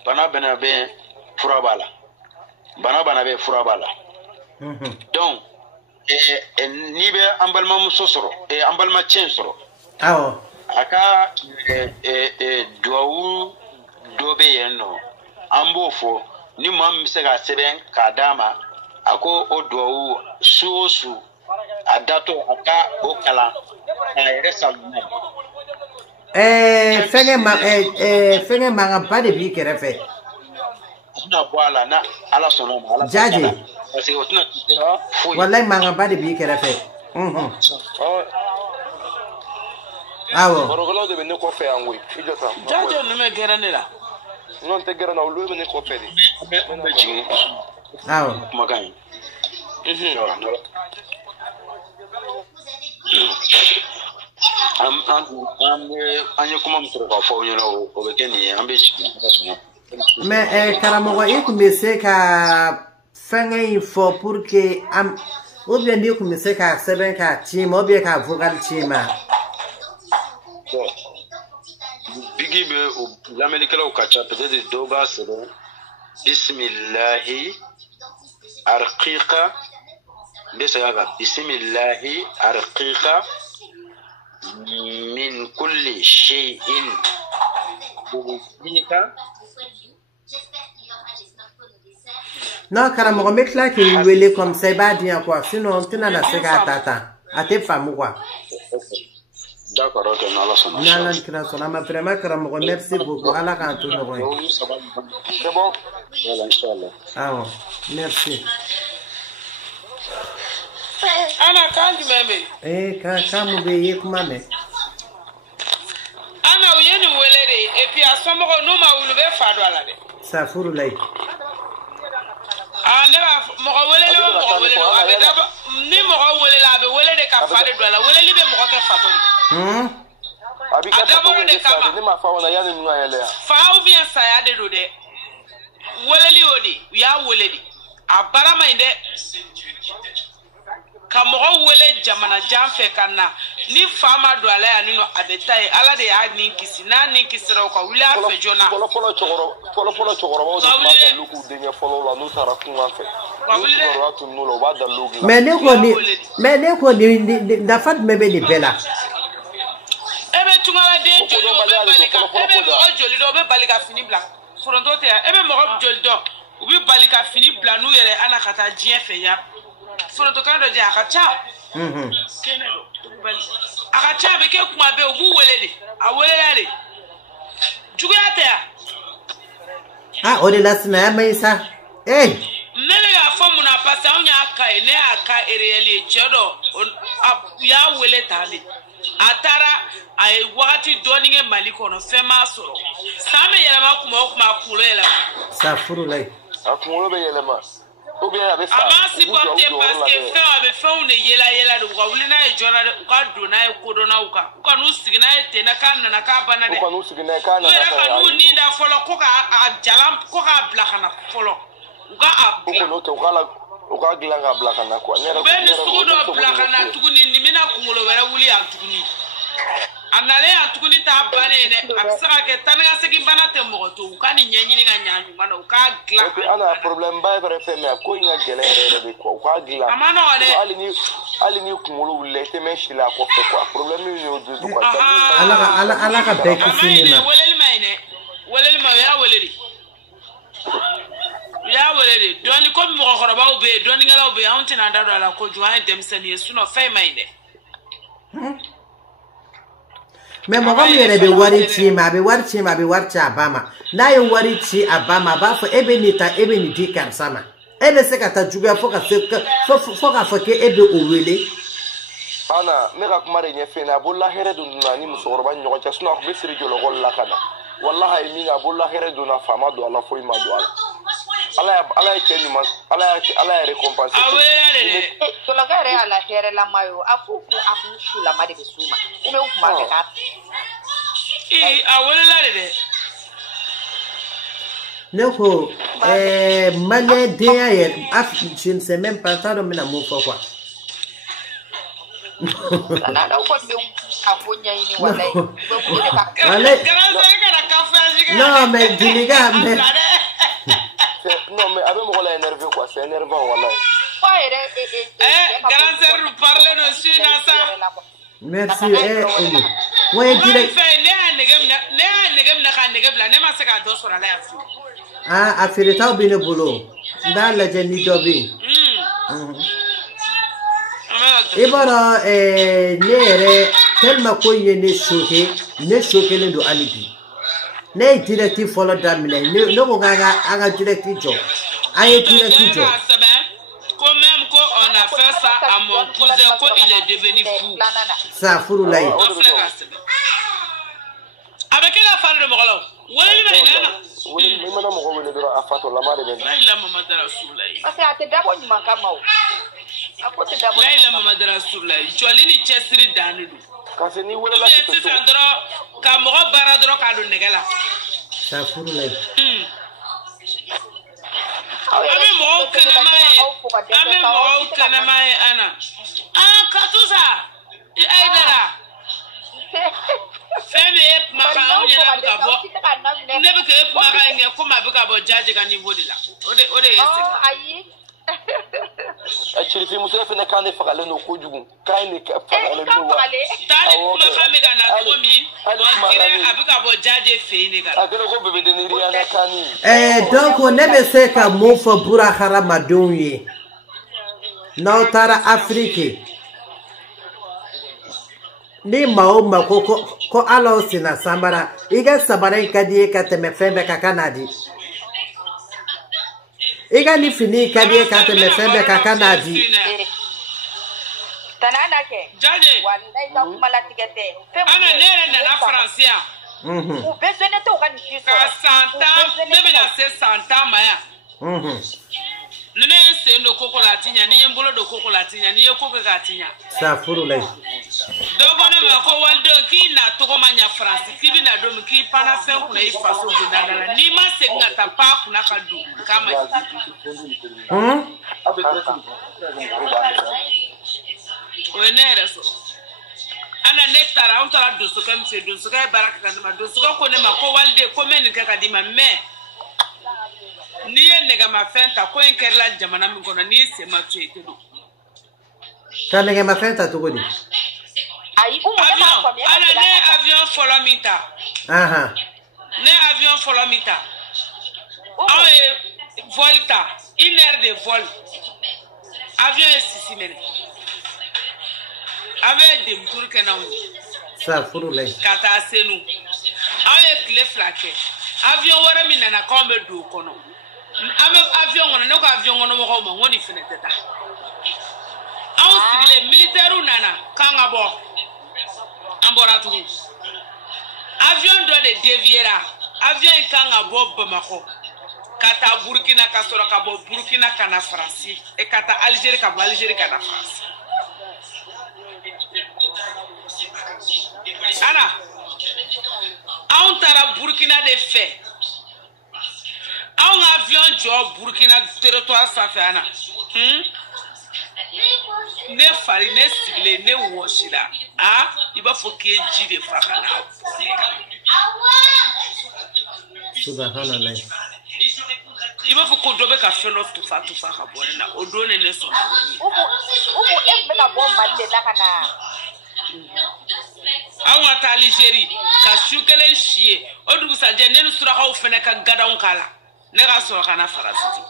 bana be furabala donc ni be ambalma musosoro ambalma chensoro awo aka duawu dobe yenno ambofo ni mam se ga seben ka dama ako oduawu suosu adato aka okala na resaluna fenge ma ba de bi kerefe na boala na ala sono ala jaji parce que otuna wallahi ma ba de bi kerefe awo borogolo de benne ko fe angwe ijota jaji no me gerane la non te gerana o lu benne ko fe di awo magan anye kuma mtoro ka fo nyoro o be keni ambe mais karamogo ikumbe se ka fenge info pour que am ou bien dire que c'est ka seben ka team ou bien ka vocal team bigi be l'américain au kacha peut-être doba c'est bon bismillahi arqiqa besaga bismillahi arqiqa min kulli shay'in non karamogo me clair que il wele comme ça ba dire quoi sinon tu n'as pas ka tata a te femme quoi d'accord ok nala sona nala kira sona ma vraiment karamogo merci beaucoup ala ka tout no c'est bon voilà inchallah ah merci ana kanji meme ka mu be ye kuma me ana uyeni welere et puis asomo ko no ma wulu be fado ala de sa furu lay ne ba mo ko welele abe daba ni mo ko welele abe welele ka fade do ala welele be mo ko ke fato ni abi ka fato de kama ni ma fa wona ya ni nwa yele fa ou bien ça ya de do de welele odi ya welele abara ma inde ka mo ko wele jamana jamfe kana ni fama do ala ya nino abetai ala de ya ni kisi na ni kisira ko wuli afa jona folo chokoro o da luku denya folo la no tara kuma fe mais ne ko ni da fat mebe ni bela ebe tungala de joli o be balika ebe o joli do be balika fini bla fronto te ebe mo joli do o be balika fini bla nu yere ana kata jien fe ya fronto kan do je akacha kenelo akacha be ke kuma be obu welede a welede juguyate ya o de la sina ya maisa nene ya fomu na pasa onya aka ene aka ereyeli chedo ya wele tali atara ay wakati doninge maliko no fema soro same yelama kuma kulela safuru lai akulo be yelama o be ya be sa amasi porte parce que fe abe fe on yela do ko wuli na e jona ka do na e kodo na uka ko nu sigina e tena kan na ka bana de ko nu sigina ka na ka nu ni da folo ko ka jalam ko ka blakana folo uka ko no to kala uka gilanga blakana ko ne be sudo blakana tuguni ni mina kumulo wera wuli an tuguni anale an tuguni ta bane ne absaka ke tanga segi bana te mo to uka ni nyenyi nga nyanyu mana uka gila ana problem ba bare fe me ko inga gelere be ko uka gila amano wale ali ni kumulo wule te me shila ko fe ko problem ni o du ko ala ka be kisinina weleli ma ya weleli doni ko mo ko ba ube doni ngala ube anti na ndado ala ko juwa demseni esuno fe maine mais mo ko yere be wari chi ma be wari chi abama na ye wari chi abama ba fo ebe ni di kam sama ebe se ka ta juga fo ka ke ebe owele ana me ka kuma re nyefe na bolla here dun na ni muso korba nyogo cha suna ko be siri jolo gol la kana wallahi mi ga bolla here dun na fama do ala fo ima do ala ke ni man ala récompense awere to la gare ala here la mayo afu la mari be suma ume ukuma ke ka awere la de ne ko mane dia ye je ne sais même pas ça mais na mo fo quoi non mais diliga mais non mais avec moi la énervé quoi c'est énervant wallahi grand sœur nous parle no sina ça merci ouais direct afire taw bine bolo dans la jeni dobi ibara nere tellement ko yene choqué le do alibi ne directive follow damine ne ko ga directive job aye directive job quand même ko on a fait ça à mon cousin ko il est devenu fou ça furu lai avec la femme de Mogolo oui mais madame Mogolo le dora afato la mare ben la maman de Rasoulay parce que ate dabo ni mankama o akote dabo la maman de Rasoulay jolini chesri danudu kasi ni wala la c'est ça dro ka mo bara dro ka do negala ça furu lai ame mo kana mai ana katusa aidara feme maka onye na buka bo ne be ke maka nge ko ma buka bo jaje ka niveau de la ode yese ayi achiri fi muso fe na kan fa le no ko jugu kai ni ka fa le no wa tani kuma fame ga na to mi on dire abuka bo jaje fe ni ga agelo ko bebe de ni ria na kani donc on ne be se ka mo fo bura harama donye no tara afrique ni maoma ko ala osina sambara iga sabara ikadie ka teme fembe ka kanadi iga ni fini ikadie ka teme fembe ka kanadi tanana ke jaje wallahi ka kuma la tigete ana nere na francia ou besoin to ka ni chiso ka santa bebe na se santa maya nene se ndo koko latinya ni mbolo do koko latinya ni koko gatinya sa furu lai dogona ma ko waldo ki na to ko manya france ki bi na do mi ki pana fen kuna ifaso do dala ni ma se ngata pa kuna kadu kama wenere so tara on tara dosuka mse dosuka baraka kadima dosuka ko ne ma ko walde ko men ka kadima me ni ye nega ma fenta ko en kerla jamana mi kono ni se ma tuete do ta nega ma fenta to godi ai ana ne avion follow mita ne avion follow mita awe volta 1 heure de vol avion est ici mene avec des moutons que nous ça furu lay kata senu awe clé flaqué avion wara mi nana ko me do kono ame avion wona ne ko avion wona mo ko mo ngoni fenete ta aw sigile militaire nana kanga bo ambora tu avion do de deviera avion kanga bo Bamako kata Burkina ka soro ka bo Burkina kana France e kata Algérie ka bo Algérie kana France Ana on tara Burkina de fait on avion jo Burkina territoire ça fait ana ne fari ne sigle ne woshira il va faut que ji de fakana subhanallah il va faut que dobe ka felo tufa ka bonena odone ne so ubu ebe na bomba le la kana awa ta Algérie ka shukele chie odugu sa je ne sura ka ofene ka gadaun kala ne ka so kana farasi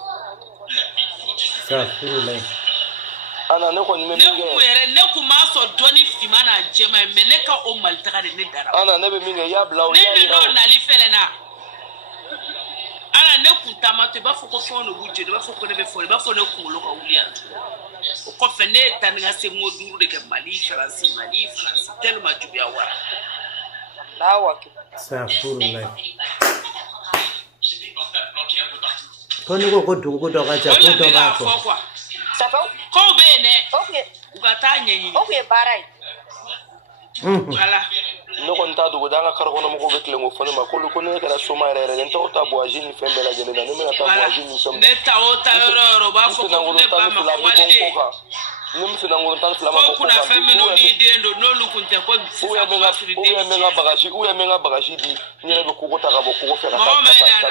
ça furu lay ana ne ko minge ne kuma so doni fimana jema me ne ka o maltaka de ne dara ana ne be minge ya bla o ya no na li felena ana ne kuntama te ba foko fo no buje ba foko ne be fo ba fo ne kulo ka ulia ko fe ne tanga se moduru de ke Mali France tellement du bien wa lawa ça furu lay koni ko dungu do ka ja ko do ba ko ko bene ugata nyenyi barai ala no kon ta dugo danga kar kono mo ko betle ngo fone ma ko ne kala soma rere den to ta bo ajini fembe la jele na ne me ta bo ajini som ne ta o ta ro ba fo ko ne ba ma ko walide num se nango tan flama ko kuna fembe no ni dendo no lu kunte ko o ya menga bagaji di ni be ko ta ga bo ko fera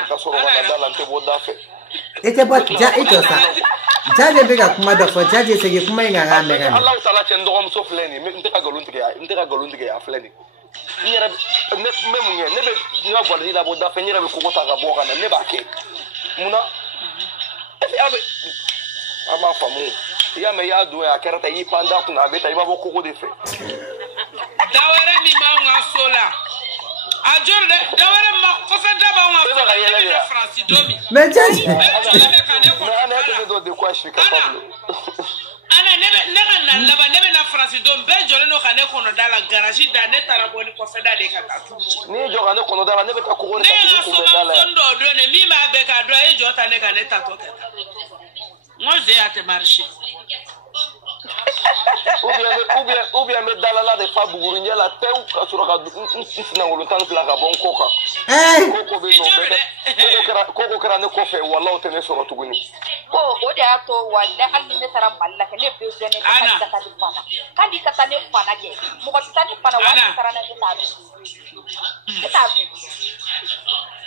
ta so ro ga dala nte bo da fe ete bo ja ito sa jaje be ga kuma da fo jaje se ge kuma inga ga me ga Allah taala chen do am so fleni nte ka galuntige ya fleni ni ra ne me munye ne be ni ga bola ila bo da fe ni ra be ko ta ga bo kana ne ba ke muna abe ama famu ya me ya do ya kerata yi panda kuna beta iba bo koko de fe dawere mi ma nga sola ajor de dawere ma ko fe daba nga sola France domi mais jaji ana ko do de quoi je capable ana ne laba ne na France dom be jole no kane kono dala garage da ne taraboni ko fe da de ka tu ni jo kane kono dala ne be ta ko ne ko dala ndo do ne mi ma be ka do e jota ne kane ta to moi j'ai à te marcher ou bien me dalala de fa buguru nyala tew ka sura ka na ngolo tan fla ka bon koka koko be no be koko kara ne ko fe wallahi tene sura tuguni ko o da to walla halli ne tara mallaka ne be jone kadi kata ne fana ke mo ko tani fana walla tara ne ta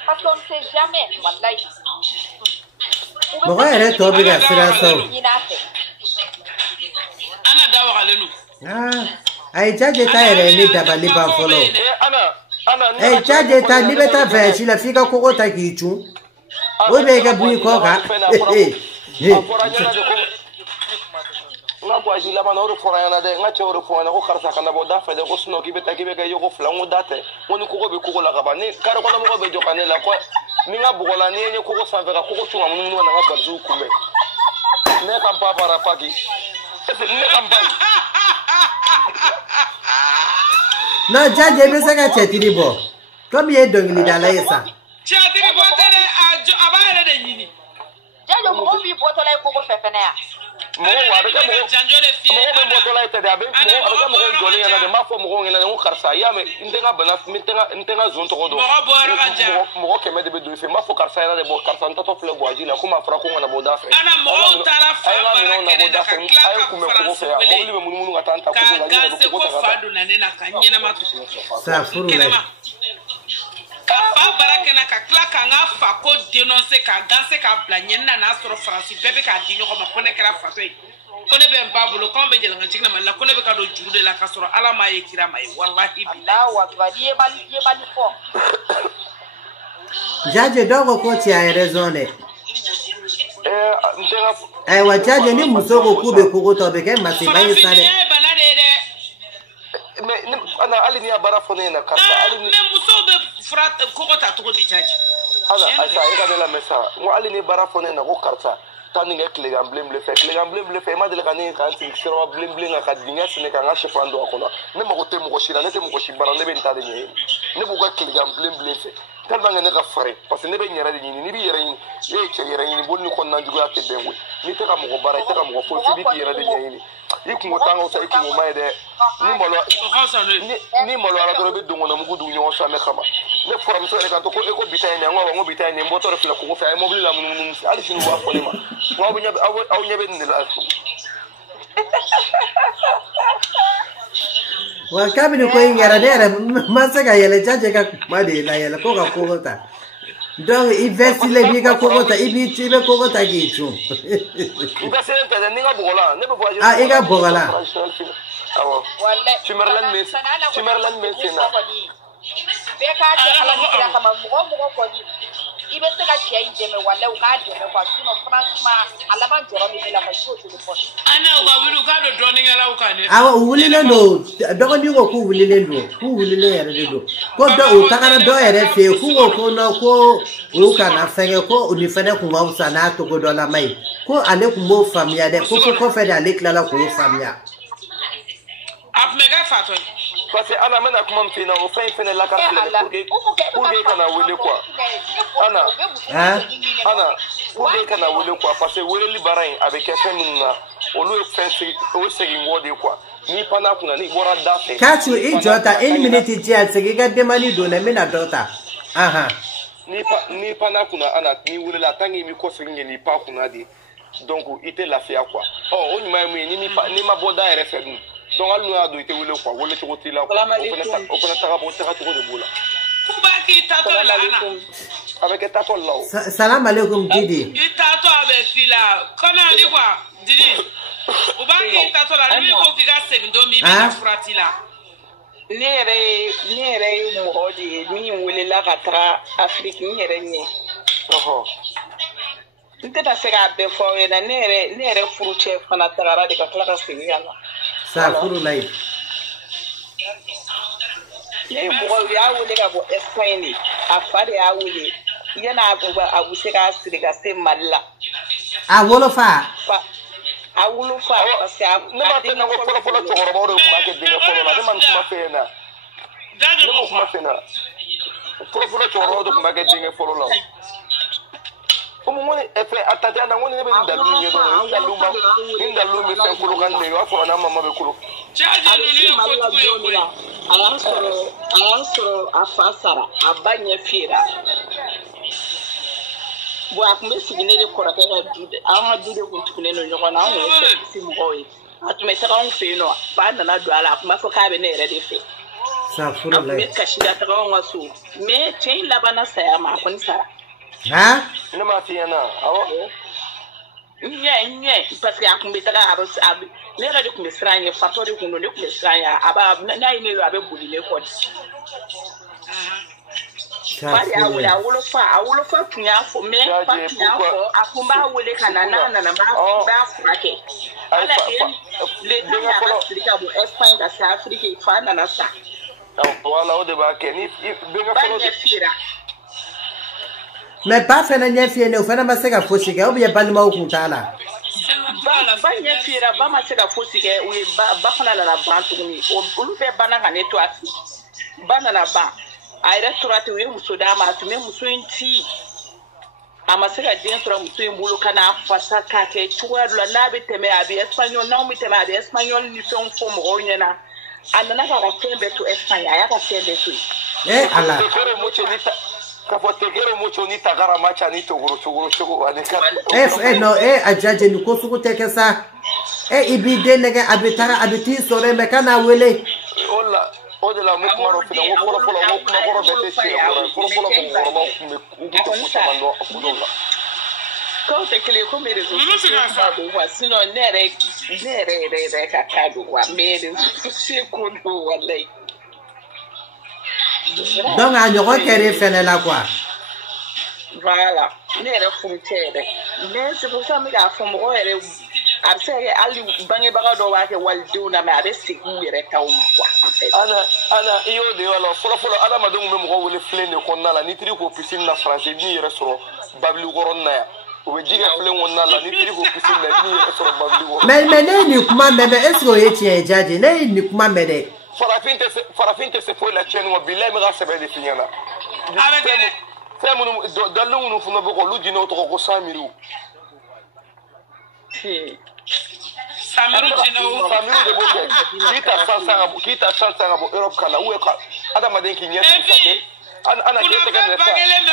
parce qu'on sait jamais wallahi mo ga ere to bi ga sira so ana dawa galenu ai jaje ta ere ni dabali ba folo ai jaje ta ni beta ve si la fika ko ta kichu o be ga bui ko ga nga bo ajila ma no ro fora yana de nga che ro fora ko karsa kana bo da fe de ko sno ki beta ki be ga yo ko flango date woni ko be ko la ga ba ni kar ko na mo be jokane la ko ni nga bugola ni ni ko sa vera ko chunga mun na nga balzu kumbe ne kam pa para pagi ne kam pa na jaje be saka chetiri bo to mi e dongili dala yesa chetiri bo tele aba ere de yini jajo mo bi bo to la ko ko fefene ya mo wa be moto la ite da be mo jole yana de ma fo mo ngena ngo karsa ya me intenga bana intenga zon to do mo ke me de be do fe ma fo karsa yana de bo karsa nta to fle bo ajila kuma fara ko ngana bo da fe ana mo tara fa ba da fe ay ku me ko fe ya mo libe munu ngata anta ko ngana ko fadu na ne na kanyena ma sa furu la fa barakena ka klaka nga fa ko dénoncer ka danser ka blanyena na soro France bebe ka dinyo ko ma kone kra fa so kone be mbabulo ko be jela ngati na mala kone be ka do jurude la ka soro ala ma yekira mai wallahi Allahu akbar ye bali ko jaje dogo ko ti ay raisonné ay wa jaje ni musoko kube ko to be ke masiba yisade mais ana ali ni abara fone na karta ali ni musobe frat ko ta to di jaje ana asa ega de la mesa mo ali ni bara fone na ko karta tani ngek le gamblem le fe ma de la kani kan ti sero blem ka dinga sine ka ngashe fando akona ne mo ko te mo ko shira ne te mo ko shibara ne be ntade ni ne bu ga kle gamblem fe tellement ngene ka fare parce que ne be nyara de ni bi yere ni ye che yere ni bonni ko nan jugo ate benwe ni te ka mo ko bara te ka mo ko fo ti bi yere de ni iku mo tanga sa iku mo mai de ni mo lo ara do be dungo na mugu du nyo sa me kama ne forum so e ka to ko e ko bitay ni ngo bitay ni mboto refle ko fa e mobile la mun ali sinu wa ko ma ngo bu nyabe aw nyabe ni la wa kabini ko ingara dere masaka yele jaje ka made la yele ko ka kogota donc investi le bi ka kogota ibi tibe kogota gitu investi le ni ga bogola ne be voyager ah iga bogola awo Chimerland Messi na be ka ke ala ni kira kama mo ko ni ibe se ka che ijeme wala u ka deme kwa sino franchement ala ban joro mi la ka show telephone ana u ga wilu ka do droning ala u ka ne awa wulile ndo dogo ndi ko wulile ndo ku wulile yere do ko do o takara do yere fe ku ko no ko u kana fenge ko uni fene ku ma usana to go do la mai ko ale ku mo famia de ko fe da le klala ko famia ap mega fato parce que ana mena kuma mfina o fene la carte pour que kana wele quoi ana pour que kana wele quoi parce que wele libarain avec FM na olu fense o segi ngode quoi ni pana kuna ni bora dafe kachu ijota 1 minute dia segi ga demani do na mena dota aha ni pana kuna ana ni wele la tangi mi ko segi ni pa kuna di donc ite la fia quoi oh onyuma ni ma boda RFM donc al no ado ite wele kwa wele to tila ko opena taka bo taka to de bola ubaki tato la ana avec tato la salam alaikum didi tato avec fila kona ni kwa didi ubaki tato la ni ko kiga sendo mi bi fratila nere mo hodi mi wele la katra Afrique nere ni nteta sega be fo na nere furuche fana tagara de ka klara singala sa furu lai ne mo ya wule ka bo Espagne afare ya wule yana abu sega siriga se malla a wolofa parce que ne ma tena ko folo to goro mo ko ba ke dinga folo la ne man kuma fena daga mo kuma fena folo to goro do ko ba ke dinga folo la como ngone efe atati ana ngone be ndalu nyedo ndalu me fe kulu kan ne wa fo na mama be kulu chaje lulu ko tuyo ko ayansoro afasara abanye fira bo akumbe sigine le koraka ya dude anga dude ko tukune no nyoko na ngo si mboyi atume saka on fe no ba na do ala akuma fo ka be ne re de fe sa furu lai me kashida ta ngo su me chain labana saya ma kun sara ha ina ma tiana awo nye parce que akumbe ta ga abos abi ne ra de kumbe sranye fatori kuno ne kumbe sranya aba na ine yo abe buli ne ko bari awolo fa tunya fo me fa tunya fo akumba wole kana na ba frake ala le tanga Afrika bo Espagne da South Africa fa na sa wala o de ba ke ni benga folo de fira mais pas fena nyefie ne ofena maseka fosike obiye balima okuntala ba nyefira ba maseka fosike we ba fana na bantu ni olu fe bana ka network bana na ba ai restaurant we muso da ma tu me muso inti a ma se ka den sɔrɔ muso in bolo ka n'a fasa k'a kɛ cogoya dɔ la n'a bɛ tɛmɛ a bɛ espagnol n'anw bɛ tɛmɛ a bɛ espagnol ni fɛnw fɔ mɔgɔw ɲɛna a nana k'a ka fɛn bɛɛ to Espagne a y'a ka fɛn bɛɛ to yen. ala ka fɔ tekero mucho ni tagara macha ni togoro ani ka no ajaje ni ko sugu tɛ kɛ sa ibi den nɛgɛ a bɛ taga a bɛ t'i sɔrɔ mɛ kana wele o de la mu kuma dɔ fɛnɛ ko fɔlɔ ko kuma kɔrɔ bɛɛ tɛ tiɲɛ kɔrɔ fɔlɔ mɔgɔkɔrɔbaw kun bɛ u tɛ ko caman dɔn a kudow la k'aw tɛ kelen ye komi réseaux sociaux kuma don wa sinon ne yɛrɛ ka cas don wa mais réseaux sociaux ko don walayi. donc a ɲɔgɔn kɛr'e fɛnɛ la quoi. voilà ne yɛrɛ furu cɛ yɛrɛ mais c'est pour ça n bɛ k'a fɔ mɔgɔ yɛrɛ a bɛ se ka kɛ hali bangebaga dɔw b'a kɛ walidenw na mais a bɛ segin u yɛrɛ taw ma quoi. ana i y'o de y'a la fɔlɔ adamadenw bɛ mɔgɔ wele filen de kɔnɔna la n'i tiri ko piscine na faransi n'i yɛrɛ sɔrɔ babili kɔrɔnin na yan o bɛ ji kɛ filen kɔnɔna la n'i tiri ko piscine na n'i yɛrɛ sɔrɔ babili kɔrɔ. mais ne ye nin kuma mɛn mais est ce que o ye tiɲɛ ye Jaji ne ye nin kuma mɛn dɛ. farafin tɛ se foyi la tiɲɛni ma bilayi bɛ ka sɛbɛn de f'i ɲɛna. fɛn minnu dalilu minnu fana bɛ kɔ olu jinɛw tɔgɔ ko samiriw. Samiru de b'o kɛ k'i ta san ka bɔ Europe ka na ou ka adamaden k'i ɲɛ sigi ana k'e tɛgɛ minɛ sa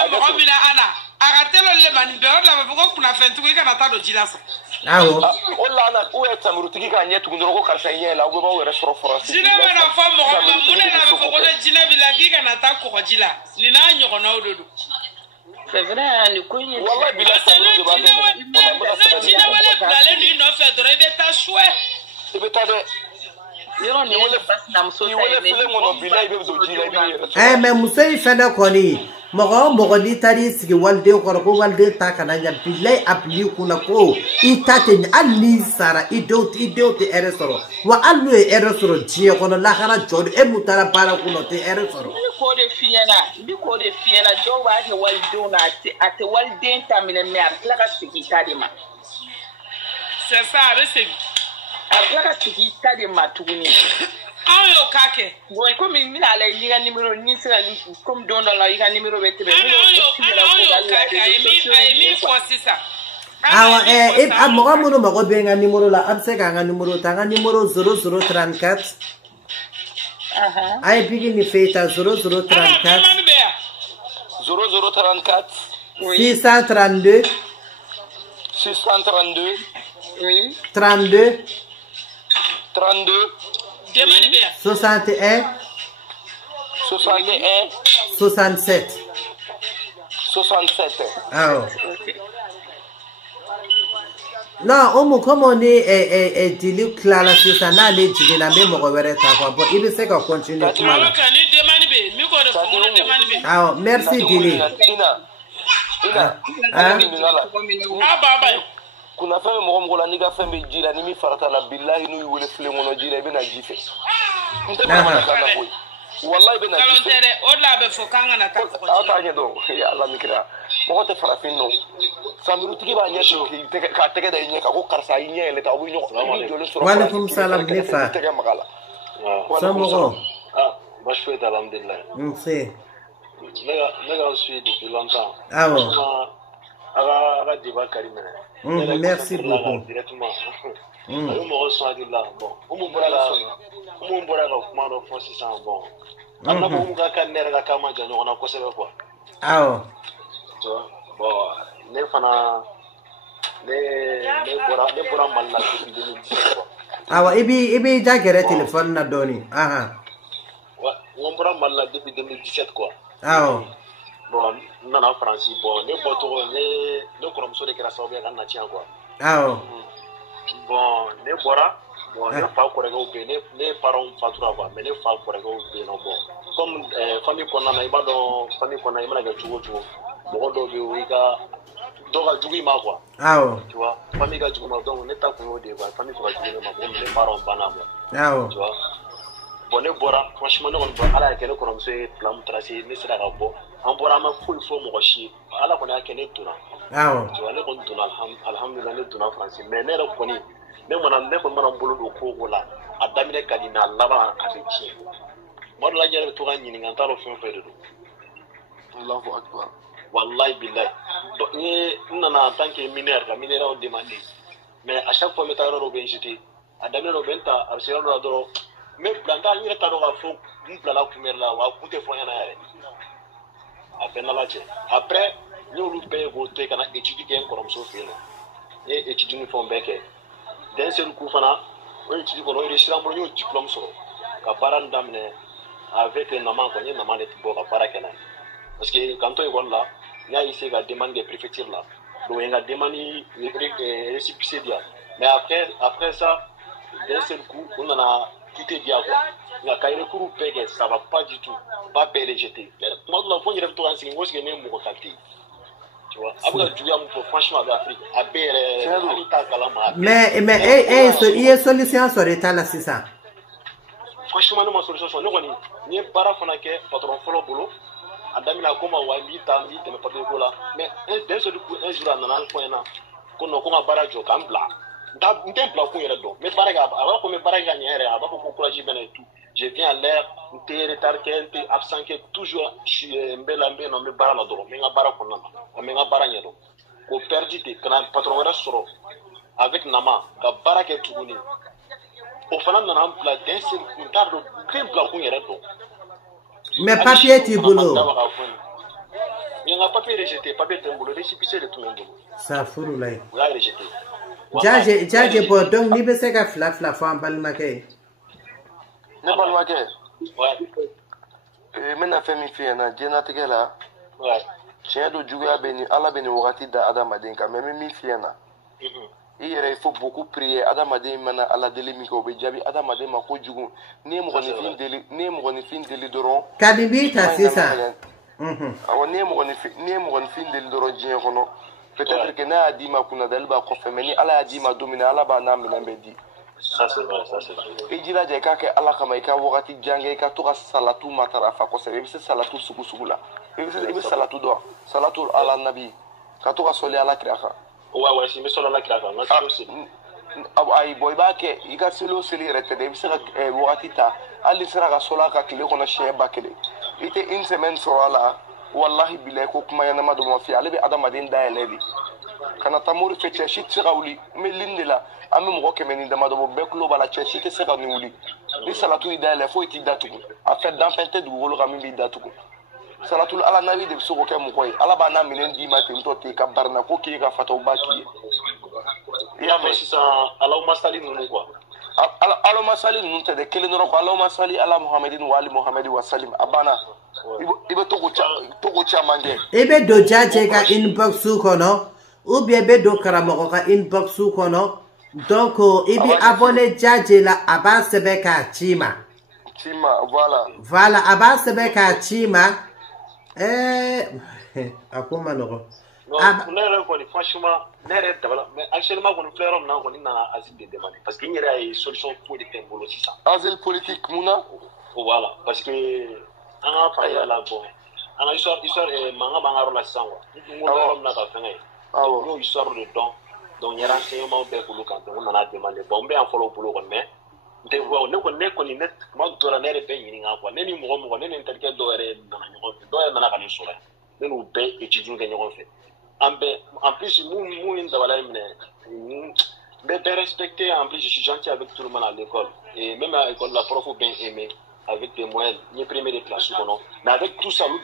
a bɛ mɔgɔ min na Ana a ka teli olu le ma nin bɛɛ o de la a bɛ fɔ ko kunnafɛntigiw i kana taa don ji la sa. awɔ o la Ana ou samirutigi k'a ɲɛ tugun dɔrɔn ko karisa i ɲɛ la u bɛ b'aw yɛrɛ sɔrɔ faransi. jinɛ bɛ na fɔ mɔgɔ ma mun de la a bɛ fɔ ko ne jinɛ b'i la k'i kana taa kɔgɔji la nin n'a ɲɔgɔnnaw de don. c'est vrai ni ko in ye wallahi bila samiru de b'a kɛ jinɛ wɛrɛ bilalen don i nɔfɛ dɔrɔn i bɛ taa suwɛ. i bɛ taa dɛ. yɔrɔ nin wele basinamuso ta ye filen kɔnɔ bilayi i bɛ don ji la i b'i yɛrɛ. mais muso in fɛnɛ kɔni mɔgɔ o mɔgɔ n'i taara i sigi waliden kɔrɔ ko waliden ta kana ɲa bilayi a bil'i kunna ko i ta tɛ ɲɛ hali n'i sara i denw tɛ hɛrɛ sɔrɔ wa hali n'u ye hɛrɛ sɔrɔ diɲɛ kɔnɔ lahara jɔ de e mun taara baara kunna o tɛ hɛrɛ sɔrɔ. n bɛ k'o de f'i ɲɛna dɔw b'a kɛ walidenw na a tɛ waliden ta minɛ mais a bɛ tila ka segin i ta de ma. c'est ça a bɛ segin. a bɛ tila ka segin i ta de ma tuguni. anw y'o k'a kɛ. bon komi n bɛna lajɛ n'i ka numéro ni sera komi don dɔ la i ka numéro bɛ tɛmɛ. anw y'o k'a kɛ a ye min fɔ sisan. awɔ mɔgɔ minnu mago bɛ n ka numéro la a bɛ se k'an ka numéro ta n ka numéro 0034. a ye bigi ni fɛ ta 0034. 0034. 632. 632. oui. 32. 32. 61. 61. 67. 67. awɔ. non o mu comme on est dili tilala sisan n'ale jiginna n bɛ mɔgɔ wɛrɛ ta quoi bon i bɛ se ka continuer kuma la. awɔ merci Dili. kunnafɛn bɛ mɔgɔ la n'i ka fɛn bɛ ji la ni min farata la bilahi n'u y'i wele filen kɔnɔ ji la i bɛ na ji fɛ. n tɛ bamanankan na koyi walayi i bɛ na ji fɛ. o de la a bɛ fɔ k'an kana taa kɔgɔji la. aw t'a ɲɛ dɔn ya Ala min kira mɔgɔ tɛ farafin dɔn samirutigi b'a ɲɛ sigi k'a tɛgɛ da i ɲɛ kan ko karisa i ɲɛ yɛlɛ ta aw bɛ ɲɔgɔn jɔlen sɔrɔ. walekum salam ne fa. tɛgɛ maga la. somɔgɔw. baasi foyi t'a la alhamdulilayi. nse. ne ka suit depuis longtemps. awɔ. a ka débat kari minɛ. merci beaucoup. directement. a bɛ mɔgɔ sɔn hakili la bon o mun bɔra ka kuma dɔ fɔ sisan bon. a bɛna fɔ mun ka kan ne yɛrɛ ka kan ma jan ɲɔgɔn na kosɛbɛ quoi. awɔ. bon ne fana ne bɔra Mali la depuis 2017 quoi. awɔ i b'i da gɛrɛ téléphone na dɔɔni. n bɔra Mali la depuis 2017 quoi. awɔ. bon n nana Faransi bon ne bɔcogo ne kɔrɔmuso de kɛra sababu ye ka n na tiɲɛ quoi. awɔ. bon ne bɔra bon ne fa kɔrɔkɛw bɛ yen ne parents fatura quoi mais ne fa kɔrɔkɛw bɛ yen nɔ bon comme famille kɔnɔna na i b'a dɔn famille kɔnɔna i mana kɛ cogo o cogo mɔgɔ dɔw bɛ yen i ka dɔ ka jugu i ma quoi. awɔ. tu vois famille ka jugu ma donc ne ta kun y'o de ye quoi famille fɛ ka jugu ne ma bon ne parents banna quoi. awɔ. tu vois bon ne bɔra franchement ne kɔni bɔ ala y'a kɛ ne kɔrɔmuso ye plan min tracé ne sera ka bɔ an bɔra an ma foyi fɔ mɔgɔ si ye ala kɔni y'a kɛ ne donna. awɔ. tu vois ne kɔni donna alhamdulilah ne donna Faransi mais ne yɛrɛ kɔni ne kɔni mana n bolo don ko o ko la a daminɛ ka di mais a laban a bɛ tiɲɛ tuma dɔ la n yɛrɛ bɛ to ka ɲininka n t'a dɔn fɛn o fɛn de don. Allahu akbar. wallahi billahi donc ni nana en tant que mineur la mineur on demandé mais à chaque fois mettre au benjité a damé au benta a sera do do mais blanda ni ta do ga fo ni blala kumera la wa kunte fo yana yare a penala che après nous lu paye voter kana étudier gain comme so fait et étudier ni font beke d'un seul coup fana on étudie ko réussir am ñu diplôme so ka paran damne avec un amant ko ni namane tibo ka para kana parce que quand on est là il y a ici la demande des préfectures là donc il y a demande récépissé dia mais après ça d'un seul coup on en a quitté dia quoi la cahier couru pege ça va pas du tout pas rejeté moi la fois il retourne en single moi c'est né mon qualité tu vois après du pour franchement avec Afrique à mais il y a solution sur l'état là c'est ça franchement non solution so non ni para fana ke patron follow boulot adamina koma wa mbita mbite me papier ko la mais d'un seul coup un jour na na point na ko no ko ma barajo kan bla nda ndem bla ko yere do me baraga aba ko me baraga nyere aba ko courage ben et tout je viens à l'air t'es retard t'es absent que toujours mbela mbe no me bara la do me nga bara ko na me nga bara nyedo ko perdi te kana patron wala soro avec nama ka barake tuguni o fana na na bla d'un seul coup ndardo ndem bla ko yere do mais papier tu boulot il y a un papier rejeté papier de boulot récépissé de tout le monde ça fout là on l'a rejeté jaje pour donc ni be se ka fla fo balma ke ne balma ke ouais mena femi fi na jena tegela ouais tiens do juga beni ala beni wakati da adamaden ka même mi fi na il faut beaucoup prier adamaden mana ala deli mi ko be jabi adamaden ma ko jugu ni mo ni fin deli doron kadibita c'est ça awa ni mo ni fin deli doron jien kono peut-être que na adima kuna dalba ko femeni ala adima domina ala ba na mina bedi ça c'est vrai e jila je ka ke ala kama ka wakati jange ka to ka salatu matarafa ko sebe se salatu sugula e be salatu do salatu ala nabi ka to ka soli ala kiraka ouais si me solo la kiraka na aussi ay boy ba ke i ka selo seli rete de se ka wakati ta ali sera ka sola ka kile ko na sheba kile ite une semaine sola wallahi billahi ko kuma yana madu ma fi alibi adamadin da elebi kana tamuri fe cheshi tsirawli melindela ami mo ko meni da madu be klo bala cheshi ke se ka ni wuli ni salatu idale fo iti datu a fait d'enfante du wolo ka mi bi datu salatu ala nabi de so ko ke mo koy ala ba na minen di ma te to te ka barna ko ki ka fataw baki ya mais si ça allahumma salli nous quoi allahumma salli nous te de kele no ko allahumma salli ala muhammadin wa ali muhammadi wa sallim abana ibe to cha mange ibe do jaje ka inbox kono ou bien be do karamo ka inbox kono donc ibi abonné jaje la aba sebe ka chima voilà aba sebe ka chima akoma no non franchement nere tabala mais actuellement on fleur on on na asile de demander parce qu'il y a une solution pour des thèmes bolo ça asile politique muna voilà parce que on a parlé là bon on a histoire manga banga relation on na ka fenga yo histoire de don donc y a renseignement be bolo quand on a demandé bon be en follow bolo mais nte wo ne ko ni net ma dora nere be yini nga quoi ne ni mo ne ni tel do ere na na ka ni sura ne no be étudiant que ñoo fait en plus nous d'avoir respecter en plus je suis gentil avec tout le monde à l'école et même à l'école la prof bien aimé avec des moyens ni premier des classes mais avec tout ça nous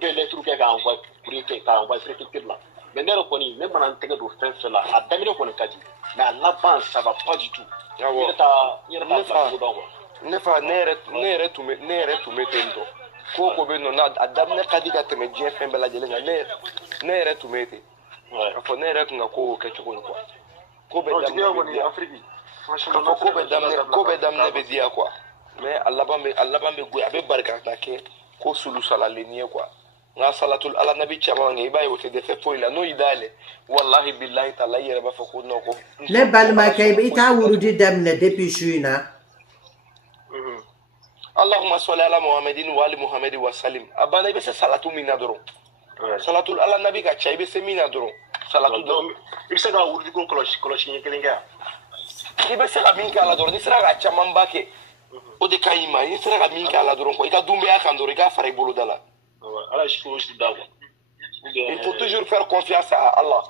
les trucs qu'à envoyer préfecture là mais ne reconnais même en tête de faire là à terminer qu'on a dit mais à la base ça va pas du tout ne fa nere tu metendo ko be no na adam ne kadika teme je fembe la jele ne re tu mete afo ne re nga ko ke choko ko ko be dam ne Afrique franchement ko be dam ne be dia quoi mais Allah ba me go abe barka ta ke ko sulu sala lenie quoi nga salatul ala nabi chama ngi bayi wote de fe foila no idale wallahi billahi ta'ala yere ba fa ko no ko le balma kay be ta wurudi dam ne depuis juina اللهم صل على محمد وعلى محمد وسلم ابانا بس صلاه منا درو صلاه على النبي ka chai bese mina درو صلاه do ibse ga wurdi ko koloshi ni kelinga ibse ga minka ala درو ni sira ga chaman bake o de kayima ni sira ga minka ala درو ko ika dumbe aka ndoro ika fare bolo dala ala shi ko shi dawo Il faut toujours faire confiance à Allah.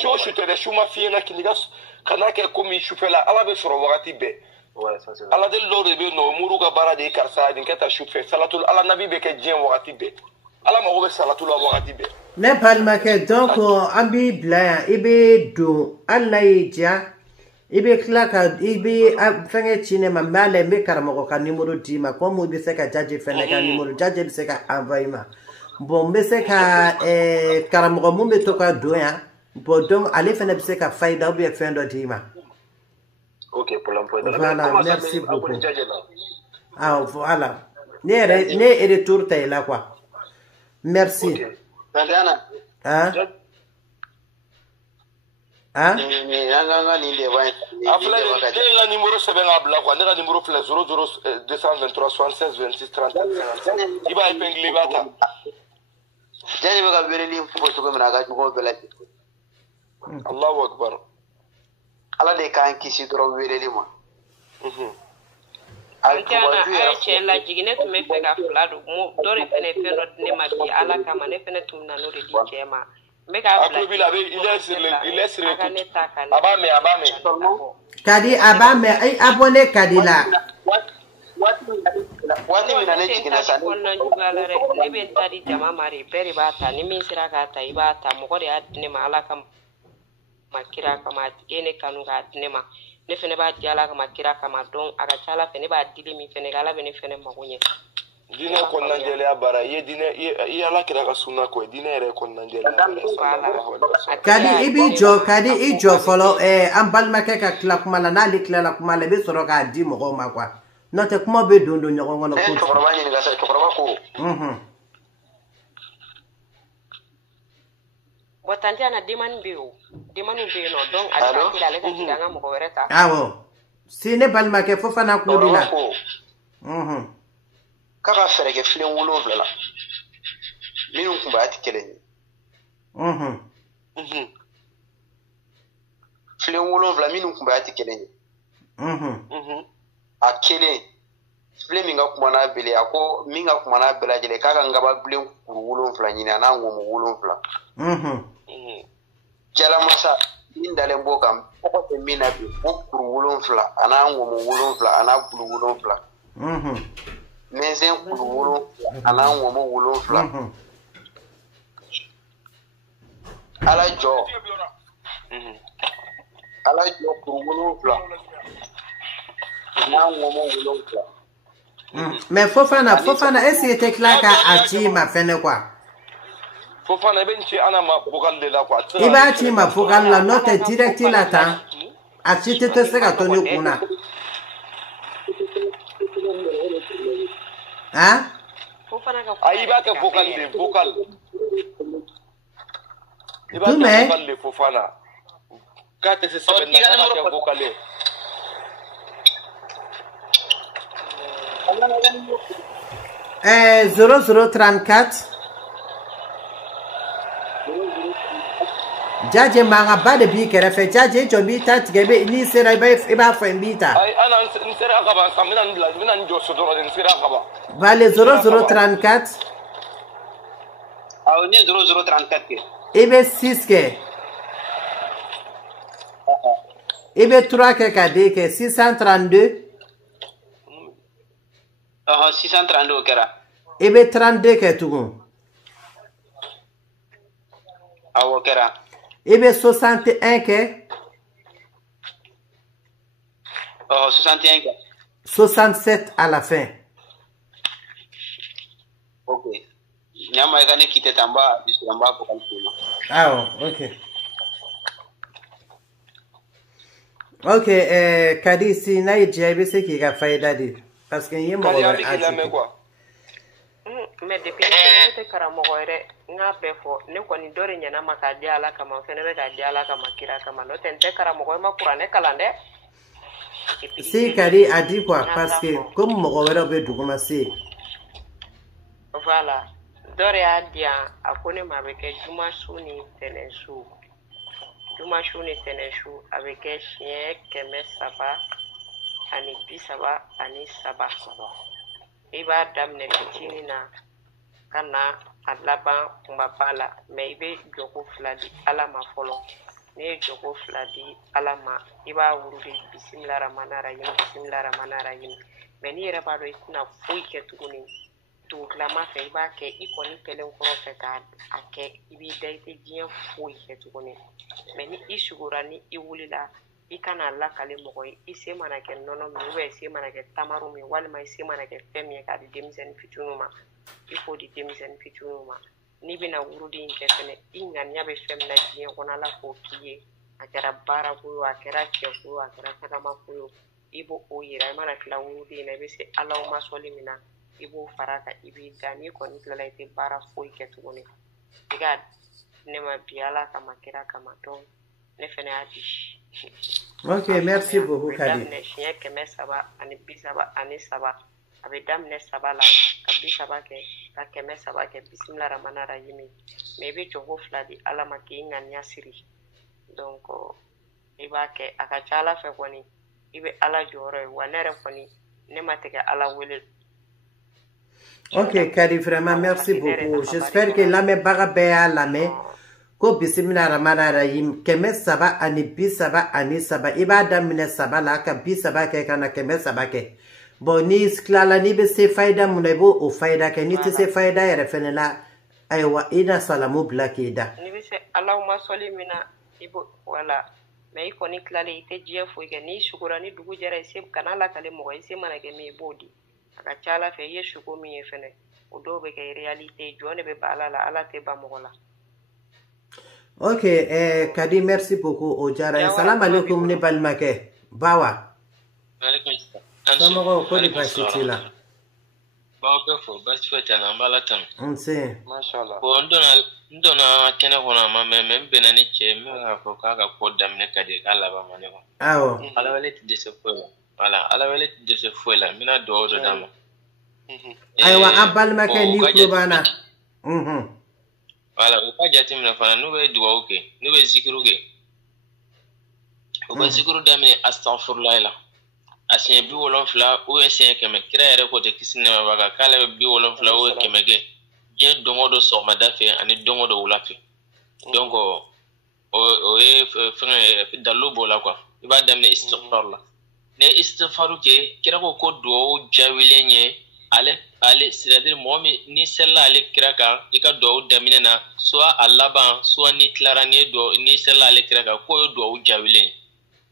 Si on chute des chouma fiena qui nigas, kanake comme il choufe là, Allah be sur wakati be. Ouais, ça c'est vrai. Allah de l'ordre be no muruga bara de karsa din kata choufe salatul Allah nabi be ke dien wakati be. Allah ma robe salatul wakati be. Ne palma ke donc ambi bla ibe do Allah ija ibe klaka ibe fenge chine mamale me karamo ka numéro dima comme ibe se ka jaje fene ka numéro jaje be se ka envoyement bon me se ka karamo mo me to ka doya bon donc allez fene be se ka faida ou bien fin do dima. OK pour l'emploi de la voilà, merci beaucoup. Ah voilà. Ne retour tay là quoi. Merci. Okay. Tandana. Hein? Hein? Afla le numéro 7 abla quoi, le numéro 00 223 76 26 34 55. Iba epingle bata. Jani baka bereli fo to ko na ga ko bela. Allahu akbar. Ala de kan kisi doro bereli mo. Altiana aiche la jigine tume fega fladu mo dore fene feno ne mabi ala kama ne fene tumna no de dikema mega fladu bila be il est sur abame kadi abame ai abone kadi la wani mina ne jigina sa ne jugala re ne be tadi jama mari beri bata ni min sira ka ta ibata mo ko de adne ma ala kam makira kama ene kanu ga adne ma ne fene ba diala kama kira kama don aga chala fene ba dili mi fene gala bene fene magunye dine ko nanjele abara ye dine ye ala kira ka sunna ko dine re ko nanjele kadi ijo follow ambal make ka kla kuma la na likla la kuma le be soro ka di mo ma kwa no te kuma be dondo nyogo ngono ko ko ba ni ga sa ko ba ko Botanjana diman biu no donc ala kila le kidanga mo wereta awo sine balma ke fofa na ko dina kaka fere ke filen wolo vla minun kun ba ti kelen filen wolo vla minun kun ba ti kelen a kelen filen minga kuma na bele ako minga kuma na bela jele kaka ngaba bilen kuru wolo vla nyina na ngo mo wolo vla jala masa indale mbokam ko te mina bi kuru wolo vla ana ngo mo wolo vla ana bulu wolo vla mezen kuru wolo ana ngo mo wolo vla ala jo kuru wolo vla ana ngo mo wolo vla mais Fofana essayer te klaka achi ma fene kwa Fofana benchi ana ma vocal de la kwa iba achi ma vocal la note direct la ta achi te seka toni kuna hein Fofana ka aiba ke vocal iba ke vocal de Fofana ka te se seben na ke vocal 0034 Jaje manga bade bi kere fe jaje jo bi tat gebe ni sera iba fo mbita ay ana nsera kaba kamina ndla mina njo sodoro nsera kaba vale 0034 aw ni 0034 ke ibe 6 ke ibe 3 ke kade ke 632 632 kera ibe 32 ke tugun awo kera ibe 61 ke 61 ke 67 à la fin ok nyama gani kite tamba disamba ko kalkuma ok kadi si na ibe se ki ga faida di parce que yemo ko mais depuis ne te karamo gore nga befo ne ko ni dore nyana makadi ala kama fene be kadi ala kama kira kama no tente karamo gore makura ne kalande si kadi adi quoi parce que comme mo gore be duguma si voilà dore adia akone mabeke juma suni tenesu avec un chien keme saba ani bisaba ani saba iba damne kitini na kana a laban kumaba la mais i bɛ jɔko 2 di ala ma fɔlɔ n'i ye jɔko 2 di ala ma i b'a wurudi bisimila ramana rahim bisimila ramana rahim mais n'i yɛrɛ b'a dɔn i tɛna foyi kɛ tuguni dugukilama fɛ i b'a kɛ i kɔni kɛlen kɔrɔ fɛ k'a kɛ i b'i da i tɛ diɲɛ foyi kɛ tuguni mais ni i sugora ni i wulila i kana lakale mɔgɔ ye i se mana kɛ nɔnɔ min ou bien i se mana kɛ tamaru min walima i se mana kɛ fɛn min ye k'a di denmisɛnnin fitininw ma i k'o di denmisɛnnin fitininw ma n'i bɛna wurudi in kɛ fɛnɛ i ŋaniya bɛ fɛn min na diɲɛ kɔnɔ ala k'o k'i ye a kɛra baarako ye a kɛra cɛko ye a kɛra tagamako ye i b'o yira i mana tila wurudi in na i bɛ se alaw masɔli min na i b'o fara kan i b'i da n'i kɔni tilala i tɛ baara foyi kɛ tuguni i ka ne ma bi ala kama kira kama donc ne fɛnɛ y'a di. Ok, merci beaucoup Kadi. Siɲɛ 330 ani 37 a bɛ daminɛ 3 la ka 30 kɛ ka 300 kɛ bisimila ramana rahim mais i bɛ jɔko 2 di ala ma k'i ŋaniya siri donc i b'a kɛ a ka ca ala fɛ kɔni i bɛ ala jɔyɔrɔ ye wa ne yɛrɛ kɔni ne ma tigɛ ala wele. Ok Kadi, vraiment merci beaucoup. J'espère que lamɛnbaga bɛɛ y'a lamɛn ko bisimila ramana rahim 330 ani 37 i b'a daminɛ 3 la ka 30 kɛ ka na 300 kɛ bon ni tilala n'i bɛ se fayida mun na i b'o o fayida kɛ n'i tɛ se fayida yɛrɛ fɛnɛ la ayiwa i na salamu bila k'i da. N'i bɛ se alaw masɔli min na i b'o wala mais i kɔni tilalen i tɛ diɲɛ foyi kɛ n'i sugora ni dugu jɛra i se kana lakale mɔgɔ i se mana kɛ min i b'o di a ka ca ala fɛ i ye sugo min ye fɛnɛ o dɔw bɛ kɛ réalité jɔn de bɛ ba ala la ala tɛ ba mɔgɔ la. Ok, Kadi, merci beaucoup. Ojara, salam alaikum ne balimakɛ. Bawa. Somɔgɔw ko de baasi t'i la. Bawo bɛ fo baasi foyi t'a la an b'a la tanu. Nse. Mashallah. Bon n donna kɛnɛ kɔnɔ a ma mɛn mais n bɛnna ni cɛ min bɛ k'a fɔ k'a ka ko daminɛ ka di k'a laban ma ne kɔnɔ. Awɔ. Ala wele tɛ dɛsɛ foyi la. Voilà, Ala wele tɛ dɛsɛ foyi la n bɛna dugawu dɔ d'a ma. Ayiwa an balimakɛ n'i tulo b'an na. Voilà, u ka jateminɛ fana n'u bɛ dugawu kɛ n'u bɛ zikiru kɛ u bɛ zikiru daminɛ astaghfirullah la a siɲɛ 70 ou bien siɲɛ 100 kira yɛrɛ ko tɛ kisi nɛma b'a kan k'ale bɛ 70 ou 100 kɛ diɲɛ don o don sɔgɔmada fɛ ani don o don wula fɛ donc o ye fɛngɛ dalilu b'o la quoi i b'a daminɛ istighfar la ne istighfaru kɛ kira ko dugawu jaabilen ye ale c'est-à-dire mɔgɔ min ni sɛlila ale kira kan i ka dugawu daminɛ na soit a laban soit ni tilara ni sɛlila ale kira kan k'o ye dugawu jaabilen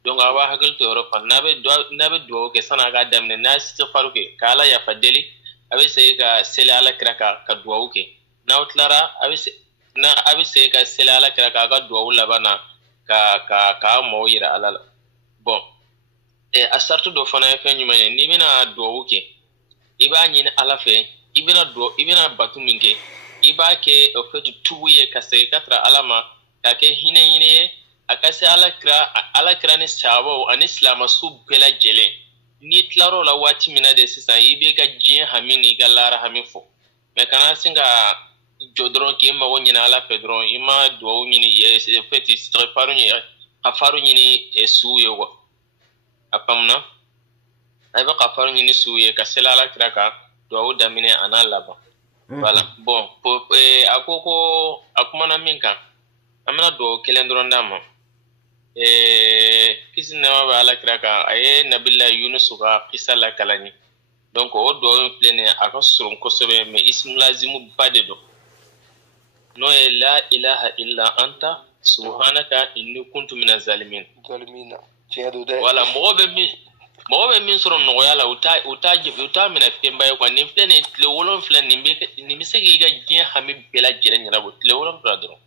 donc a b'a hakili to yɔrɔ fan n'a bɛ dugawu kɛ san'a k'a daminɛ n'a ye istighfaru kɛ ka ala yafa deli a bɛ segin ka seli ala kira kan ka dugawu kɛ n'aw tilara a bɛ segin ka seli ala kira kan a ka dugawu laban na k'a maaw yira ala la bon a sartu dɔ fana ye fɛn jumɛn ye n'i bɛna dugawu kɛ i b'a ɲini ala fɛ i bɛna batu min kɛ i b'a kɛ o fait tubu ye ka segin ka tara ala ma k'a kɛ hinɛ ɲini ye a ka se ala kira ni sahabaw ani silamasu bɛɛ lajɛlen n'i tilar'o la waati min na de sisan i b'i ka diɲɛ hami n'i ka lahara hami fɔ mais kana sin ka jɔ dɔrɔn k'i mago ɲini ala fɛ dɔrɔn i ma dugawu ɲini fait kafaru ɲini suw ye quoi a faamuna a bɛ kafaru ɲini suw ye ka seli ala kira kan dugawu daminɛ a n'a laban voilà bon a ko a kumana min kan an bɛna dugawu kelen dɔrɔn d'a ma kisi nɛma bɛ ala kira kan a ye nabila yunusu ka kisa lakalan ye donc o dugawu in filɛ nin ye a ka surun kosɛbɛ mais ismu lazimu ba de don n'o ye la ilaha illa anta subhanaka inni kuntu mina zalimin voilà mɔgɔ bɛ min sɔrɔ nɔgɔya la u t'a minɛ fɛnba ye quoi nin filɛ nin tile 7 nin bɛ se k'i ka diɲɛ hami bɛɛ lajɛlen ɲɛnabɔ tile 7 dɔrɔn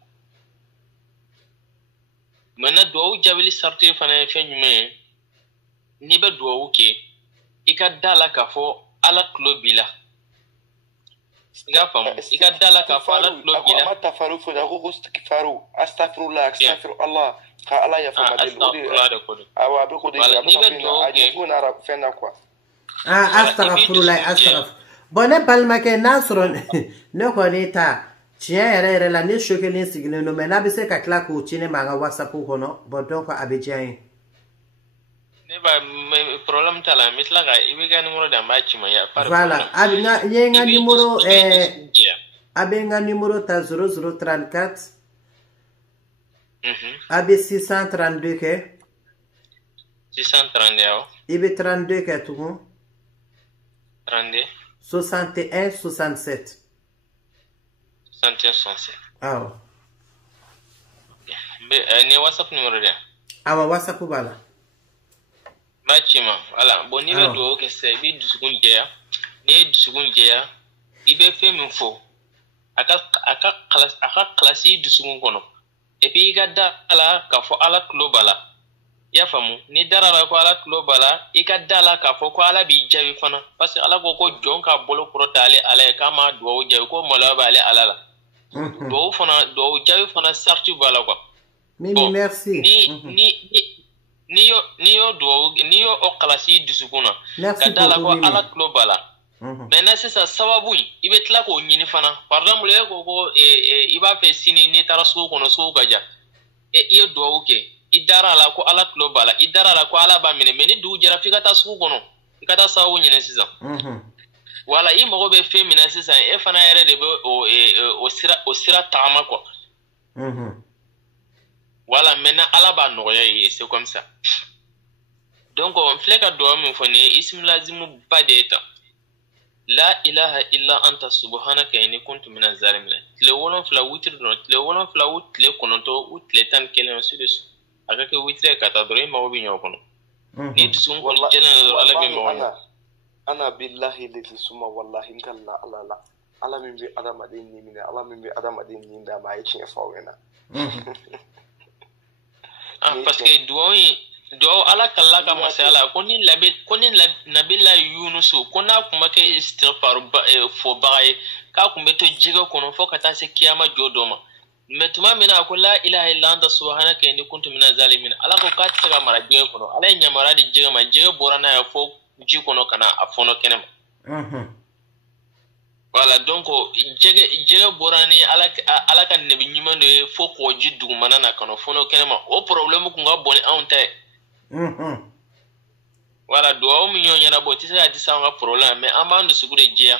maintenant dugawu jaabili sariti fana ye fɛn jumɛn ye n'i bɛ dugawu kɛ i ka da la k'a fɔ ala tulo b'i la i ka faamu i ka da la k'a fɔ ala tulo b'i la a ma tafaru fɔ a ko istighfaru astaghfirullah astaghfirullah ka ala yafa ma deli o de awɔ a bɛ ko de a bɛ ɲɛfɔ n'a fɛn na quoi astaghfirullah bon ne balimakɛ n'a sɔrɔ ne kɔni ta tiɲɛ yɛrɛ la ne so kelen sigilen don mais n'a bɛ se ka tila k'o ci ne ma an ka whatsapp kɔnɔ bon donc a bɛ diya n ye ne ba problème t'a la n bɛ tila ka i b'i ka numéro d'a ma ci ma ya voilà n ye n ka numéro Abenga numéro ta 0034. AB 632 ke. 632. Ibe 32 ke tout. 32. 61 67. 61 67. Ah. Ne WhatsApp numéro dia. Awa WhatsApp bala. Machima, voilà. Bon ni be do ke se bi dusukun jeya. Ni dusukun jeya. Ibe fe min fo. Aka klasi dusukun kono. Et puis ga dala ka fo ala tulo bala. Ya famu ni darara ko ala tulo bala i ka dala ka fo ko ala bi jawi fana parce que ala ko jon ka bolo koro tale ala ka ma do jawi ko mala bale ala la. Do fana do jawi fana sarti bala ko. Mimi merci. Ni yo o klasi dusukuna. Ka dala ko ala tulo bala. Maintenant c'est ça sababu ibe tla ko nyini fana par exemple ko iba fe sini ni tarasu ko no so gaja iyo do ke idara la ko ala global idara la ko ala ba mine meni du jara fika ta su ko no ikata sawu nyine sisa wala i mo be fe mina sisa e fana yere de o sira tama ko wala mena ala ba no ye c'est comme ça donc on fleka do min foni ism lazimu badeta La ilaha illa anta subhanaka inni kuntu minaz zalimin. Tle wolon fla witr don tle wolon fla wut tle kononto ut tle tan kelen sudes. Aga ke witre kata dore ma obi nyokono. Ni tsun ko jelen ala bi mo. Ana billahi lati suma wallahi nkalla ala ala min bi adama de ni mina ala min bi adama de ni nda ma yichi fa wena. Parce que do ala kala ka masala koni nabila yunusu kona kuma ke istighfar fo baay ka kuma to jiga kono fo kata se kiyama jodoma metuma mina ko la ilaha illa anta subhanaka inni kuntu minaz zalimin ala ko ka tsaka mara jiga kono ala nyamara di jiga ma jiga borana ya fo ji kono kana afono kenema voilà donc jiga borani ala ka nebi nyima de fo ko ji dugumana na kono fono kenema o problème ko nga boni ante Voilà, doa mi nyo nyana bo tisa di sa nga problème mais amba ndu sugu de jia.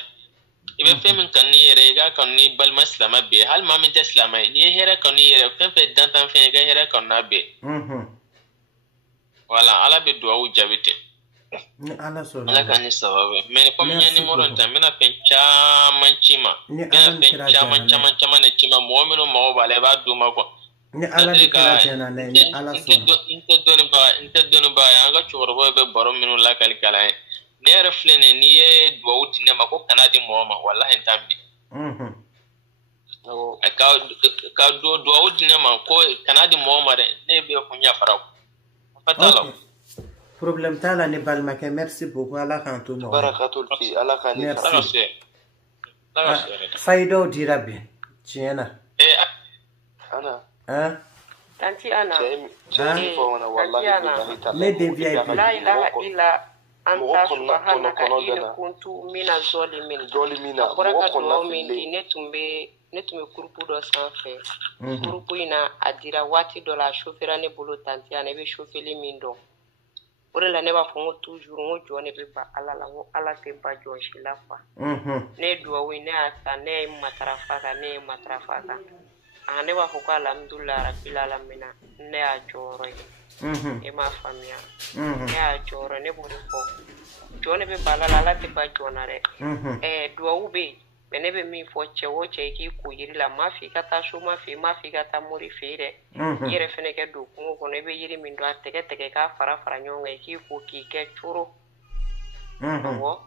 Ibe fe min kan ni yere ga kan ni balma islama be hal ma min islama ni here kan ni yere kan fe dantan fe ga here kan na be. Voilà, ala be doa u jabite. Ni ala so. Ala kan ni sababu. Mais comme nyani moron ta mina pencha manchima. Mina pencha manchama ne chima mo mino mo bale ba duma ko. Ni ala di kala tena ne ni ala so. Inte donu ba yanga chorbo be baro minu la kala ne reflene ni e do wuti ne mako kanadi moma wallahi entambi ka do wuti ne ma ko kanadi moma de ne be ko nya fara fatalo problème tala ne balma ke merci beaucoup ala kan to mo barakatul fi ala kan ni faido dirabi tiena ana Tanti Ana. Me de VIP. La ilaha illa anta subhanaka inni kuntu mina zalimin. Akoraka do min ne tumbe kurupu do sanfɛ. Kurupu ina adira wati do la chauffeur ne bolo tanti Ana be chauffer min do. O de la ne b'a fɔ ngo toujours ngo jɔ ne be ba ala la ngo ala tɛ ba jɔ si la quoi. Ne duwawu ne a sa ne matarafa ka ne matarafa ka. Ne b'a fɔ ko alhamdulillah rabbil alamin ne y'a jɔyɔrɔ ye e m'a faamuya ne y'a jɔyɔrɔ ne b'o de fɔ jɔ ne bɛ bala la ala tɛ ba jɔn na dɛ duwawu bɛ yen mais ne bɛ min fɔ cɛ o cɛ i k'i ko yiri la m'a fɔ i ka taa soma fɛ yen m'a fɔ i ka taa mori fɛ yen dɛ i yɛrɛ fɛnɛ kɛ don kungo kɔnɔ i bɛ yiri min don a tɛgɛ tɛgɛ k'a fara fara ɲɔgɔn kan i k'i ko k'i kɛ coro awɔ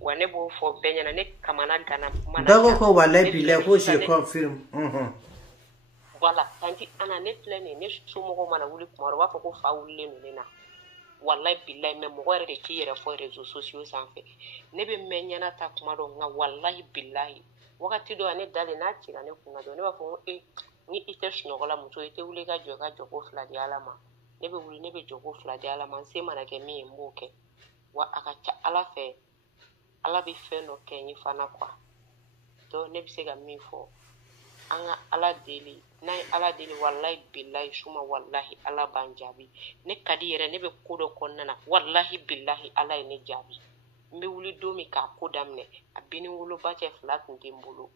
wa ne b'o fɔ bɛɛ ɲɛna ne kamana gana mana dago ko wala bile ko je confirme Voilà, tanti Ana ne filɛ nin ne somɔgɔw mana wuli kuma dɔ u b'a fɔ ko fa wulilen don ne na wallahi billahi mais mɔgɔ yɛrɛ de k'i yɛrɛ fɔ réseaux sociaux sanfɛ ne bɛ mɛn ɲɛna ta kuma dɔ nka wallahi billahi wagati dɔ ne dalen n'a cira ne kunna dɔn ne b'a fɔ ko ni i tɛ sunɔgɔ la muso i tɛ wuli ka jɔ ka jɔko 2 di ala ma ne bɛ wuli ne bɛ jɔko 2 di ala ma n se mana kɛ min ye n b'o kɛ wa a ka ca ala fɛ ala bɛ fɛn dɔ kɛ n ye fana quoi donc ne bɛ se ka min fɔ an ka ala deli n'a ye ala deli wallahi billahi suma wallahi ala b'an jaabi ne ka di yɛrɛ ne bɛ ko dɔ kɔnɔna na wallahi billahi ala ye ne jaabi n bɛ wuli don min k'a ko daminɛ a bɛ ni woloba cɛ 2 tun tɛ n bolo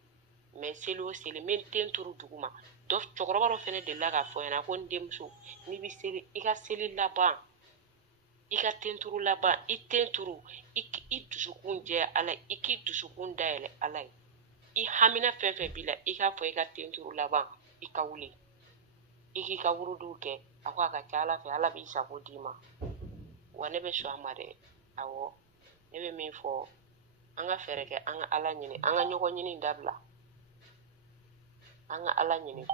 mais seli o seli men ten turu duguma dɔ cɛkɔrɔba dɔ fɛnɛ delila k'a fɔ ɲɛna ko n denmuso n'i bi seli i ka seli laban i ka ten turu laban i ten turu i dusukun jɛ ala ye i k'i dusukun dayɛlɛ ala ye i hamina fɛn fɛn b'i la i k'a fɔ i ka ten turu laban i ka wuli i k'i ka wuruduw kɛ a ko a ka ca ala fɛ ala b'i sago d'i ma wa ne bɛ sɔn a ma dɛ awɔ ne bɛ min fɔ an ka fɛɛrɛ kɛ an ka ala ɲini an ka ɲɔgɔn ɲini dabila an ka ala ɲini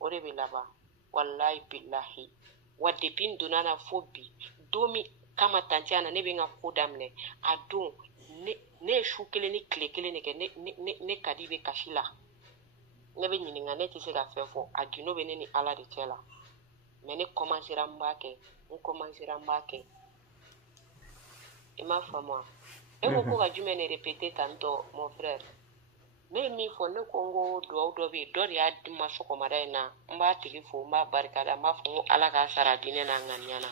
o de bɛ laban walayi bilahi wa depuis n donna na fo bi don min kama tantiya na ne bɛ n ka ko daminɛ a don ne ye su kelen ni tile kelen de kɛ ne kadi bɛ kasi la ne bɛ ɲininka ne tɛ se ka fɛn fɔ a gindo bɛ ne ni ala de cɛ la mais ne commencera n b'a kɛ i m'a faamu wa e ko ko ka jumɛn de répéter tantôt mon frère ne ye min fɔ ne ko n ko duwawu dɔ bɛ yen dɔ de y'a di n ma sɔgɔmada in na n b'a tigi fo n b'a barikada n b'a fɔ n ko ala k'a sara diinɛ n'a ŋaniya na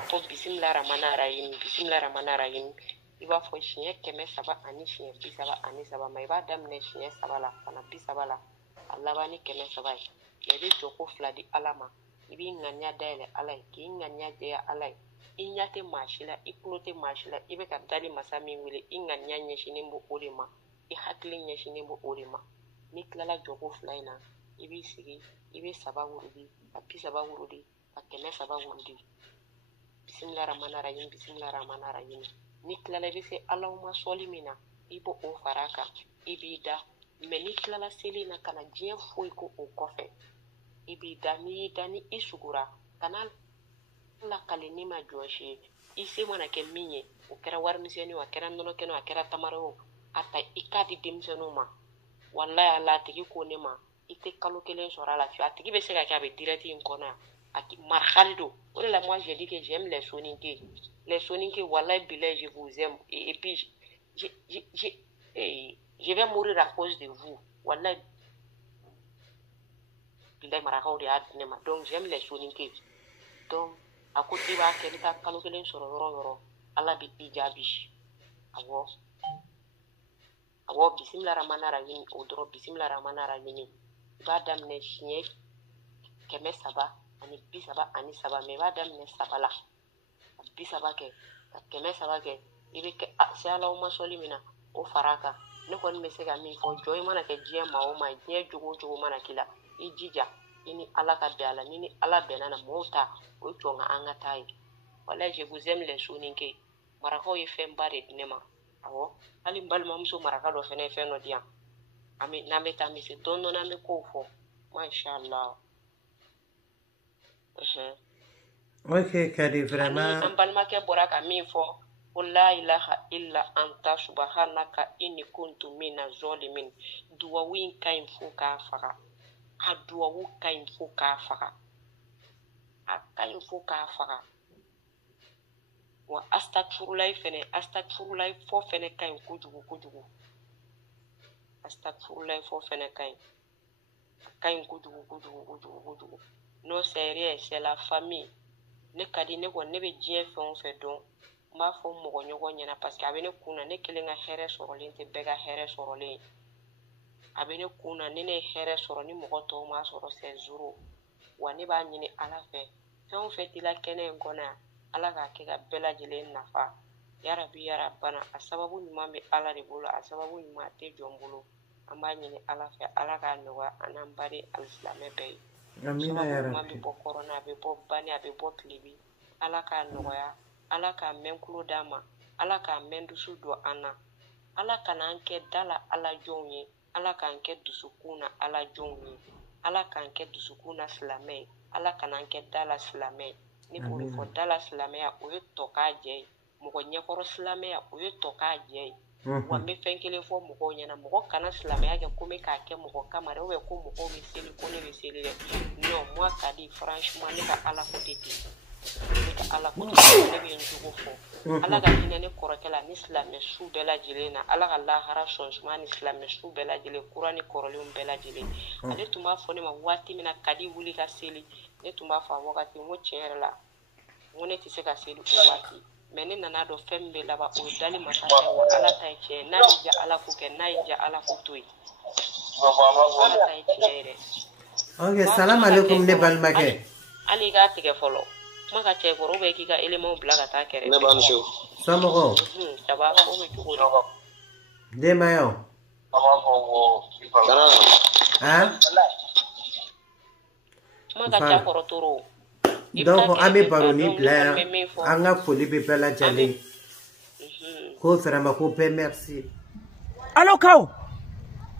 a ko bisimila ramana rahim i b'a fɔ siɲɛ 300 ani siɲɛ 33 ma i b'a daminɛ siɲɛ 3 la ka na 30 la a laban ni 300 ye i bɛ jɔ ko 2 di ala ma i b'i ŋaniya dayɛlɛ ala ye k'i ŋaniya jɛya ala ye i ɲɛ tɛ maa si la i tulo tɛ maa si la i bɛ ka dali masa min wele i ŋaniya ɲɛsinnen bɔ o de ma i hakili ɲɛsinnen bɔ o de ma n'i tilala jɔko 2 in na i b'i sigi i bɛ 3 wurudi ka 30 wurudi ka 300 wurudi bisimila ramana rahim n'i tilala i bɛ se alahuma sɔli min na i b'o o fara kan i b'i da mais n'i tilala seli na ka na diɲɛ foyi ko o kɔfɛ i b'i da n'i y'i da ni i sugura kana lakale ni ma jɔsi i se mana kɛ min ye o kɛra warimisɛnnin o a kɛra nɔnɔ kɛnɛ o a kɛra tamaro o a ta i k'a di denmisɛnninw ma walayi ala a tigi ko ne ma i tɛ kalo 1 sɔrɔ a la fiyewu a tigi bɛ se ka kɛ a bɛ direct in kɔnɔ yan marhali don o de la moi je dis que j'aime les soninké walayi bilayi je vous aime et puis je vais mourir à cause de vous walayi bilayi marakaw de y'a di ne ma donc j'aime les soninké donc a ko k'i b'a kɛ i ka kalo 1 sɔrɔ yɔrɔ o yɔrɔ ala bɛ i jaabi awɔ bisimila ramana rahim o dɔrɔn bisimila ramana rahim i b'a daminɛ siɲɛ 300 ani 33 mais i b'a daminɛ 3 la ka 30 kɛ ka 300 kɛ i bɛ kɛ se alahuma sɔli min na o fara kan ne kɔni bɛ se ka min fɔ jɔ i mana kɛ diɲɛ maa o maa diɲɛ jogo o jogo mana k'i la i jija i ni ala ka bɛn a la ni ni ala bɛnna na mɔgɔw ta o ye jɔn ka an ka taa ye walayi je vous aime les soninké marakaw ye fɛnba de di ne ma awɔ hali n balimamuso maraka dɔ fɛnɛ ye fɛn dɔ di yan n'an bɛ taa misi dɔɔni dɔɔni an bɛ kow fɔ mashallah ok kadi vraiment an balimakɛ bɔra ka min fɔ ko la ilaha illa anta subhanaka inni kuntu mina zolimin duwawu in ka ɲi fo k'a faga a duwawu ka ɲi fo k'a faga a ka ɲi fo k'a faga wa astagfirulayi fɔ fɛnɛ ka ɲi kojugu astagfirulayi fɔ fɛnɛ ka ɲi a ka ɲi kojugu non sérieux c'est la famille ne ka di ne kɔni ne bɛ diɲɛ fɛn o fɛn dɔn n b'a fɔ mɔgɔ ɲɔgɔn ɲɛna parce que a bɛ ne kun na ne kelen ka hɛrɛ sɔrɔlen tɛ bɛɛ ka hɛrɛ sɔrɔlen a bɛ ne kun na ni ne ye hɛrɛ sɔrɔ ni mɔgɔ tɔw m'a sɔrɔ c'est zéro wa ne b'a ɲini ala fɛ fɛn o fɛn t'i la kɛnɛ in kɔnɔ yan ala k'a kɛ ka bɛɛ lajɛlen nafa yarabi yarabana a sababu ɲuman bɛ ala de bolo a sababu ɲuman tɛ jɔn bolo an b'a ɲini ala fɛ ala k'a nɔgɔya an n'an bari alisilamɛ bɛɛ ye amina yarabi a bɛ bɔ kɔrɔna a bɛ bɔ bani a bɛ bɔ tilebi ala k'a nɔgɔya ala k'a mɛn kulo d'a ma ala k'a mɛn dusu don an na ala kan'an kɛ da la ala jɔnw ye ala k'an kɛ dusukun na ala jɔnw ye ala k'an kɛ dusukun na silamɛ ye ala kan'an kɛ da la silamɛ ye ne b'o de fɔ da la silamɛya o ye tɔ k'a jɛ ye mɔgɔ ɲɛkɔrɔ silamɛya o ye tɔ k'a jɛ ye wa n bɛ fɛn kelen fɔ mɔgɔw ɲɛna mɔgɔ kana silamɛya kɛ ko n bɛ k'a kɛ mɔgɔ kama dɛ ko mɔgɔw bɛ seli ko ne bɛ seli dɛ non moi ka di franchement ne ka ala ko tɛ ten ne ka ala ko tɛ ten ne bɛ n jogo fɔ ala ka hinɛ ne kɔrɔkɛ la ni silamɛ su bɛɛ lajɛlen na ala ka lahara sɔnsuma ni silamɛ su bɛɛ lajɛlen kura ni kɔrɔlenw bɛɛ lajɛlen ale tun b'a fɔ ne ma waati min na ka di wuli ka seli ne tun b'a fɔ a wagati n ko tiɲɛ yɛrɛ la n ko ne tɛ se ka seli o waati mais ne nana dɔn fɛn min bɛ laban o ye dali masa ta wa ala ta ye tiɲɛ n'a y'i diya ala ko kɛ n'a y'i diya ala ko to yen Ok, salam alaikum ne balmake. Ali ga tige folo. Maka che boro be ki ga elemo blaga ta kere. Ne ban show. Samogo. Taba ko me tugo. De mayo. Kana. Hein? Maka cha koro toro. Donc ami baroni bla anga foli be bela jali. Ko ferama ko pe merci. Alo kaw.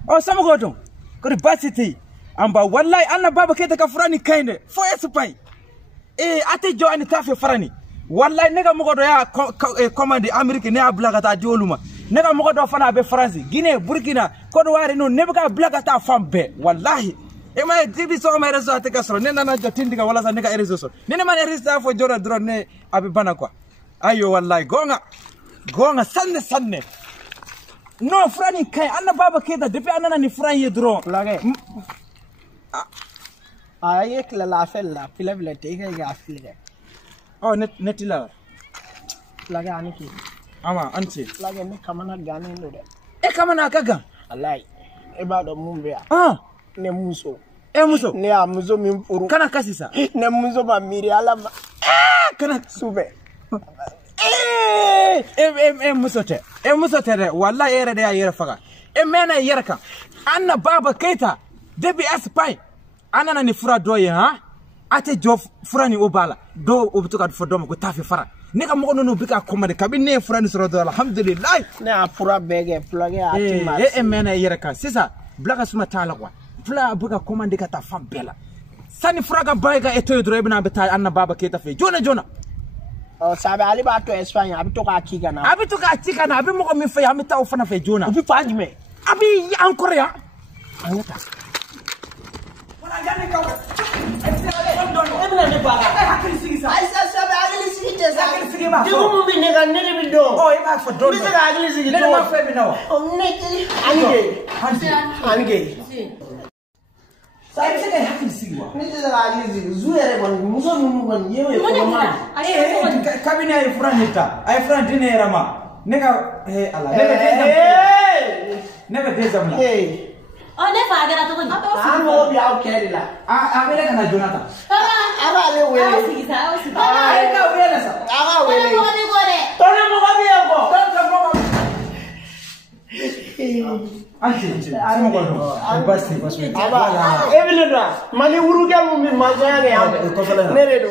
Oh Samogo don. Ko basiti. Amba wallahi anna baba keta ka furani kaine fo espai ate jo ani tafe farani wallahi nega mogo do ya commande Amerique ne ablaga ta dioluma nega mogo do fana be France Guinée Burkina Côte d'Ivoire no ne bega blaga ta fambe wallahi e ma dibi so ma reso ate kasro ne nana jotindi ka wala sa nega reso so ne man reso fo jora drone ne abi bana quoi ayo wallahi gonga sanne no frani kai anna baba keta depuis anana ni fran ye drone lage Ayek la fella, pila te ga afile. Oh netila. Laga aniki. Ama anti. Laga ne kamana gane no de. E kamana kaga. Alai. E ba do mumbe. Ah, ne muso. E muso. Ne amuzo mimpuru. Kana kasisa. Ne muso ba miri ala. Kana sube. Muso te. Muso te de wallahi ere de yere faga. Mena yerka. Anna baba Keita. Debi Espai anana ni fura doye ha ate jo fura ni obala do obutuka fo dom ko tafi fara ne ka mo no bika komade kabi ne fura ni soro do alhamdulillah ne a fura bege plage ati ma mena yereka sisa blaga suma tala kwa fula buka komande ka ta fam bela sani fura ga bayga eto dro ibna beta anna baba Keita fe jona o sabe ali ba to Espagne abi to ka kika na abi mo ko mi fe ami taw fana fe jona abi panjme abi encore ya ayata Jani kau. Ebna ne baga. Hakili sigi sa. Ai sa sabe hakili sigi te sa. Hakili sigi ma. Digo mu bi ne ga ne bi do. Oh, e ma fo do. Bi sa hakili sigi do. Ne ma fe mi nawa. O ne ti. Ange. Sa e se ga hakili sigi wa. Ne ti sa hakili sigi. Zu ere bon muso mu bon yewe ko ma. Kabine ay franita. Ay frantine era ma. Ne ga ala. Ne ga dezam la. Oh, ne fa gara to ni. Mo bi au keri la. Abele kana Jonathan. Aba le wele. Ai ka wele sa. Aba wele. Gore. Tona mo ba bi ko. Anti. Amo ko. Basti. Aba. Ebile do. Mali wuruge mo mi ma zo ya ne. Nere do.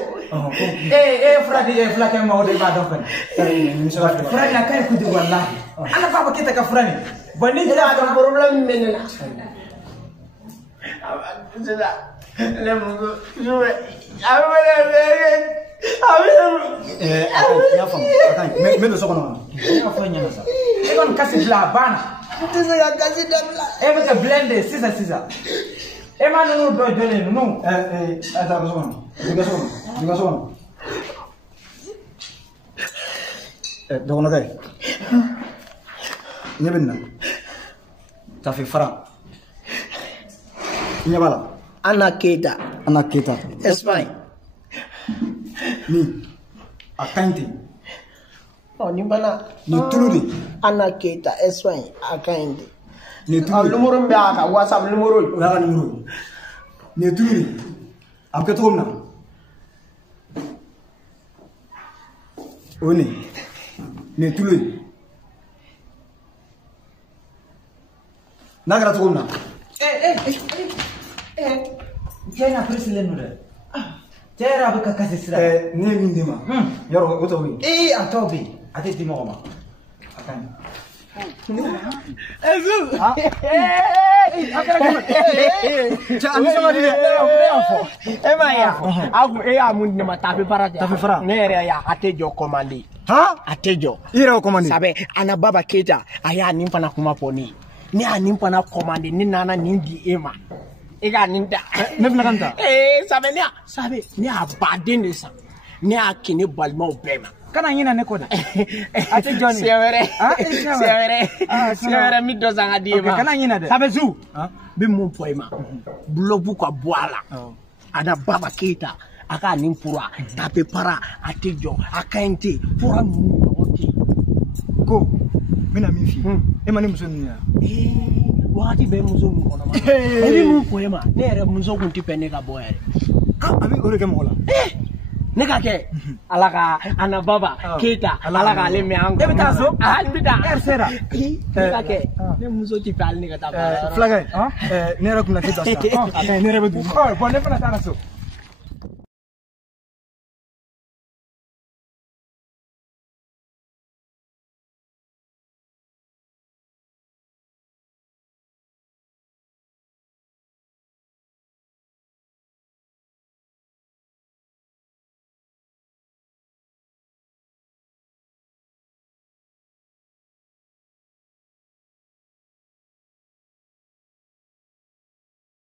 Fradi flake ma ode ba do kan. Fradi la kay ku di wallahi. Ana baba Keita ka frani. Bani ila da problem menena. Le mugo. Juwe. Ya fam. Me do sokono. Ya fanya na sa. E kon kasi bla bana. Tisa ya kasi da bla. E be blende sisa. E ma no do jole no. Ata ko sokono. Diga sokono. Dokono kay. Nyebena. Tafi fara. Nyabala. Anna Keita. Espagne. Ni akanti. Oh ni bana. Ni tuludi. Anna Keita Espagne akanti. Ni tuludi. Numero mbe aka WhatsApp numero. Wala numero. Ni tuludi. Abke tomna. Oni. Ni tuludi. Nagara tomna. Jena president no de. Jera ba ka kasi sira. Ne mindima. Yaro oto wi. Atobi. Ate di mo ma. Akan. Amundi ma tapi fara. Ne ya atejo commande. Ha? Atejo. Ira commande. Sabe ana baba Keita aya nimpa na kuma poni. Ni animpa na commande ni nana nindi ema. Ega ninda. Ne fina kanta. Sabe ni abade ni sa. Ni akini balma obema. Kana nyina ne koda. Ate Johnny. Siwere mi do zanga di ema. Kana nyina de. Sabe zu. Bi mu poema. Blobu kwa boala. Ana baba Keita aka nimpura tape para atejo akainte pura mu ko mina minfi e mani muso ni ya wakati bɛ muso min kɔnɔ ma i bɛ mun fɔ e ma ne yɛrɛ muso kun tɛ fɛ ne ka bɔ yɛrɛ a bɛ o de kɛ mɔgɔ la ne ka kɛ ala ka ana baba Keita ala k'ale mɛn an e bɛ taa so n bɛ taa e sera ne ka kɛ ne muso tɛ fɛ hali ne ka taa baara fulakɛ ne yɛrɛ kun na se ta sa ne yɛrɛ bɛ dugu bon ne fana taara so